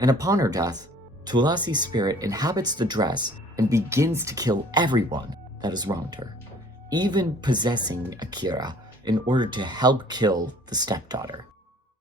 And upon her death, Tulasi's spirit inhabits the dress and begins to kill everyone that has wronged her, even possessing Akira in order to help kill the stepdaughter.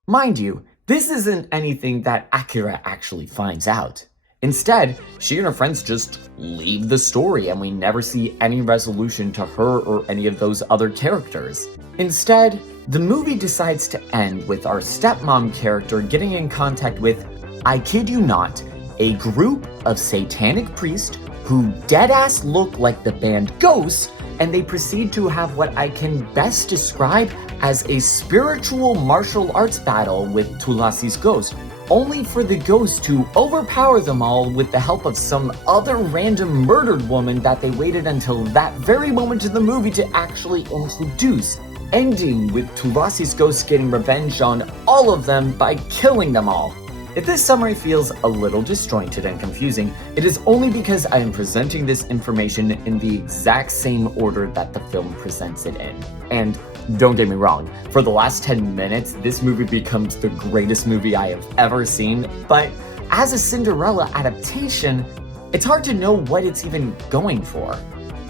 Mind you, this isn't anything that Akira actually finds out. Instead, she and her friends just leave the story and we never see any resolution to her or any of those other characters. Instead, the movie decides to end with our stepmom character getting in contact with, I kid you not, a group of satanic priests who deadass look like the band Ghost, and they proceed to have what I can best describe as a spiritual martial arts battle with Tulasi's ghost, only for the ghost to overpower them all with the help of some other random murdered woman that they waited until that very moment in the movie to actually introduce, ending with Tulasi's ghost getting revenge on all of them by killing them all. If this summary feels a little disjointed and confusing, it is only because I am presenting this information in the exact same order that the film presents it in. And don't get me wrong, for the last 10 minutes, this movie becomes the greatest movie I have ever seen, but as a Cinderella adaptation, it's hard to know what it's even going for.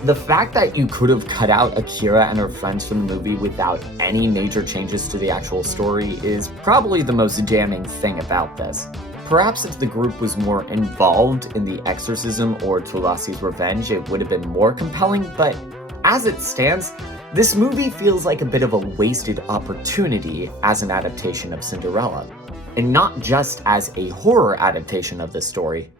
The fact that you could have cut out Akira and her friends from the movie without any major changes to the actual story is probably the most damning thing about this. Perhaps if the group was more involved in the exorcism or Tulasi's revenge, it would have been more compelling, but as it stands, this movie feels like a bit of a wasted opportunity as an adaptation of Cinderella. And not just as a horror adaptation of this story,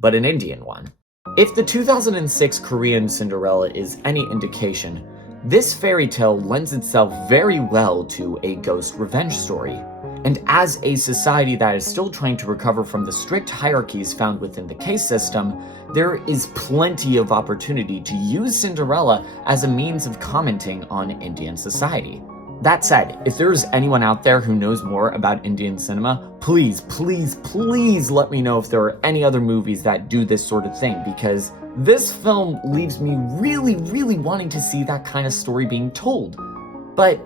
but an Indian one. If the 2006 Korean Cinderella is any indication, this fairy tale lends itself very well to a ghost revenge story. And as a society that is still trying to recover from the strict hierarchies found within the caste system, there is plenty of opportunity to use Cinderella as a means of commenting on Indian society. That said, if there is anyone out there who knows more about Indian cinema, please, please, please let me know if there are any other movies that do this sort of thing, because this film leaves me really, really wanting to see that kind of story being told. But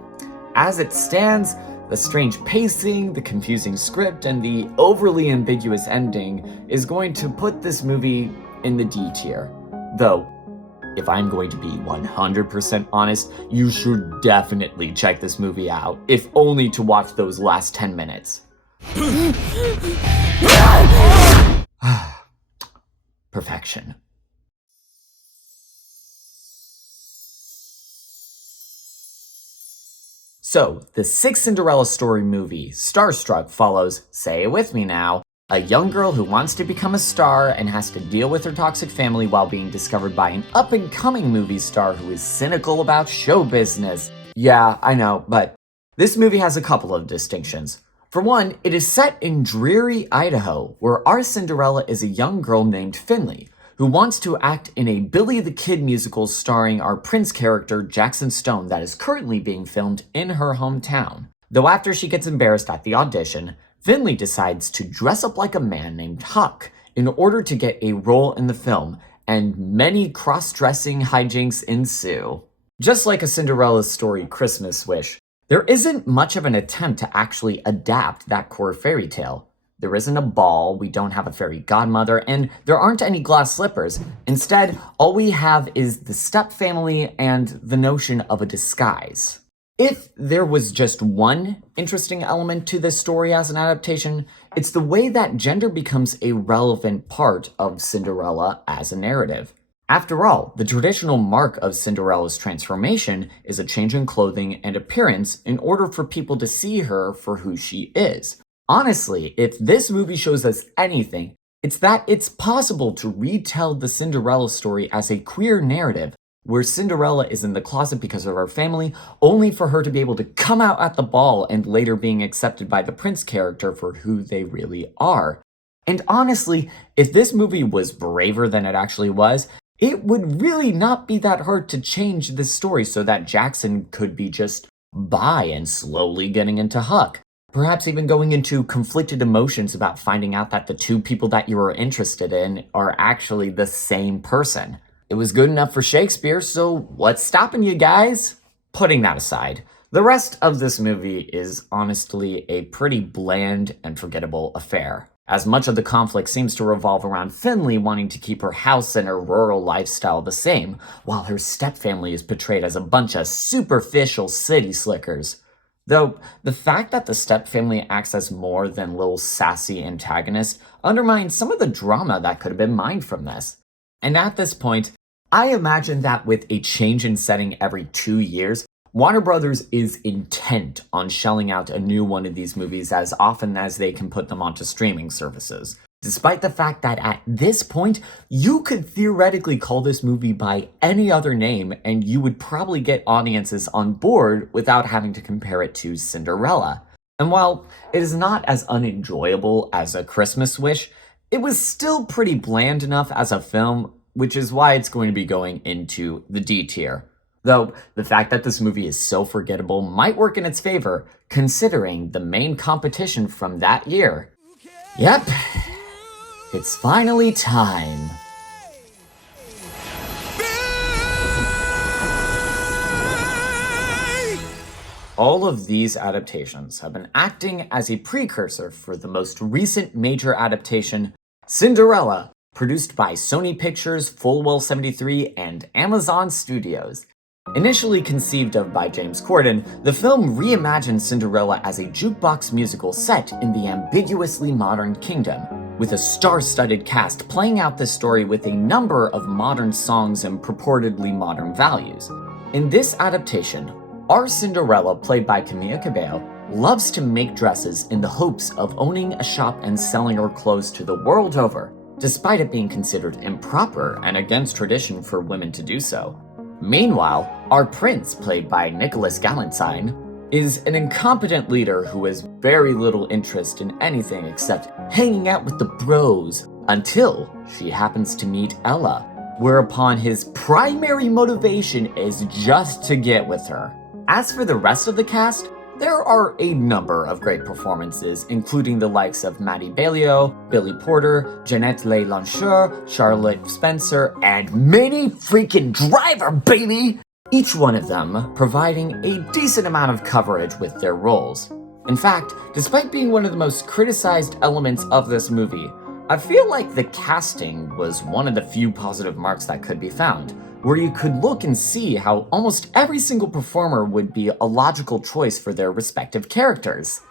as it stands, the strange pacing, the confusing script, and the overly ambiguous ending is going to put this movie in the D tier. Though, if I'm going to be 100% honest, you should definitely check this movie out, if only to watch those last 10 minutes. Perfection. So, the sixth Cinderella story movie, Starstruck, follows, say it with me now, a young girl who wants to become a star and has to deal with her toxic family while being discovered by an up-and-coming movie star who is cynical about show business. Yeah, I know, but this movie has a couple of distinctions. For one, it is set in dreary Idaho, where our Cinderella is a young girl named Finley, who wants to act in a Billy the Kid musical starring our Prince character Jackson Stone that is currently being filmed in her hometown. Though after she gets embarrassed at the audition, Finley decides to dress up like a man named Huck in order to get a role in the film, and many cross-dressing hijinks ensue. Just like a Cinderella story Christmas Wish, there isn't much of an attempt to actually adapt that core fairy tale. There isn't a ball, we don't have a fairy godmother, and there aren't any glass slippers. Instead, all we have is the stepfamily and the notion of a disguise. If there was just one interesting element to this story as an adaptation, it's the way that gender becomes a relevant part of Cinderella as a narrative. After all, the traditional mark of Cinderella's transformation is a change in clothing and appearance in order for people to see her for who she is. Honestly, if this movie shows us anything, it's that it's possible to retell the Cinderella story as a queer narrative where Cinderella is in the closet because of her family, only for her to be able to come out at the ball and later being accepted by the Prince character for who they really are. And honestly, if this movie was braver than it actually was, it would really not be that hard to change this story so that Jackson could be just bi and slowly getting into Huck. Perhaps even going into conflicted emotions about finding out that the two people that you are interested in are actually the same person. It was good enough for Shakespeare, so what's stopping you guys? Putting that aside, the rest of this movie is honestly a pretty bland and forgettable affair, as much of the conflict seems to revolve around Finley wanting to keep her house and her rural lifestyle the same, while her stepfamily is portrayed as a bunch of superficial city slickers. Though, the fact that the stepfamily acts as more than little sassy antagonists undermines some of the drama that could have been mined from this. And at this point, I imagine that with a change in setting every 2 years, Warner Brothers is intent on shelling out a new one of these movies as often as they can put them onto streaming services. Despite the fact that at this point, you could theoretically call this movie by any other name and you would probably get audiences on board without having to compare it to Cinderella. And while it is not as unenjoyable as A Christmas Wish, it was still pretty bland enough as a film, which is why it's going to be going into the D tier. Though, the fact that this movie is so forgettable might work in its favor, considering the main competition from that year. Yep. It's finally time. All of these adaptations have been acting as a precursor for the most recent major adaptation, Cinderella, produced by Sony Pictures, Fulwell 73, and Amazon Studios. Initially conceived of by James Corden, the film reimagined Cinderella as a jukebox musical set in the ambiguously modern kingdom, with a star-studded cast playing out this story with a number of modern songs and purportedly modern values. In this adaptation, our Cinderella, played by Camila Cabello, loves to make dresses in the hopes of owning a shop and selling her clothes to the world over, despite it being considered improper and against tradition for women to do so. Meanwhile, our prince, played by Nicholas Galantine, is an incompetent leader who has very little interest in anything except hanging out with the bros until she happens to meet Ella, whereupon his primary motivation is just to get with her. As for the rest of the cast, there are a number of great performances, including the likes of Maddie Bailio, Billy Porter, Jeanette Leigh Lancheur, Charlotte Spencer, and Minnie freaking Driver, baby! Each one of them providing a decent amount of coverage with their roles. In fact, despite being one of the most criticized elements of this movie, I feel like the casting was one of the few positive marks that could be found, where you could look and see how almost every single performer would be a logical choice for their respective characters.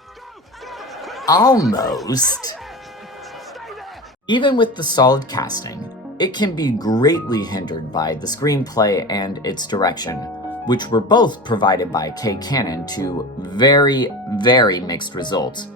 Almost. Even with the solid casting, it can be greatly hindered by the screenplay and its direction, which were both provided by Kay Cannon to very, very mixed results.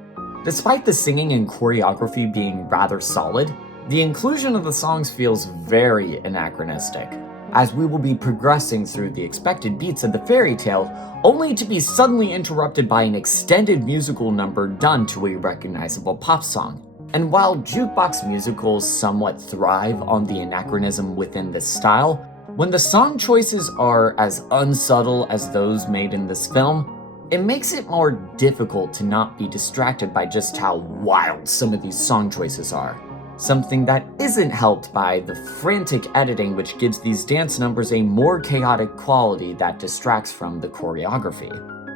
Despite the singing and choreography being rather solid, the inclusion of the songs feels very anachronistic, as we will be progressing through the expected beats of the fairy tale, only to be suddenly interrupted by an extended musical number done to a recognizable pop song. And while jukebox musicals somewhat thrive on the anachronism within this style, when the song choices are as unsubtle as those made in this film, it makes it more difficult to not be distracted by just how wild some of these song choices are. Something that isn't helped by the frantic editing, which gives these dance numbers a more chaotic quality that distracts from the choreography.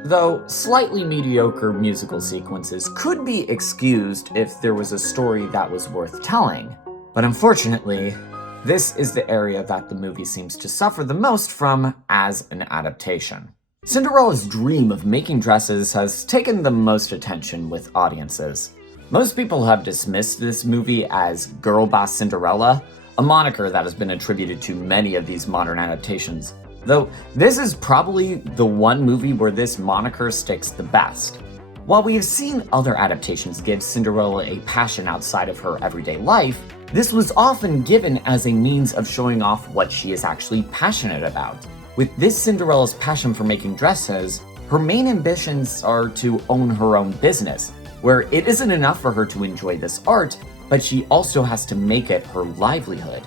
Though slightly mediocre musical sequences could be excused if there was a story that was worth telling. But unfortunately, this is the area that the movie seems to suffer the most from as an adaptation. Cinderella's dream of making dresses has taken the most attention with audiences. Most people have dismissed this movie as Girl Boss Cinderella, a moniker that has been attributed to many of these modern adaptations, though this is probably the one movie where this moniker sticks the best. While we have seen other adaptations give Cinderella a passion outside of her everyday life, this was often given as a means of showing off what she is actually passionate about. With this Cinderella's passion for making dresses, her main ambitions are to own her own business, where it isn't enough for her to enjoy this art, but she also has to make it her livelihood.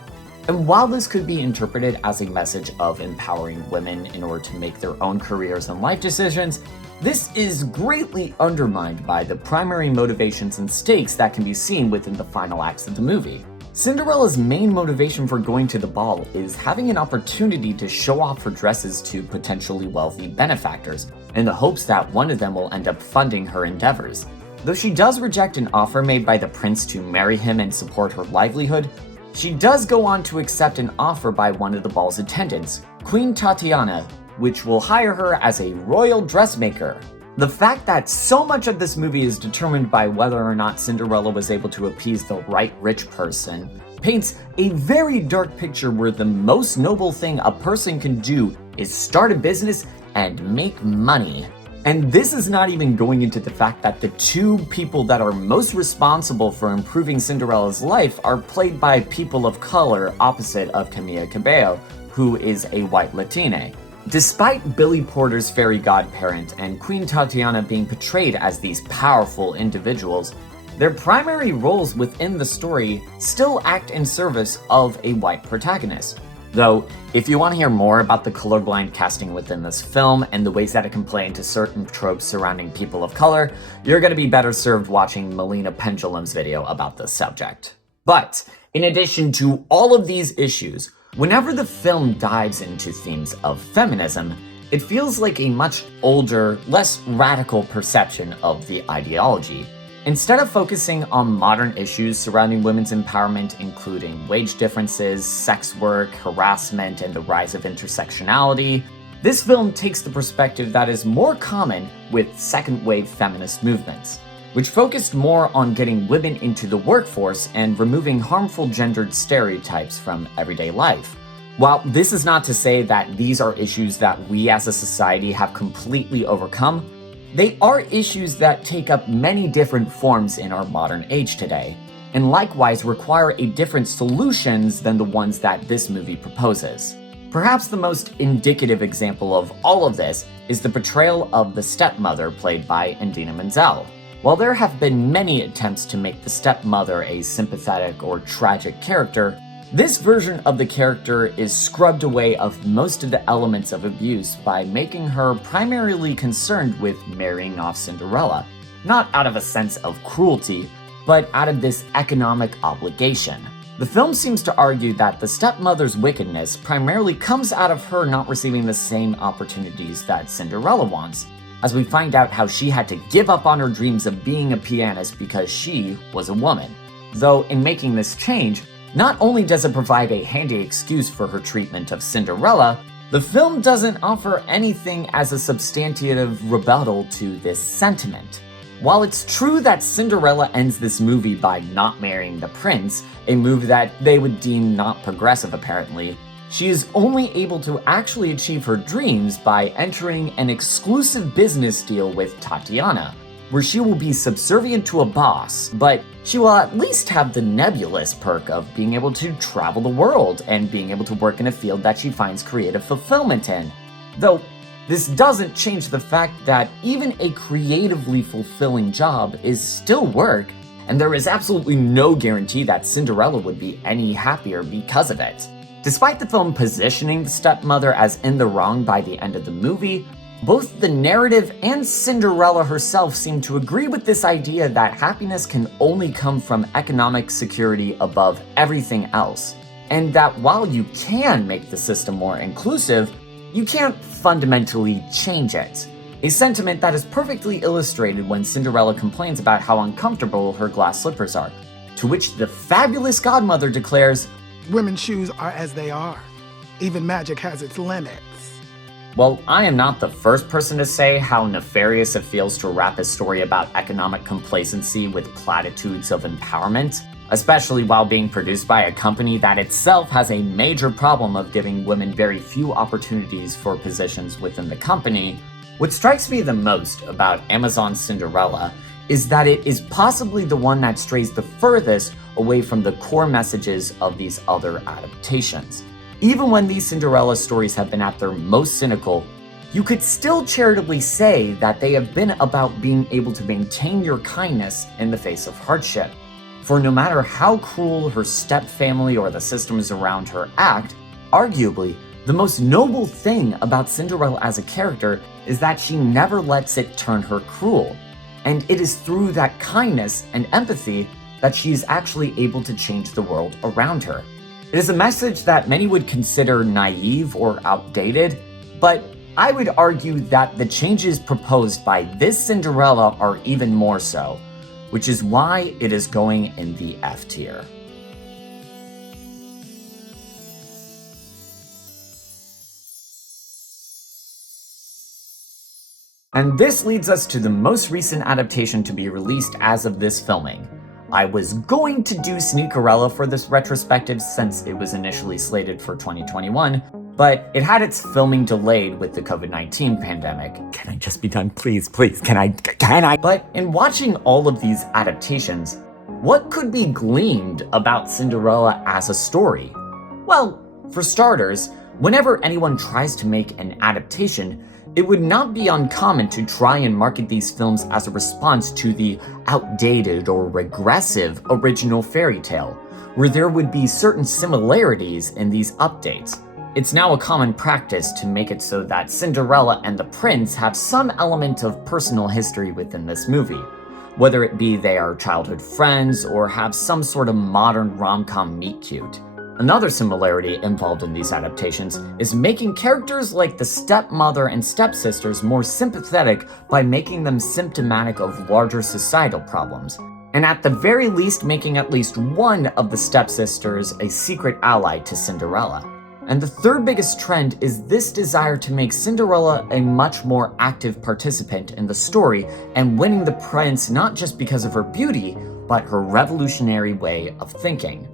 And while this could be interpreted as a message of empowering women in order to make their own careers and life decisions, this is greatly undermined by the primary motivations and stakes that can be seen within the final acts of the movie. Cinderella's main motivation for going to the ball is having an opportunity to show off her dresses to potentially wealthy benefactors, in the hopes that one of them will end up funding her endeavors. Though she does reject an offer made by the prince to marry him and support her livelihood, she does go on to accept an offer by one of the ball's attendants, Queen Tatiana, which will hire her as a royal dressmaker. The fact that so much of this movie is determined by whether or not Cinderella was able to appease the right rich person paints a very dark picture where the most noble thing a person can do is start a business and make money. And this is not even going into the fact that the two people that are most responsible for improving Cinderella's life are played by people of color opposite of Camila Cabello, who is a white Latina. Despite Billy Porter's fairy godparent and Queen Tatiana being portrayed as these powerful individuals, their primary roles within the story still act in service of a white protagonist. Though, if you want to hear more about the colorblind casting within this film and the ways that it can play into certain tropes surrounding people of color, you're going to be better served watching Melina Pendulum's video about this subject. But, in addition to all of these issues, whenever the film dives into themes of feminism, it feels like a much older, less radical perception of the ideology. Instead of focusing on modern issues surrounding women's empowerment, including wage differences, sex work, harassment, and the rise of intersectionality, this film takes the perspective that is more common with second-wave feminist movements, which focused more on getting women into the workforce and removing harmful gendered stereotypes from everyday life. While this is not to say that these are issues that we as a society have completely overcome, they are issues that take up many different forms in our modern age today, and likewise require a different solutions than the ones that this movie proposes. Perhaps the most indicative example of all of this is the portrayal of the stepmother played by Idina Menzel. While there have been many attempts to make the stepmother a sympathetic or tragic character, this version of the character is scrubbed away of most of the elements of abuse by making her primarily concerned with marrying off Cinderella, not out of a sense of cruelty, but out of this economic obligation. The film seems to argue that the stepmother's wickedness primarily comes out of her not receiving the same opportunities that Cinderella wants, as we find out how she had to give up on her dreams of being a pianist because she was a woman. Though in making this change, not only does it provide a handy excuse for her treatment of Cinderella, the film doesn't offer anything as a substantive rebuttal to this sentiment. While it's true that Cinderella ends this movie by not marrying the prince, a move that they would deem not progressive apparently, she is only able to actually achieve her dreams by entering an exclusive business deal with Tatiana, where she will be subservient to a boss, but she will at least have the nebulous perk of being able to travel the world and being able to work in a field that she finds creative fulfillment in. Though, this doesn't change the fact that even a creatively fulfilling job is still work, and there is absolutely no guarantee that Cinderella would be any happier because of it. Despite the film positioning the stepmother as in the wrong by the end of the movie, both the narrative and Cinderella herself seem to agree with this idea that happiness can only come from economic security above everything else, and that while you can make the system more inclusive, you can't fundamentally change it. A sentiment that is perfectly illustrated when Cinderella complains about how uncomfortable her glass slippers are, to which the fabulous godmother declares, "Women's shoes are as they are. Even magic has its limits." Well, I am not the first person to say how nefarious it feels to wrap a story about economic complacency with platitudes of empowerment, especially while being produced by a company that itself has a major problem of giving women very few opportunities for positions within the company. What strikes me the most about Amazon's Cinderella is that it is possibly the one that strays the furthest away from the core messages of these other adaptations. Even when these Cinderella stories have been at their most cynical, you could still charitably say that they have been about being able to maintain your kindness in the face of hardship. For no matter how cruel her stepfamily or the systems around her act, arguably, the most noble thing about Cinderella as a character is that she never lets it turn her cruel. And it is through that kindness and empathy that she is actually able to change the world around her. It is a message that many would consider naive or outdated, but I would argue that the changes proposed by this Cinderella are even more so, which is why it is going in the F tier. And this leads us to the most recent adaptation to be released as of this filming. I was going to do Sneakerella for this retrospective since it was initially slated for 2021, but it had its filming delayed with the COVID-19 pandemic. Can I just be done? Please, can I? But in watching all of these adaptations, what could be gleaned about Cinderella as a story? Well, for starters, whenever anyone tries to make an adaptation, it would not be uncommon to try and market these films as a response to the outdated or regressive original fairy tale, where there would be certain similarities in these updates. It's now a common practice to make it so that Cinderella and the prince have some element of personal history within this movie, whether it be they are childhood friends or have some sort of modern rom-com meet-cute. Another similarity involved in these adaptations is making characters like the stepmother and stepsisters more sympathetic by making them symptomatic of larger societal problems, and at the very least making at least one of the stepsisters a secret ally to Cinderella. And the third biggest trend is this desire to make Cinderella a much more active participant in the story and winning the prince not just because of her beauty, but her revolutionary way of thinking.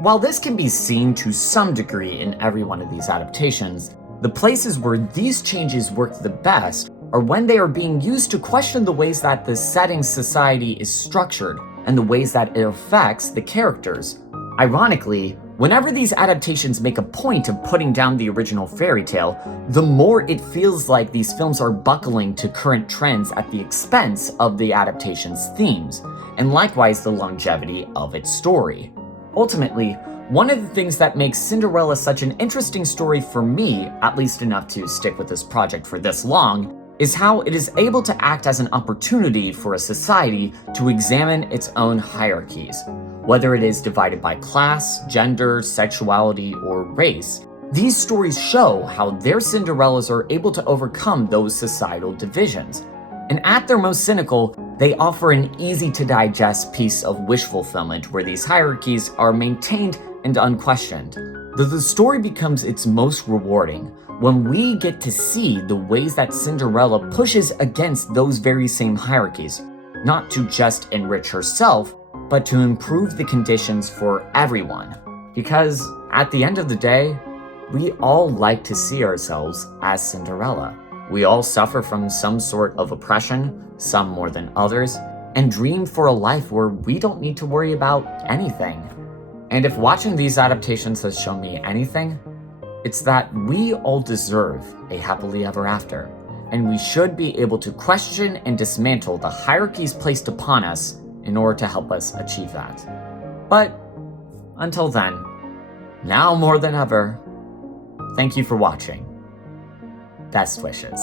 While this can be seen to some degree in every one of these adaptations, the places where these changes work the best are when they are being used to question the ways that the setting society is structured and the ways that it affects the characters. Ironically, whenever these adaptations make a point of putting down the original fairy tale, the more it feels like these films are buckling to current trends at the expense of the adaptation's themes, and likewise the longevity of its story. Ultimately, one of the things that makes Cinderella such an interesting story for me, at least enough to stick with this project for this long, is how it is able to act as an opportunity for a society to examine its own hierarchies. Whether it is divided by class, gender, sexuality, or race, these stories show how their Cinderellas are able to overcome those societal divisions. And at their most cynical, they offer an easy-to-digest piece of wish fulfillment where these hierarchies are maintained and unquestioned. The story becomes its most rewarding when we get to see the ways that Cinderella pushes against those very same hierarchies, not to just enrich herself, but to improve the conditions for everyone. Because at the end of the day, we all like to see ourselves as Cinderella. We all suffer from some sort of oppression, some more than others, and dream for a life where we don't need to worry about anything. And if watching these adaptations has shown me anything, it's that we all deserve a happily ever after, and we should be able to question and dismantle the hierarchies placed upon us in order to help us achieve that. But until then, now more than ever, thank you for watching. Best wishes.